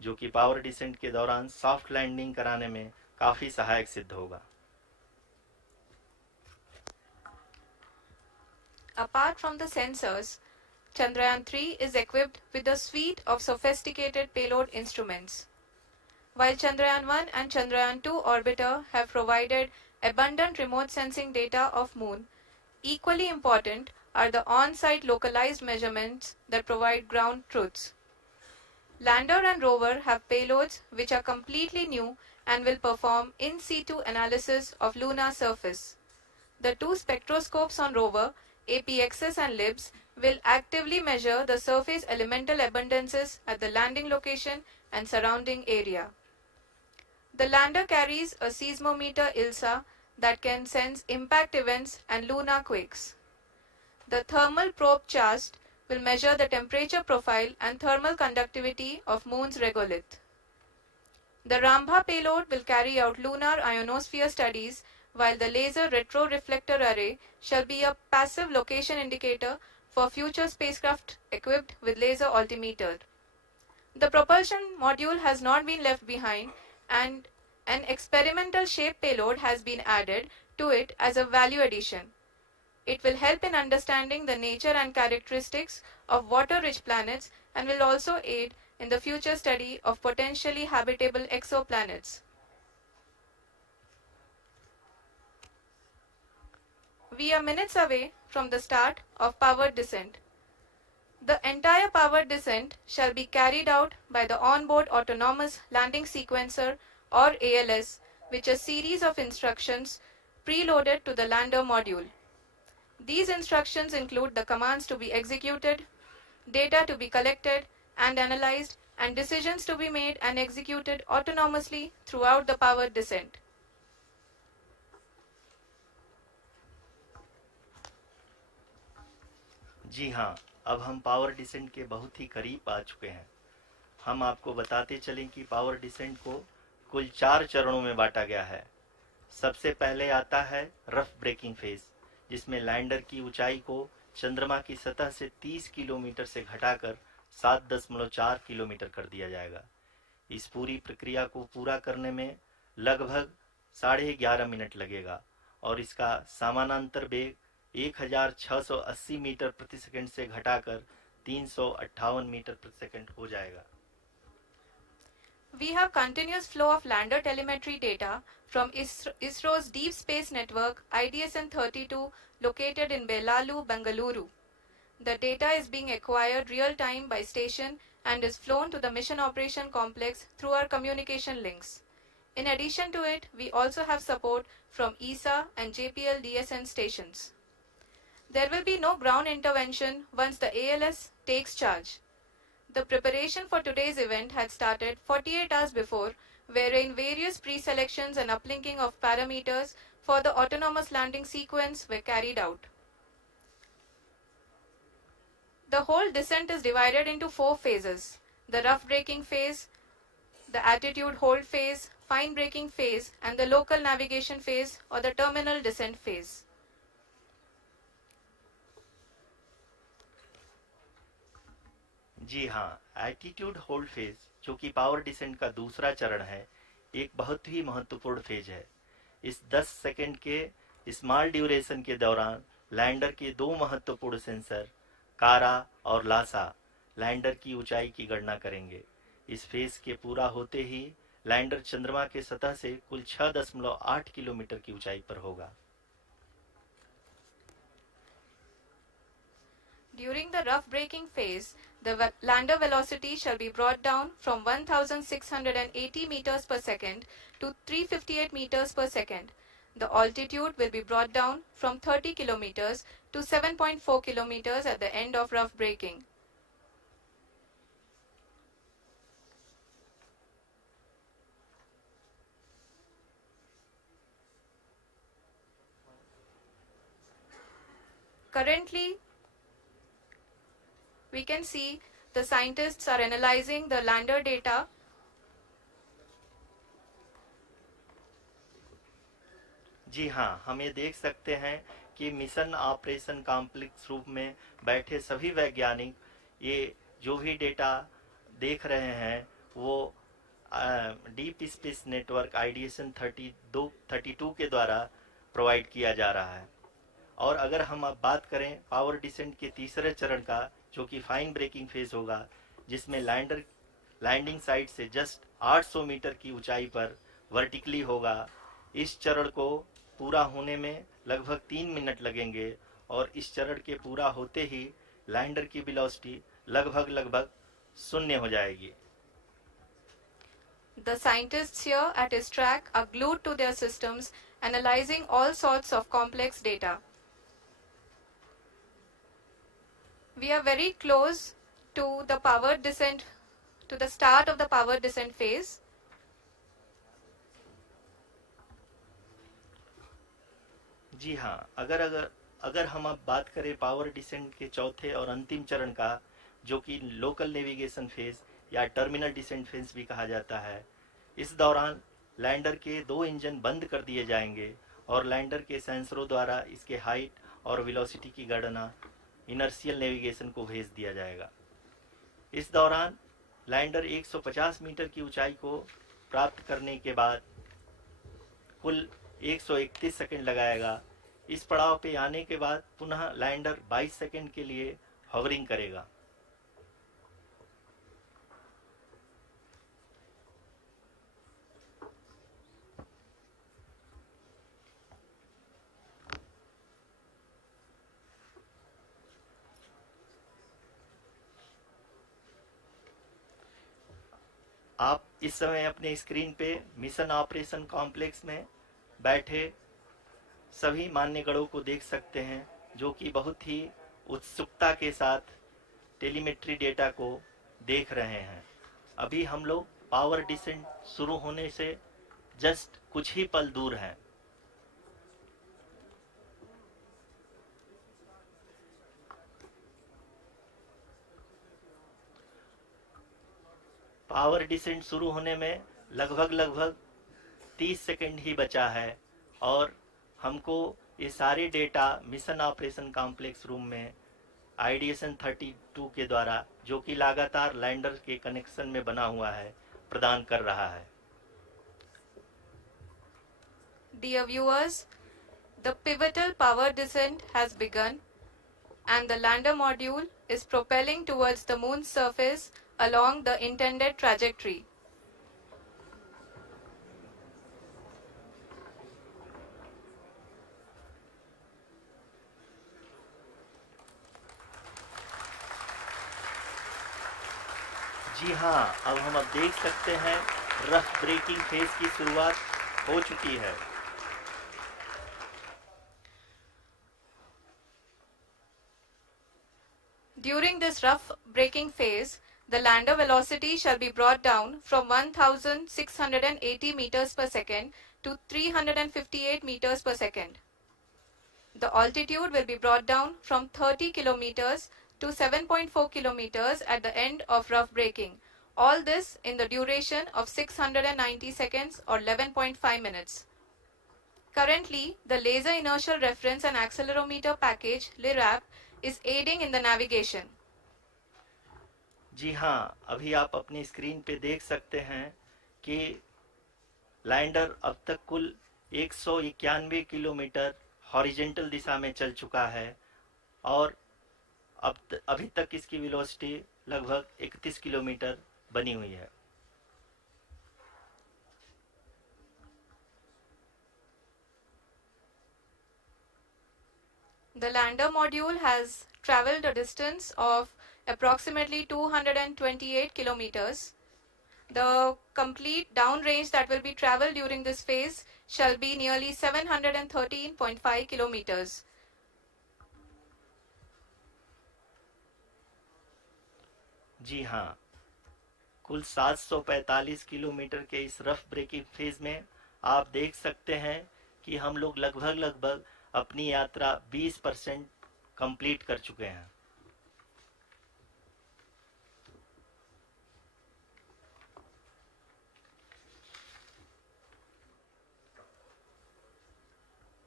जो कि पावर डिसेंट के दौरान सॉफ्ट लैंडिंग कराने में काफी सहायक सिद्ध होगा। Apart from the sensors, Chandrayaan 3 is equipped with a suite of sophisticated payload instruments. While Chandrayaan 1 and Chandrayaan 2 orbiter have provided abundant remote sensing data of Moon, equally important are the on-site localized measurements that provide ground truths. Lander and rover have payloads which are completely new and will perform in-situ analysis of lunar surface. The two spectroscopes on rover, APXS and LIBS, will actively measure the surface elemental abundances at the landing location and surrounding area. The lander carries a seismometer ILSA that can sense impact events and lunar quakes. The thermal probe CHAST will measure the temperature profile and thermal conductivity of Moon's regolith. The Rambha payload will carry out lunar ionosphere studies, while the laser retroreflector array shall be a passive location indicator for future spacecraft equipped with laser altimeter. The propulsion module has not been left behind, and an experimental shape payload has been added to it as a value addition. It will help in understanding the nature and characteristics of water-rich planets and will also aid in the future study of potentially habitable exoplanets. We are minutes away from the start of powered descent. The entire powered descent shall be carried out by the onboard autonomous landing sequencer or ALS, which is a series of instructions preloaded to the lander module. These instructions include the commands to be executed, data to be collected and analyzed, and decisions to be made and executed autonomously throughout the powered descent. जी हाँ, अब हम power descent के बहुत ही करीब आ चुके हैं। हम आपको बताते चलें कि पावर डिसेंट को कुल 4 चरणों में बांटा गया है। सबसे पहले आता है रफ ब्रेकिंग फेज, जिसमें लैंडर की ऊंचाई को चंद्रमा की सतह से 30 किलोमीटर से घटाकर 7.4 किलोमीटर कर दिया जाएगा। इस पूरी प्रक्रिया को पूरा करने में लगभग 11.5 मिनट लगेगा और इसका समानांतर वेग 1680 मीटर प्रति सेकंड से घटाकर 358 मीटर प्रति सेकंड हो जाएगा। We have continuous flow of lander telemetry data from ISRO's Deep Space Network IDSN-32 located in Belalu, Bengaluru. The data is being acquired real-time by station and is flown to the Mission Operation Complex through our communication links. In addition to it, we also have support from ESA and JPL DSN stations. There will be no ground intervention once the ALS takes charge. The preparation for today's event had started 48 hours before, wherein various pre-selections and uplinking of parameters for the autonomous landing sequence were carried out. The whole descent is divided into 4 phases: the rough braking phase, the attitude hold phase, fine braking phase, and the local navigation phase or the terminal descent phase. जी हाँ, attitude hold phase, जो कि power descent का दूसरा चरण है, एक बहुत ही महत्वपूर्ण फेज है। इस 10 सेकंड के स्मॉल ड्यूरेशन के दौरान लैंडर के दो महत्वपूर्ण सेंसर कारा और लासा लैंडर की ऊंचाई की गणना करेंगे। इस फेज के पूरा होते ही लैंडर चंद्रमा के सतह से कुल 6.8 किलोमीटर की ऊंचाई पर होगा। During the rough braking phase, the lander velocity shall be brought down from 1680 meters per second to 358 meters per second. The altitude will be brought down from 30 kilometers to 7.4 kilometers at the end of rough braking. Currently, we can see the scientists are analyzing the lander data. जी हाँ, हम ये देख सकते हैं कि mission operation complex रूप में बैठे सभी वैज्ञानिक ये जो भी डेटा देख रहे हैं वो डीप स्पेस नेटवर्क आईडीएसन 32 के द्वारा प्रोवाइड किया जा रहा है। और अगर हम अब बात करें पावर डिसेंट के तीसरे चरण का, जो कि फाइन ब्रेकिंग फेज होगा, जिसमें लैंडर लैंडिंग साइट से जस्ट 800 मीटर की ऊंचाई पर वर्टिकली होगा। इस चरण को पूरा होने में लगभग 3 मिनट लगेंगे और इस चरण के पूरा होते ही लैंडर की वेलोसिटी लगभग शून्य हो जाएगी। The scientists here at ISRO are glued to their systems, analyzing all sorts of complex data. We are very close to the power descent, to the start of the power descent phase. जी हाँ, अगर हम अब बात करें power descent के चौथे और अंतिम चरण का, जो कि लोकल नेविगेशन फेज या टर्मिनल डिसेंट फेज भी कहा जाता है, इस दौरान लैंडर के 2 इंजन बंद कर दिए जाएंगे और लैंडर के सेंसरों द्वारा इसके हाइट और वेलोसिटी की गणना इनर्शियल नेविगेशन को भेज दिया जाएगा। इस दौरान लैंडर 150 मीटर की ऊंचाई को प्राप्त करने के बाद कुल 131 सेकंड लगाएगा। इस पड़ाव पे आने के बाद पुनः लैंडर 22 सेकंड के लिए हॉवरिंग करेगा। आप इस समय अपने स्क्रीन पे मिशन ऑपरेशन कॉम्प्लेक्स में बैठे सभी मान्यगणों को देख सकते हैं, जो कि बहुत ही उत्सुकता के साथ टेलीमेट्री डेटा को देख रहे हैं। अभी हम लोग पावर डिसेंट शुरू होने से जस्ट कुछ ही पल दूर हैं। पावर डिसेंट शुरू होने में लगभग 30 सेकंड ही बचा है और हमको ये सारे data mission operation complex room में आईडीएसन 32 के द्वारा, जो कि लगातार लैंडर के कनेक्शन में बना हुआ है, प्रदान कर रहा है। Dear viewers, the pivotal power descent has begun and the lander module is propelling towards the moon's surface along the intended trajectory. जी हाँ, अब हम देख सकते हैं रफ ब्रेकिंग फेज की शुरुआत हो चुकी है। During this rough braking phase, the lander velocity shall be brought down from 1680 meters per second to 358 meters per second. The altitude will be brought down from 30 kilometers to 7.4 kilometers at the end of rough braking. All this in the duration of 690 seconds or 11.5 minutes. Currently, the Laser Inertial Reference and Accelerometer package, LIRAP, is aiding in the navigation. जी हाँ, अभी आप अपनी screen पे देख सकते हैं कि lander अब तक कुल 191 किलोमीटर हॉरिजेंटल दिशा में चल चुका है और अभी तक इसकी वेलोसिटी लगभग 31 किलोमीटर बनी हुई है। The lander module has traveled a distance of approximately 228 kilometers. The complete downrange that will be traveled during this phase shall be nearly 713.5 kilometers. जी हाँ, कुल 745 किलोमीटर के इस रफ ब्रेकिंग फेज में आप देख सकते हैं कि हम लोग लगभग अपनी यात्रा 20% कंप्लीट कर चुके हैं।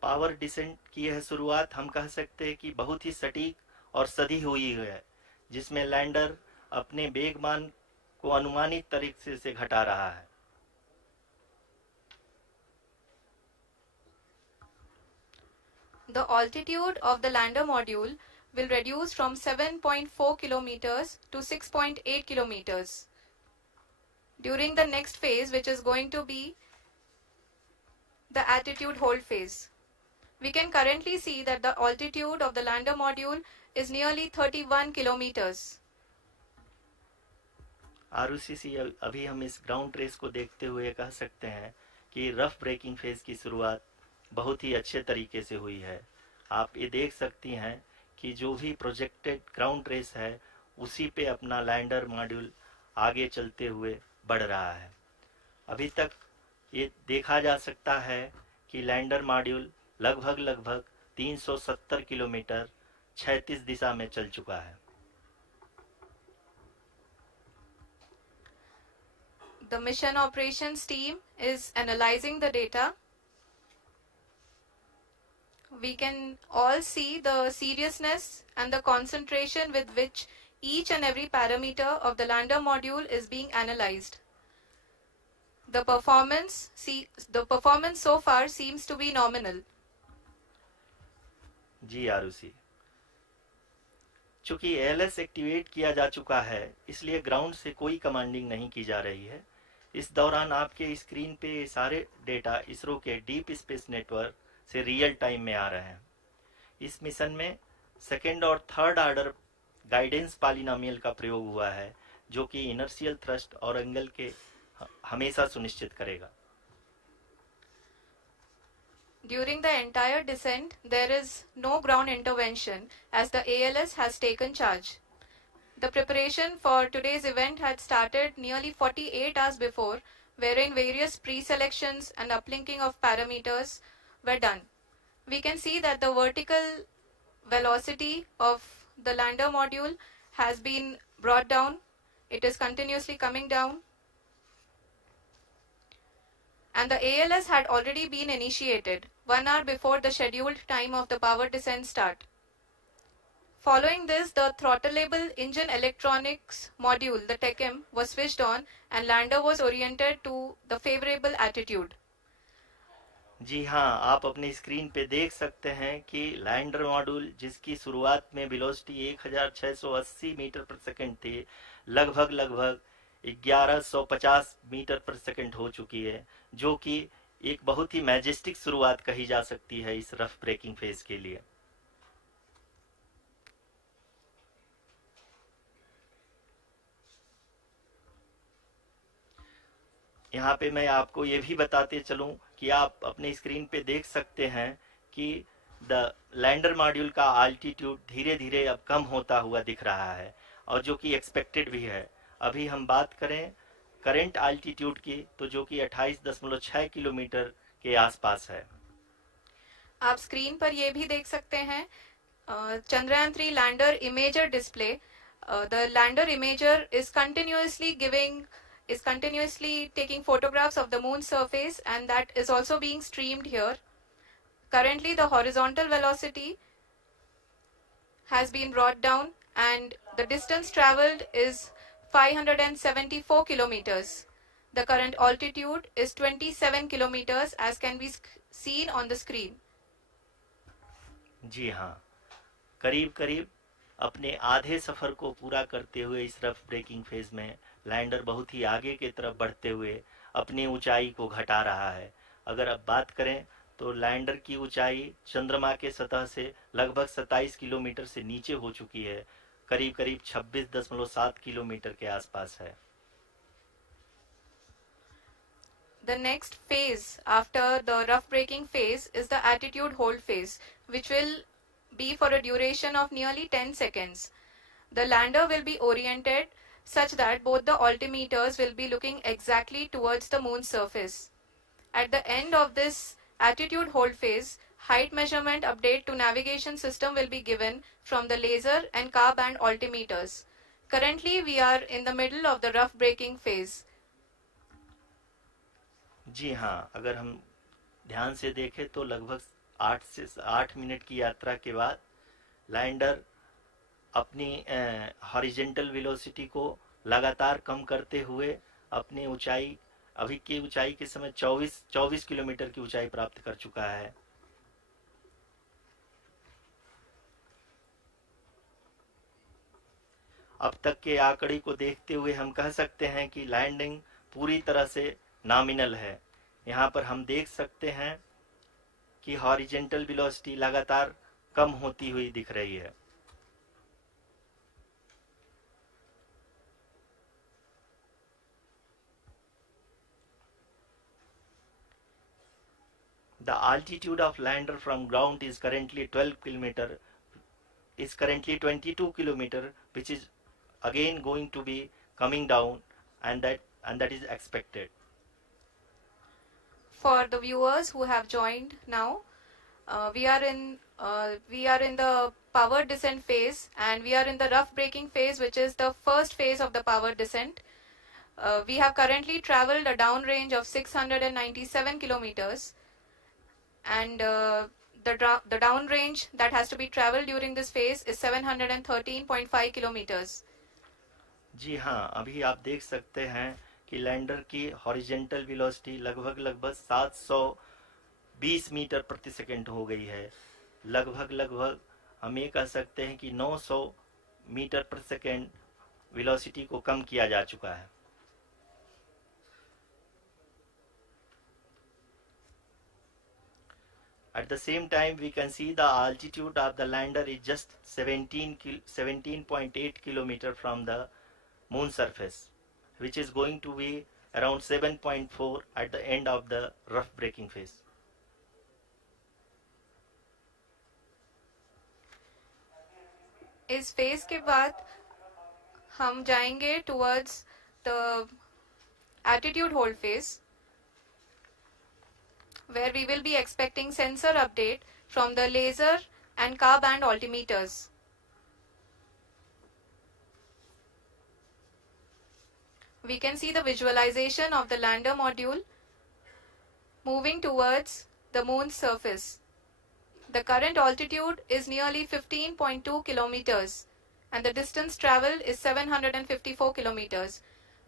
पावर डिसेंट की यह शुरुआत हम कह सकते हैं कि बहुत ही सटीक और सधी हुई है, जिसमें लैंडर अपने वेगमान को अनुमानित तरीके से घटा रहा है। The altitude of the lander module will reduce from 7.4 kilometers to 6.8 kilometers during the next phase, which is going to be the attitude hold phase. We can currently see that the altitude of the lander module is nearly 31 kilometers. Arushi, अभी हम इस ground trace को देखते हुए कह सकते हैं कि रफ ब्रेकिंग फेज की शुरुआत बहुत ही अच्छे तरीके से हुई है। आप ये देख सकती हैं कि जो भी प्रोजेक्टेड ग्राउंड ट्रेस है उसी पे अपना लैंडर मॉड्यूल आगे चलते हुए बढ़ रहा है। अभी तक ये देखा जा सकता है कि लैंडर मॉड्यूल लगभग 370 किलोमीटर क्षैतिज दिशा में चल चुका है। The mission operations team is analyzing the data. We can all see the seriousness and the concentration with which each and every parameter of the lander module is being analyzed. The performance so far seems to be nominal. जी आरुषि, चूंकि ALS activate किया जा चुका है इसलिए ground से कोई commanding नहीं की जा रही है। इस दौरान आपके स्क्रीन पे ये सारे डेटा इसरो के डीप स्पेस नेटवर्क से रियल टाइम में आ रहे हैं। इस मिशन में सेकेंड और थर्ड ऑर्डर गाइडेंस पॉलिनोमियल का प्रयोग हुआ है, जो कि इनर्शियल थ्रस्ट और एंगल के हमेशा सुनिश्चित करेगा। During the entire descent, there is no ground intervention as the ALS has taken charge. The preparation for today's event had started nearly 48 hours before, wherein various pre-selections and uplinking of parameters were done. We can see that the vertical velocity of the lander module has been brought down. It is continuously coming down. And the ALS had already been initiated 1 hour before the scheduled time of the power descent start. Following this, the throttleable engine electronics module, the TECM, was switched on and lander was oriented to the favorable attitude. जी हाँ, आप अपनी screen पे देख सकते हैं कि lander module जिसकी शुरुआत में वेलोसिटी 1680 मीटर पर सेकंड थी, लगभग 1150 मीटर पर सेकंड हो चुकी है, जो कि एक बहुत ही मैजेस्टिक शुरुआत कही जा सकती है इस रफ ब्रेकिंग फेज के लिए। यहाँ पे मैं आपको ये भी बताते चलूं कि आप अपने स्क्रीन पे देख सकते हैं कि द लैंडर मॉड्यूल का आल्टीट्यूड धीरे धीरे अब कम होता हुआ दिख रहा है, और जो कि एक्सपेक्टेड भी है। अभी हम बात करें करंट आल्टीट्यूड की, तो जो कि 28.6 किलोमीटर के आसपास है। आप स्क्रीन पर ये भी देख सकते हैं Chandrayaan 3 lander imager display. The lander imager is continuously taking photographs of the moon's surface, and that is also being streamed here. Currently the horizontal velocity has been brought down and the distance traveled is 574 kilometers. The current altitude is 27 kilometers as can be seen on the screen. जी हाँ, करीब करीब अपने आधे सफर को पूरा करते हुए इस रफ ब्रेकिंग फेज में लैंडर बहुत ही आगे की तरफ बढ़ते हुए अपनी ऊंचाई को घटा रहा है। अगर अब बात करें तो लैंडर की ऊंचाई चंद्रमा के सतह से लगभग 27 किलोमीटर से नीचे हो चुकी है, करीब करीब 26.7 किलोमीटर के आसपास है। The next phase after the rough braking phase is the attitude hold phase, which will be for a duration of nearly 10 seconds. The lander will be oriented such that both the altimeters will be looking exactly towards the moon's surface. At the end of this attitude hold phase, height measurement update to navigation system will be given from the laser and car band altimeters. Currently, we are in the middle of the rough braking phase. जी हाँ, अगर हम ध्यान से देखें तो लगभग 8 minute की यात्रा के बाद लैंडर अपनी हॉरिजेंटल वेलोसिटी को लगातार कम करते हुए अपनी ऊंचाई, अभी की ऊंचाई के समय 24 किलोमीटर की ऊंचाई प्राप्त कर चुका है। अब तक के आंकड़े को देखते हुए हम कह सकते हैं कि लैंडिंग पूरी तरह से नॉमिनल है। यहाँ पर हम देख सकते हैं कि हॉरिजेंटल वेलोसिटी लगातार कम होती हुई दिख रही है। The altitude of lander from ground is currently 22 kilometer, which is again going to be coming down, and that is expected. For the viewers who have joined now, we are in the power descent phase, and we are in the rough braking phase, which is the first phase of the power descent. We have currently traveled a downrange of 697 kilometers, and the downrange that has to be traveled during this phase is 713.5 kilometers. जी हाँ, अभी आप देख सकते हैं कि lander की horizontal velocity लगभग 720 metre प्रति सेकंड हो गई है। लगभग हम ये कह सकते हैं कि 900 मीटर प्रति सेकंड वेलोसिटी को कम किया जा चुका है। At the same time, we can see the altitude of the lander is just 17.8 kilometer from the moon surface, which is going to be around 7.4 at the end of the rough braking phase. इस phase के बाद हम जाएंगे towards the attitude hold phase, where we will be expecting sensor update from the laser and car band altimeters. We can see the visualization of the lander module moving towards the moon's surface. The current altitude is nearly 15.2 kilometers, and the distance traveled is 754 kilometers.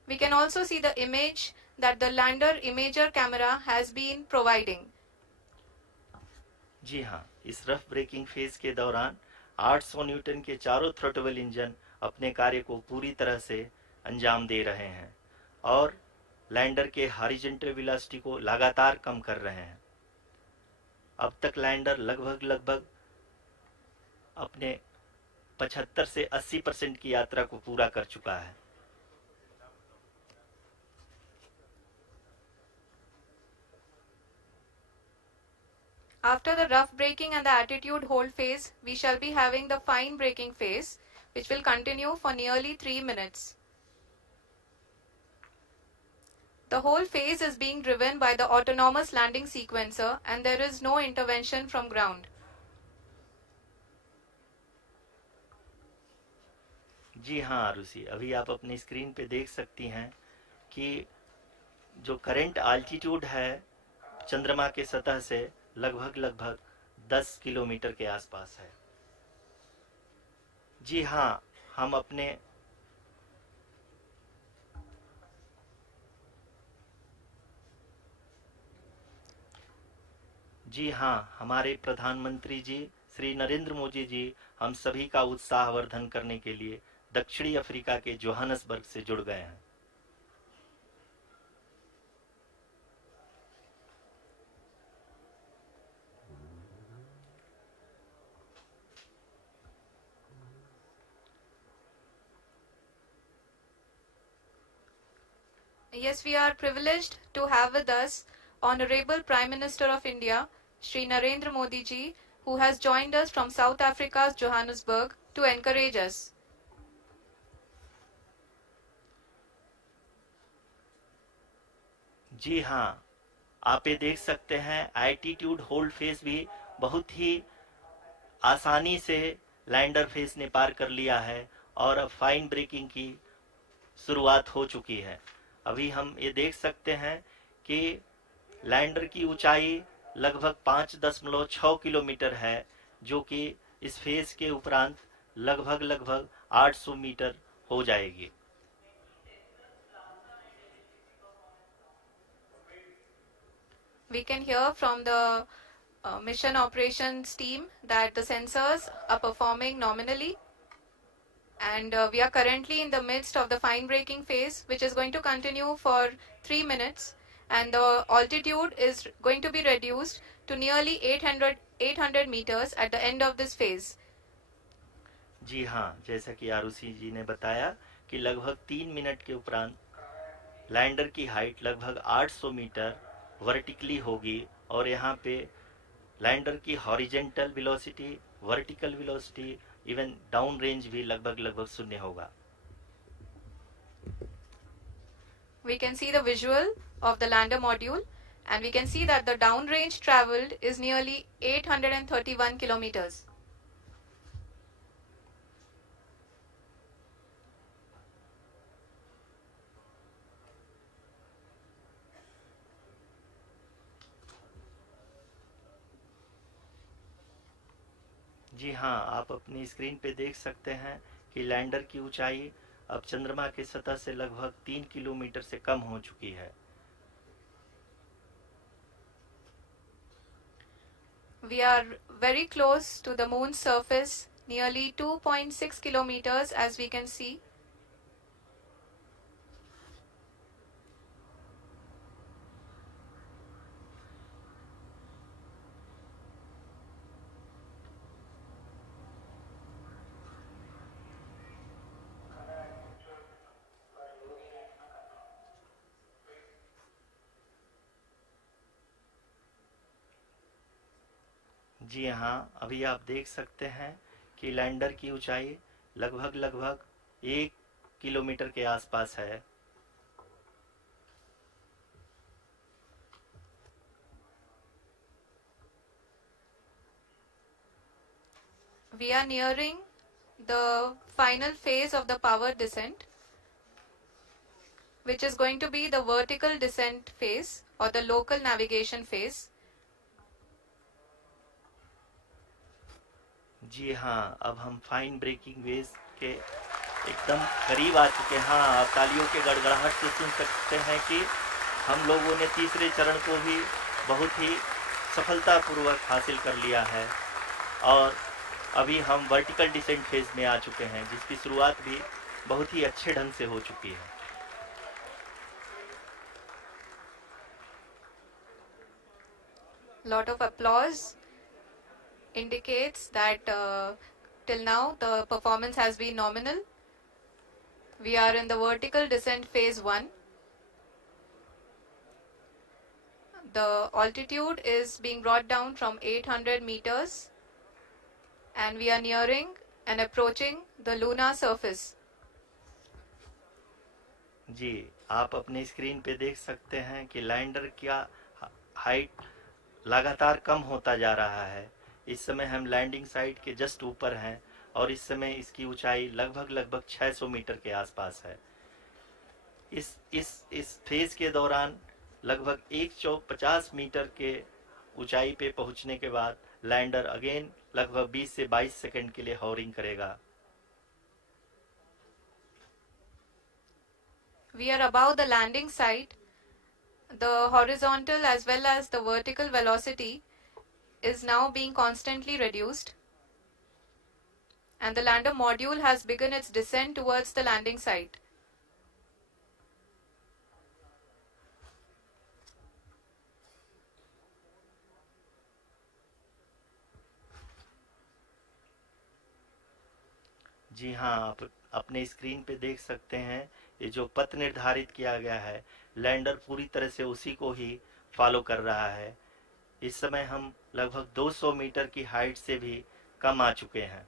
We can also see the image that the lander imager camera has been providing. जी हाँ, इस rough breaking phase के दौरान 800 Newton के चारों throttle engine अपने कार्य को पूरी तरह से अंजाम दे रहे हैं और लैंडर के हॉरिजॉन्टल वेलोसिटी को लगातार कम कर रहे हैं। अब तक लैंडर लगभग अपने 75 से 80% की यात्रा को पूरा कर चुका है। After the rough braking and the attitude hold phase, we shall be having the fine braking phase, which will continue for nearly 3 minutes. The whole phase is being driven by the autonomous landing sequencer, and there is no intervention from ground. जी हाँ आरुषि, अभी आप अपनी screen पे देख सकती हैं कि जो करंट आल्टीट्यूड है चंद्रमा के सतह से लगभग 10 किलोमीटर के आसपास है। जी हाँ, हम अपने जी हाँ, हमारे प्रधानमंत्री जी श्री नरेंद्र मोदी जी हम सभी का उत्साहवर्धन करने के लिए दक्षिणी अफ्रीका के जोहानसबर्ग से जुड़ गए हैं। Yes, we are privileged to have with us Honorable Prime Minister of India, Shri Narendra Modi ji, who has joined us from South Africa's Johannesburg to encourage us. जी हाँ, आप ये देख सकते हैं एल्टीट्यूड होल्ड फेस भी बहुत ही आसानी से लैंडर फेस ने पार कर लिया है और अब फाइन ब्रेकिंग की शुरुआत हो चुकी है। अभी हम ये देख सकते हैं कि लैंडर की ऊंचाई लगभग 5.6 किलोमीटर है, जो कि इस फेज के उपरांत लगभग 800 मीटर हो जाएगी। We can hear from the mission operations team that the sensors are performing nominally, and we are currently in the midst of the fine braking phase, which is going to continue for 3 minutes, and the altitude is going to be reduced to nearly 800 meters at the end of this phase. जी हाँ, जैसा कि आरुषि जी ने बताया कि लगभग 3 minute के उपरांत lander की हाइट लगभग 800 मीटर वर्टिकली होगी और यहाँ पे लैंडर की horizontal velocity, vertical velocity, even down range भी लगभग शून्य होगा। We can see the visual of the lander module, and we can see that the down range traveled is nearly 831 kilometers. जी हाँ, आप अपनी स्क्रीन पे देख सकते हैं कि लैंडर की ऊंचाई अब चंद्रमा की सतह से लगभग 3 किलोमीटर से कम हो चुकी है। We are very close to the moon's surface, nearly 2.6 kilometers as we can see. जी हाँ, अभी आप देख सकते हैं कि लैंडर की ऊंचाई लगभग 1 किलोमीटर के आसपास है। We are nearing the final phase of the power descent, which is going to be the vertical descent phase or the local navigation phase. जी हाँ, अब हम फाइन ब्रेकिंग वेज के एकदम करीब आ चुके हैं। हाँ, आप तालियों के गड़गड़ाहट से सुन सकते हैं कि हम लोगों ने तीसरे चरण को भी बहुत ही सफलतापूर्वक हासिल कर लिया है और अभी हम वर्टिकल डिसेंट फेज में आ चुके हैं, जिसकी शुरुआत भी बहुत ही अच्छे ढंग से हो चुकी है। Lot of applause indicates that till now the performance has been nominal. We are in the vertical descent phase 1. The altitude is being brought down from 800 meters and we are nearing and approaching the lunar surface. जी, आप अपने screen पे देख सकते हैं कि lander का height लगातार कम होता जा रहा है। इस समय हम लैंडिंग साइट के जस्ट ऊपर हैं और इस समय इसकी ऊंचाई लगभग 600 मीटर के आसपास है। इस फेज के दौरान लगभग 150 मीटर के ऊंचाई पे पहुंचने के बाद लैंडर अगेन लगभग 20 से 22 सेकंड के लिए हॉवरिंग करेगा। We are above the landing site. The horizontal as well as the vertical velocity is now being constantly reduced, and the lander module has begun its descent towards the landing site. जी हाँ, आप अपने screen पे देख सकते हैं ये जो पथ निर्धारित किया गया है, लैंडर पूरी तरह से उसी को ही फॉलो कर रहा है। इस समय हम लगभग 200 मीटर की हाइट से भी कम आ चुके हैं।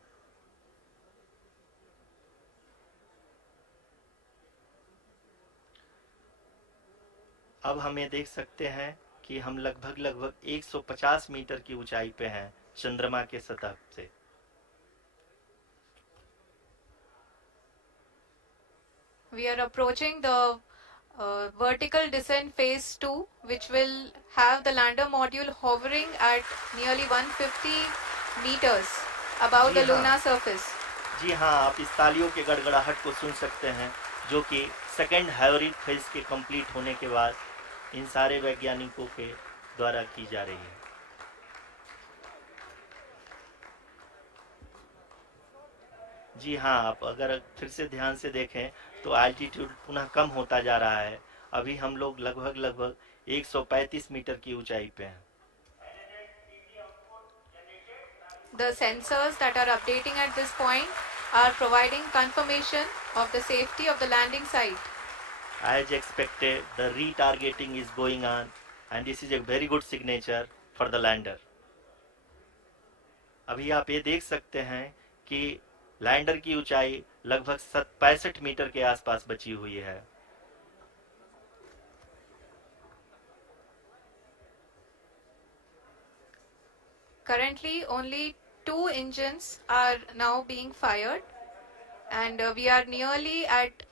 अब हम ये देख सकते हैं कि हम लगभग 150 मीटर की ऊंचाई पे हैं चंद्रमा के सतह से। We are approaching the vertical descent phase 2, which will have the lander module hovering at nearly 150 meters above the lunar surface. जी हाँ, आप इस तालियों के गड़गड़ाहट को सुन सकते हैं, जो कि सेकेंड हाइब्रिड फेज के कंप्लीट होने के बाद इन सारे वैज्ञानिकों के द्वारा की जा रही है। जी हाँ, आप अगर फिर से ध्यान से देखें तो एल्टीट्यूड पुनः कम होता जा रहा है। अभी हम लोग लगभग 135 मीटर की ऊंचाई पे हैं। The sensors that are updating at this point are providing confirmation of the safety of the landing site. As expected, the retargeting is going on, and this is a very good signature for the lander. अभी आप ये देख सकते हैं कि lander की ऊंचाई लगभग 65 मीटर के आसपास बची हुई है। Currently, only 2 engines are now being fired, and we are nearly at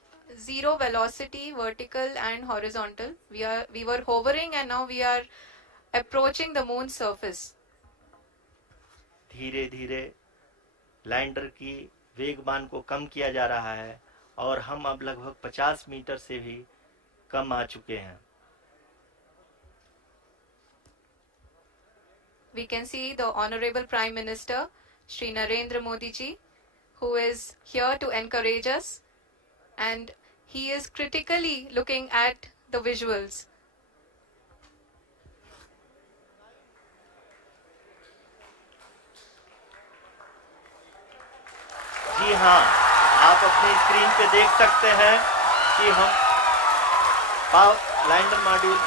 zero velocity, vertical and horizontal. We were hovering, and now we are approaching the moon's surface. धीरे धीरे लैंडर की वेगमान को कम किया जा रहा है और हम अब लगभग 50 मीटर से भी कम आ चुके हैं। We can see the Honorable Prime Minister, Shri Narendra Modi ji, who is here to encourage us, and he is critically looking at the visuals. जी हाँ, आप अपनी स्क्रीन पे देख सकते हैं कि हम lander module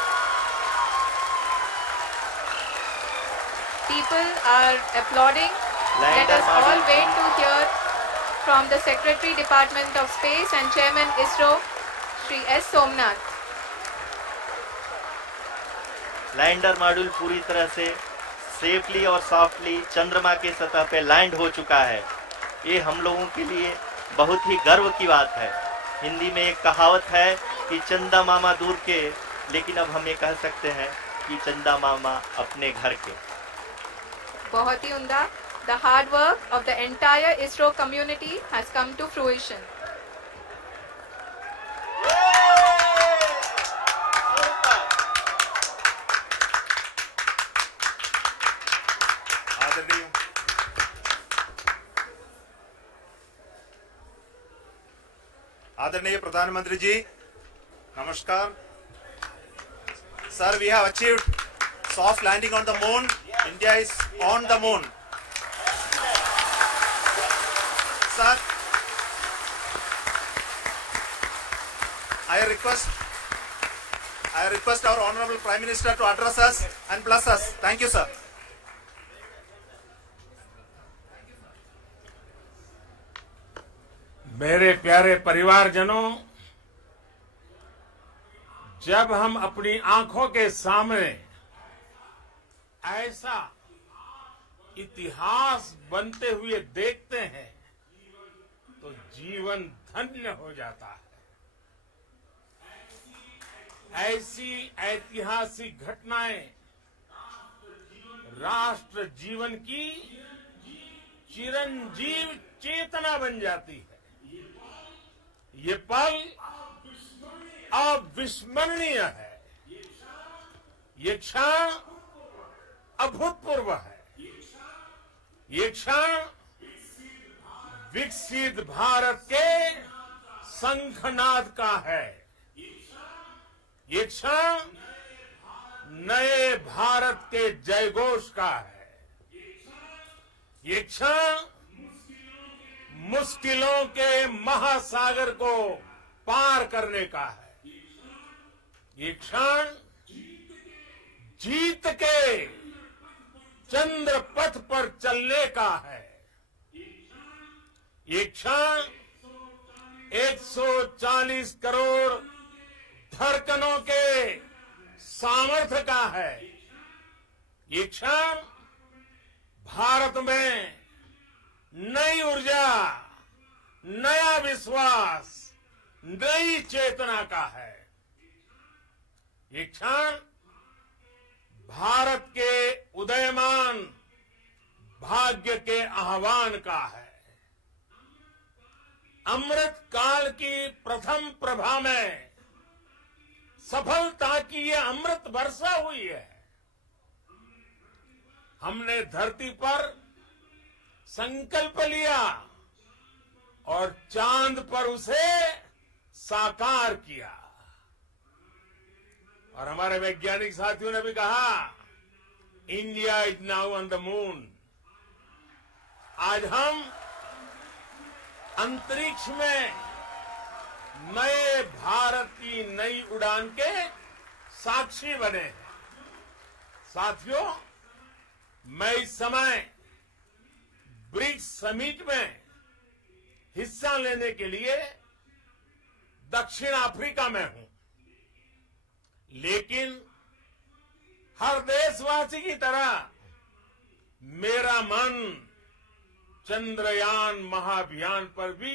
People are applauding. Let us all wait to hear from the Secretary Department of Space and Chairman ISRO, Shri S. Somnath. Lander module पूरी तरह से सेफली और सॉफ्टली चंद्रमा के सतह पे लैंड हो चुका है। ये हम लोगों के लिए बहुत ही गर्व की बात है। हिंदी में एक कहावत है कि चंदा मामा दूर के, लेकिन अब हम ये कह सकते हैं कि चंदा मामा अपने घर के। बहुत ही उम्दा. The hard work of the entire ISRO community has come to fruition. आदरणीय प्रधानमंत्री जी, नमस्कार. Sir, we have achieved soft landing on the moon. India is on the moon. Sir, I request our Honorable Prime Minister to address us and bless us. Thank you, sir. मेरे प्यारे परिवारजनों, जब हम अपनी आंखों के सामने ऐसा इतिहास बनते हुए देखते हैं तो जीवन धन्य हो जाता है। ऐसी ऐतिहासिक घटनाएं राष्ट्र जीवन की चिरंजीव चेतना बन जाती है। ये पल अविस्मरणीय है। ये क्षण अभूतपूर्व है। ये क्षण विकसित भारत के शंखनाद का है। ये क्षण नए भारत के जयघोष का है। ये क्षण मुश्किलों के महासागर को पार करने का है। ये क्षण जीत के चंद्र पथ पर चलने का है। ये क्षण 140 करोड़ धड़कनों के सामर्थ्य का है। ये क्षण भारत में नई ऊर्जा, नया विश्वास, नई चेतना का है। ये क्षण भारत के उदयमान भाग्य के आह्वान का है। अमृत काल की प्रथम प्रभा में सफलता की ये अमृत वर्षा हुई है। हमने धरती पर संकल्प लिया और चांद पर उसे साकार किया। और हमारे वैज्ञानिक साथियों ने भी कहा, India is now on the moon. आज हम अंतरिक्ष में नए भारत की नई उड़ान के साक्षी बने हैं। साथियों, मैं इस समय ब्रिक्स समिट में हिस्सा लेने के लिए दक्षिण अफ्रीका में हूं, लेकिन हर देशवासी की तरह मेरा मन चंद्रयान महाअभियान पर भी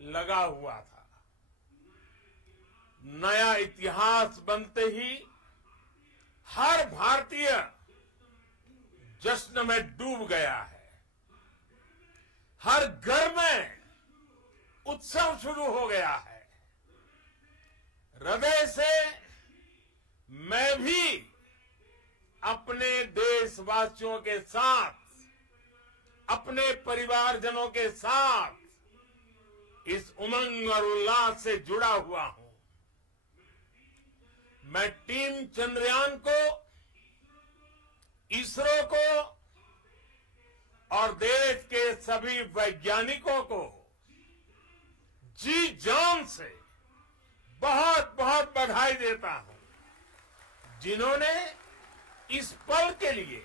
लगा हुआ था। नया इतिहास बनते ही हर भारतीय जश्न में डूब गया है। हर घर में उत्सव शुरू हो गया है। हृदय से मैं भी अपने देशवासियों के साथ, अपने परिवारजनों के साथ इस उमंग और उल्लास से जुड़ा हुआ हूं। मैं टीम चंद्रयान को, इसरो को और देश के सभी वैज्ञानिकों को जी जान से बहुत बहुत बधाई देता हूं, जिन्होंने इस पल के लिए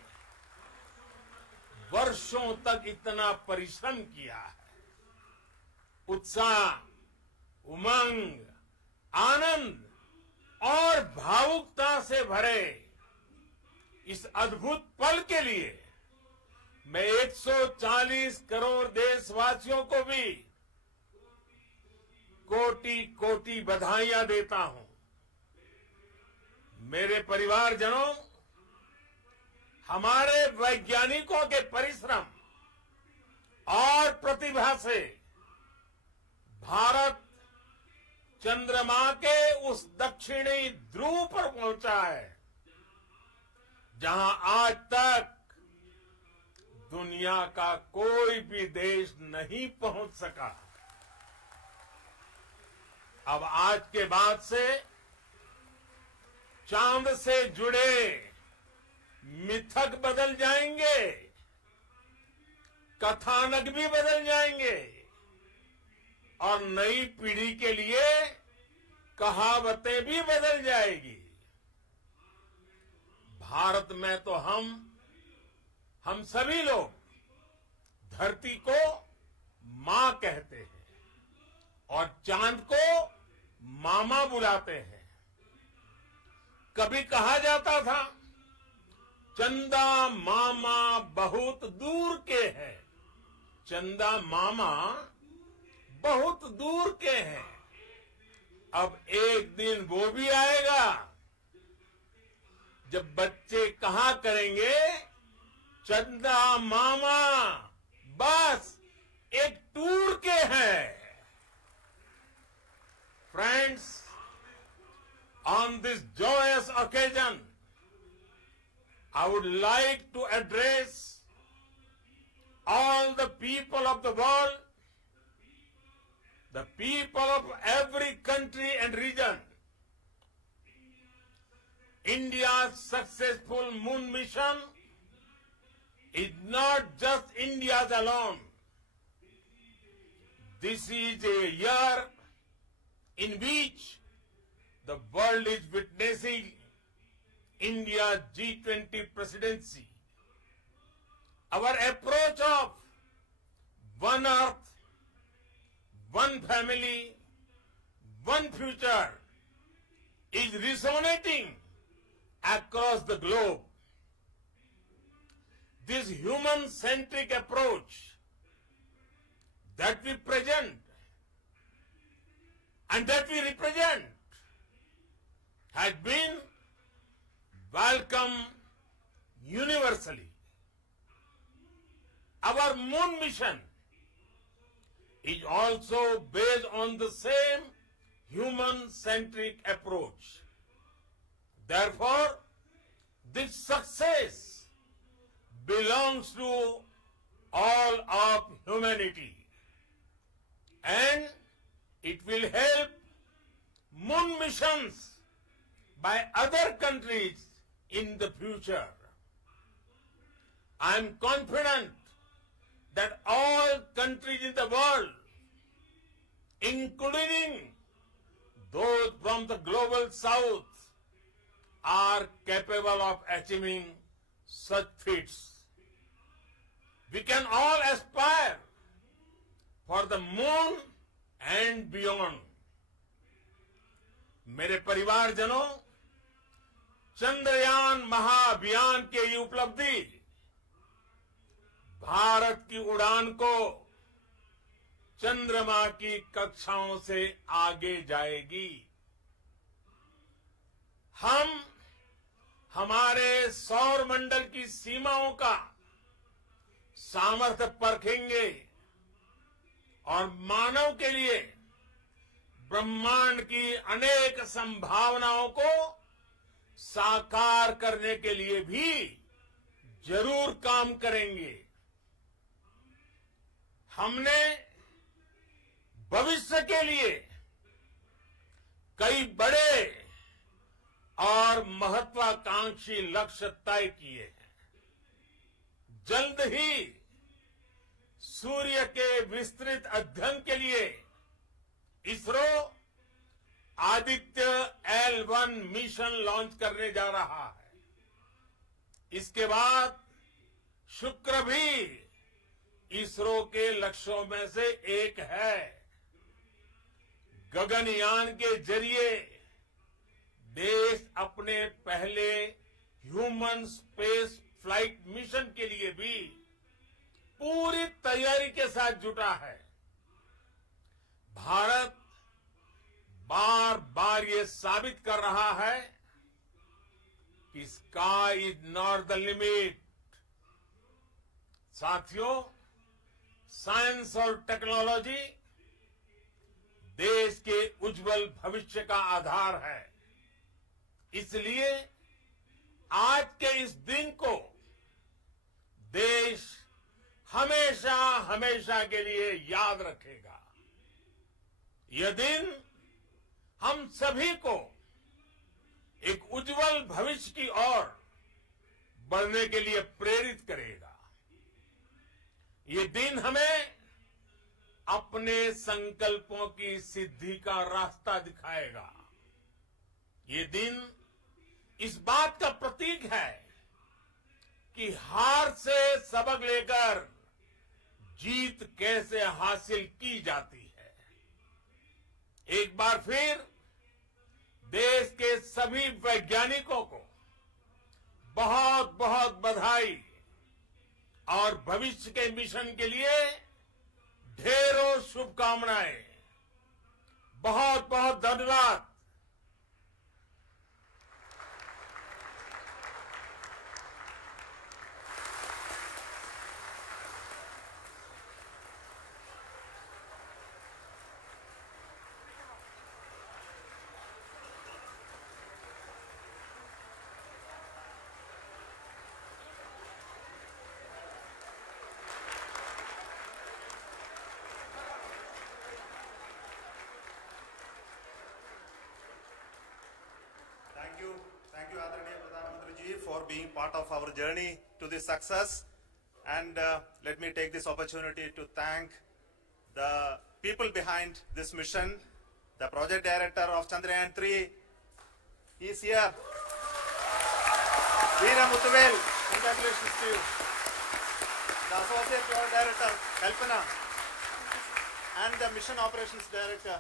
वर्षों तक इतना परिश्रम किया है। उत्साह, उमंग, आनंद और भावुकता से भरे इस अद्भुत पल के लिए मैं 140 करोड़ देशवासियों को भी कोटि कोटि बधाइयां देता हूं। मेरे परिवारजनों, हमारे वैज्ञानिकों के परिश्रम और प्रतिभा से भारत चंद्रमा के उस दक्षिणी ध्रुव पर पहुंचा है, जहां आज तक दुनिया का कोई भी देश नहीं पहुंच सका। अब आज के बाद से चांद से जुड़े मिथक बदल जाएंगे, कथानक भी बदल जाएंगे और नई पीढ़ी के लिए कहावतें भी बदल जाएगी। भारत में तो हम सभी लोग धरती को मां कहते हैं और चांद को मामा बुलाते हैं। कभी कहा जाता था, चंदा मामा बहुत दूर के हैं। चंदा मामा बहुत दूर के हैं। अब एक दिन वो भी आएगा जब बच्चे कहा करेंगे, चंदा मामा बस एक टूर के हैं। Friends, on this joyous occasion, I would like to address all the people of the world, the people of every country and region, India's successful moon mission is not just India's alone. This is a year in which the world is witnessing India's G20 presidency. Our approach of one earth, one family, one future is resonating across the globe. This human-centric approach that we present and that we represent has been welcomed universally. Our moon mission is also based on the same human-centric approach. Therefore, this success belongs to all of humanity, and it will help moon missions by other countries in the future. I am confident that all countries in the world, including those from the global south, are capable of achieving such feats. We can all aspire for the moon and beyond. मेरे परिवारजनों, चंद्रयान महाअभियान की ये उपलब्धि भारत की उड़ान को चंद्रमा की कक्षाओं से आगे जाएगी। हम हमारे सौर मंडल की सीमाओं का सामर्थ्य परखेंगे और मानव के लिए ब्रह्मांड की अनेक संभावनाओं को साकार करने के लिए भी जरूर काम करेंगे। हमने भविष्य के लिए कई बड़े और महत्वाकांक्षी लक्ष्य तय किए हैं। जल्द ही सूर्य के विस्तृत अध्ययन के लिए ISRO Aditya L1 mission launch करने जा रहा है। इसके बाद शुक्र भी इसरो के लक्ष्यों में से एक है। गगनयान के जरिए देश अपने पहले ह्यूमन स्पेस फ्लाइट मिशन के लिए भी पूरी तैयारी के साथ जुटा है। भारत बार बार ये साबित कर रहा है कि sky is not the limit. साथियों, साइंस और टेक्नोलॉजी देश के उज्जवल भविष्य का आधार है। इसलिए आज के इस दिन को देश हमेशा हमेशा के लिए याद रखेगा। यह दिन हम सभी को एक उज्जवल भविष्य की ओर बढ़ने के लिए प्रेरित करेगा। ये दिन हमें अपने संकल्पों की सिद्धि का रास्ता दिखाएगा। ये दिन इस बात का प्रतीक है कि हार से सबक लेकर जीत कैसे हासिल की जाती है। एक बार फिर देश के सभी वैज्ञानिकों को बहुत बहुत बधाई और भविष्य के मिशन के लिए ढेरों शुभकामनाएं। बहुत बहुत धन्यवाद। Thank you, Adharaniya Pradhan Mantriji, for being part of our journey to this success. And let me take this opportunity to thank the people behind this mission. The project director of Chandrayaan 3 is here. Veera Muthuvel, congratulations to you. The associate project director, Kalpana, and the mission operations director,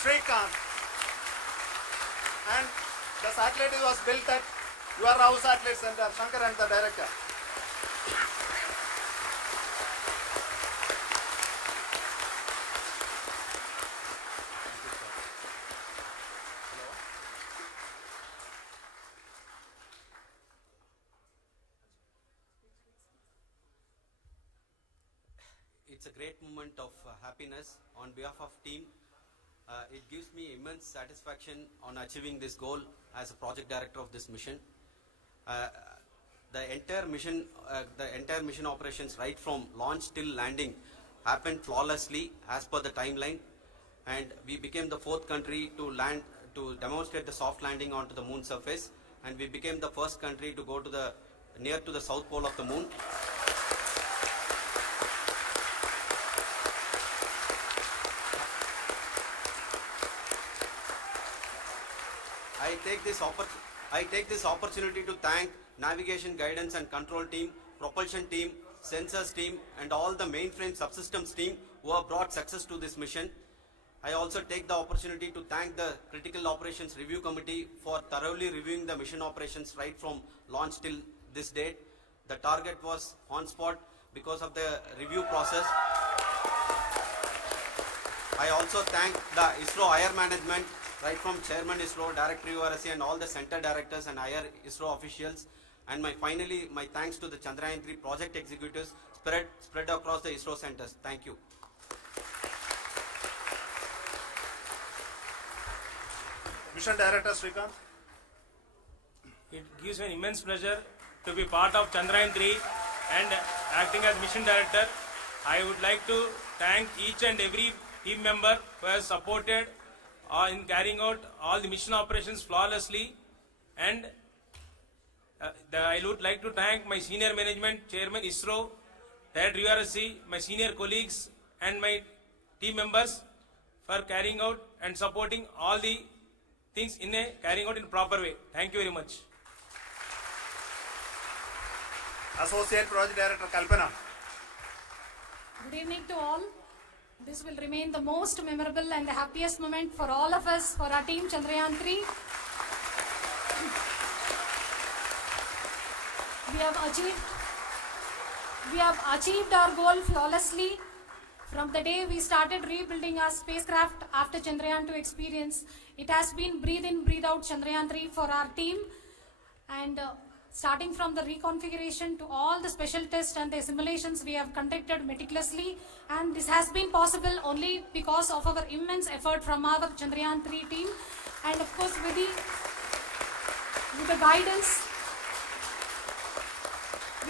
Srikanth. And the satellite was built at your house satellite center, Shankaran, the director. It's a great moment of happiness on behalf of team. It gives me immense satisfaction on achieving this goal as a project director of this mission. The entire mission operations right from launch till landing happened flawlessly as per the timeline, and we became the 4th country to demonstrate the soft landing onto the moon surface, and we became the first country to go to near to the south pole of the moon. I take this opportunity to thank navigation, guidance and control team, propulsion team, sensors team and all the mainframe subsystems team who have brought success to this mission. I also take the opportunity to thank the Critical Operations Review Committee for thoroughly reviewing the mission operations right from launch till this date. The target was on spot because of the review process. I also thank the ISRO higher management, right from Chairman ISRO, Director URSC and all the center directors and higher ISRO officials. And finally, my thanks to the Chandrayaan 3 project executives spread across the ISRO centers. Thank you. Mission Director Srikanth. It gives me immense pleasure to be part of Chandrayaan 3 and acting as Mission Director. I would like to thank each and every team member who has supported in carrying out all the mission operations flawlessly, and I would like to thank my senior management, Chairman ISRO, Director URSC, my senior colleagues and my team members for carrying out and supporting all the things carrying out in proper way. Thank you very much. Associate Project Director Kalpana. Good evening to all. This will remain the most memorable and the happiest moment for all of us, for our team Chandrayaan 3. We have achieved our goal flawlessly. From the day we started rebuilding our spacecraft after Chandrayaan 2 experience, it has been breathe in, breathe out Chandrayaan 3 for our team. And starting from the reconfiguration to all the special tests and the simulations we have conducted meticulously, and this has been possible only because of our immense effort from our Chandrayaan 3 team, and of course with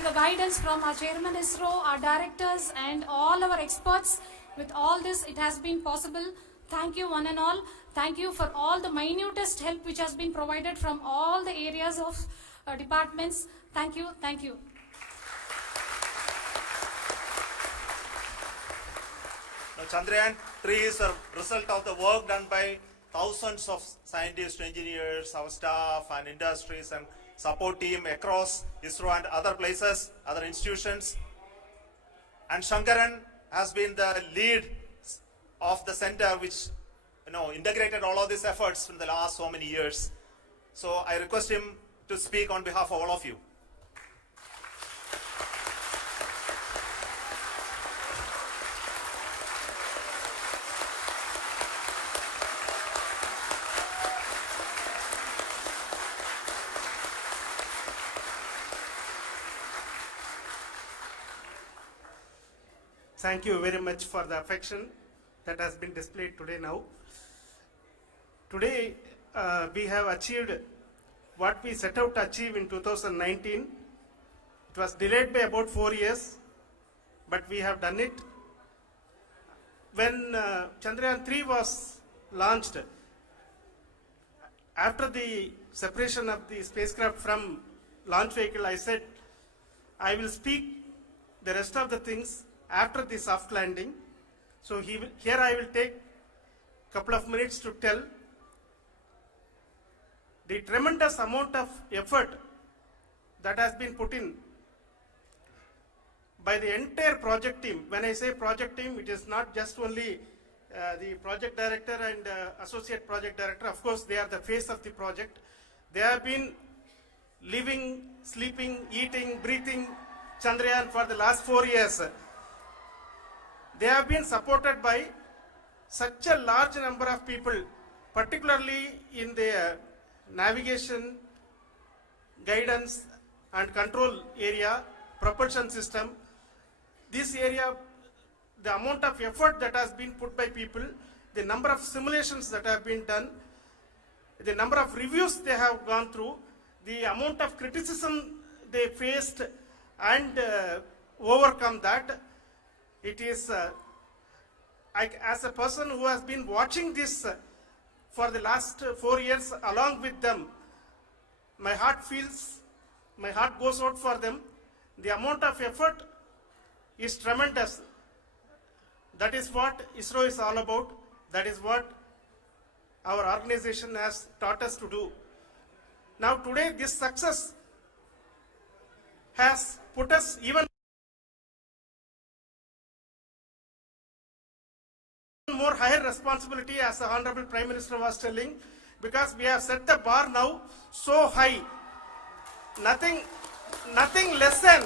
the guidance from our Chairman ISRO, our directors and all our experts. With all this, it has been possible. Thank you one and all. Thank you for all the minutest help which has been provided from all the areas of departments. Thank you. Thank you. Now, Chandrayaan 3 is a result of the work done by thousands of scientists, engineers, our staff and industries and support team across ISRO and other places, other institutions. And Shankaran has been the lead of the center which integrated all of these efforts in the last so many years. So I request him to speak on behalf of all of you. Thank you very much for the affection that has been displayed today now. Today we have achieved what we set out to achieve in 2019. It was delayed by about 4 years, but we have done it. When Chandrayaan 3 was launched, after the separation of the spacecraft from launch vehicle, I said I will speak the rest of the things after the soft landing. So here I will take a couple of minutes to tell the tremendous amount of effort that has been put in by the entire project team. When I say project team, it is not just only the project director and associate project director. Of course, they are the face of the project. They have been living, sleeping, eating, breathing Chandrayaan for the last 4 years. They have been supported by such a large number of people, particularly in the navigation, guidance and control area, propulsion system. This area, the amount of effort that has been put by people, the number of simulations that have been done, the number of reviews they have gone through, the amount of criticism they faced and overcome that. It is, as a person who has been watching this for the last 4 years along with them, my heart goes out for them. The amount of effort is tremendous. That is what ISRO is all about. That is what our organization has taught us to do. Now today this success has put us even more higher responsibility, as the Honorable Prime Minister was telling, because we have set the bar now so high. Nothing less than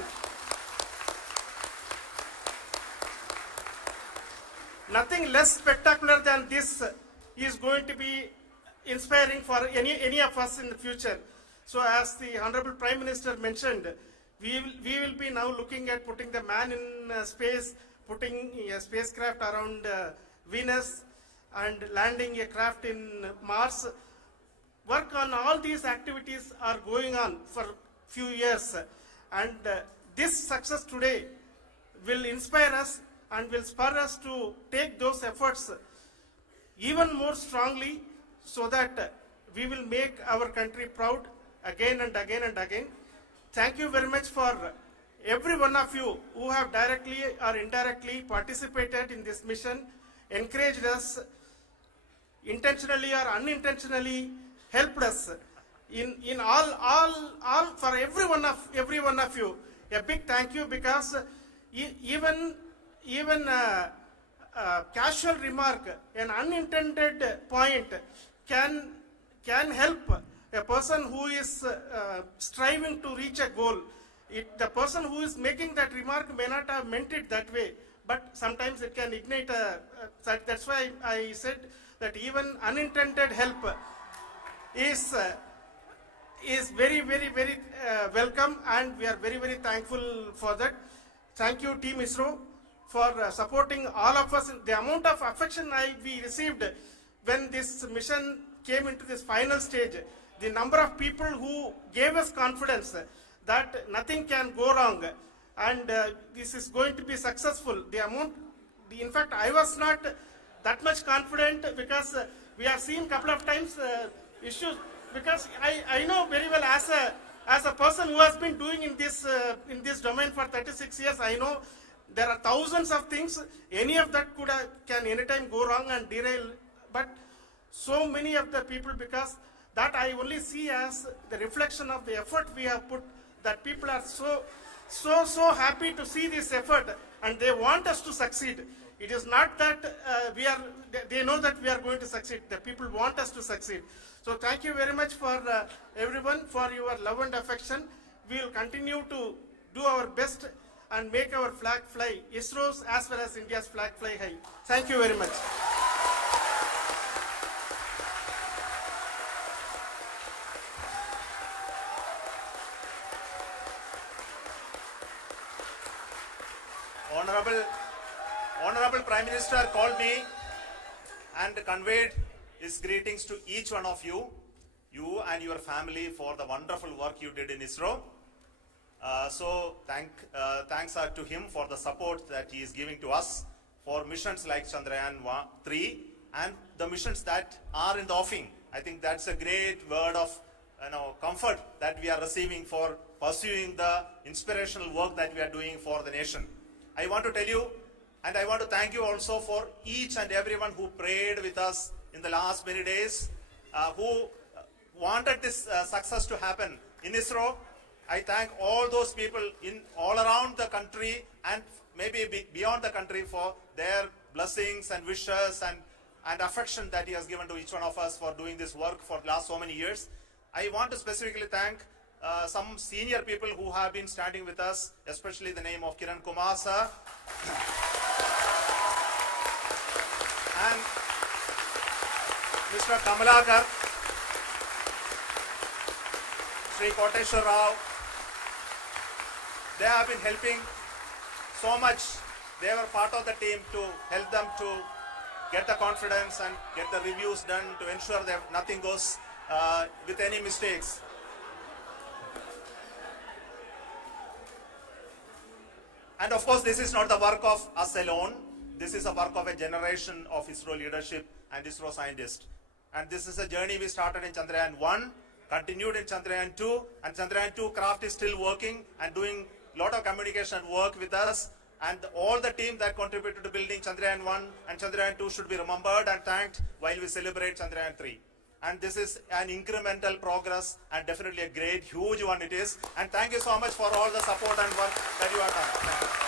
nothing less spectacular than this is going to be inspiring for any of us in the future. So as the Honorable Prime Minister mentioned, we will be now looking at putting the man in space, putting a spacecraft around Venus and landing a craft in Mars. Work on all these activities are going on for few years, and this success today will inspire us and will spur us to take those efforts even more strongly, so that we will make our country proud again and again and again. Thank you very much for every one of you who have directly or indirectly participated in this mission, encouraged us, intentionally or unintentionally helped us in all for every one of you. A big thank you, because even casual remark, an unintended point can help a person who is striving to reach a goal. The person who is making that remark may not have meant it that way, but sometimes it can ignite that's why I said that even unintended help is very, very, very welcome, and we are very, very thankful for that. Thank you, Team ISRO, for supporting all of us. The amount of affection we received when this mission came into this final stage, the number of people who gave us confidence that nothing can go wrong and this is going to be successful. In fact, I was not that much confident, because we have seen couple of times issues, because I know very well as a person who has been doing in this domain for 36 years, I know there are thousands of things. Any of that can anytime go wrong and derail. But so many of the people, because that I only see as the reflection of the effort we have put, that people are so happy to see this effort and they want us to succeed. It is not that they know that we are going to succeed. The people want us to succeed. So thank you very much for everyone for your love and affection. We will continue to do our best and make our flag fly, ISRO's as well as India's flag fly high. Thank you very much. Honorable Prime Minister called me and conveyed his greetings to each one of you and your family, for the wonderful work you did in ISRO. So thanks are to him for the support that he is giving to us for missions like Chandrayaan 3 and the missions that are in the offing. I think that's a great word of comfort that we are receiving for pursuing the inspirational work that we are doing for the nation. I want to tell you, and I want to thank you also for each and everyone who prayed with us in the last many days, who wanted this success to happen in ISRO. I thank all those people in all around the country and maybe beyond the country for their blessings and wishes and affection that he has given to each one of us for doing this work for the last so many years. I want to specifically thank some senior people who have been standing with us, especially the name of Kiran Kumar sir and Mr. Kamalakar, Sri Koteshwar Rao. They have been helping so much. They were part of the team to help them to get the confidence and get the reviews done to ensure that nothing goes with any mistakes. And of course, this is not the work of us alone. This is a work of a generation of ISRO leadership and ISRO scientists. And this is a journey we started in Chandrayaan 1, continued in Chandrayaan 2, and Chandrayaan 2 craft is still working and doing a lot of communication work with us. And all the team that contributed to building Chandrayaan 1 and Chandrayaan 2 should be remembered and thanked while we celebrate Chandrayaan 3. And this is an incremental progress and definitely a great, huge one it is. And thank you so much for all the support and work that you have done.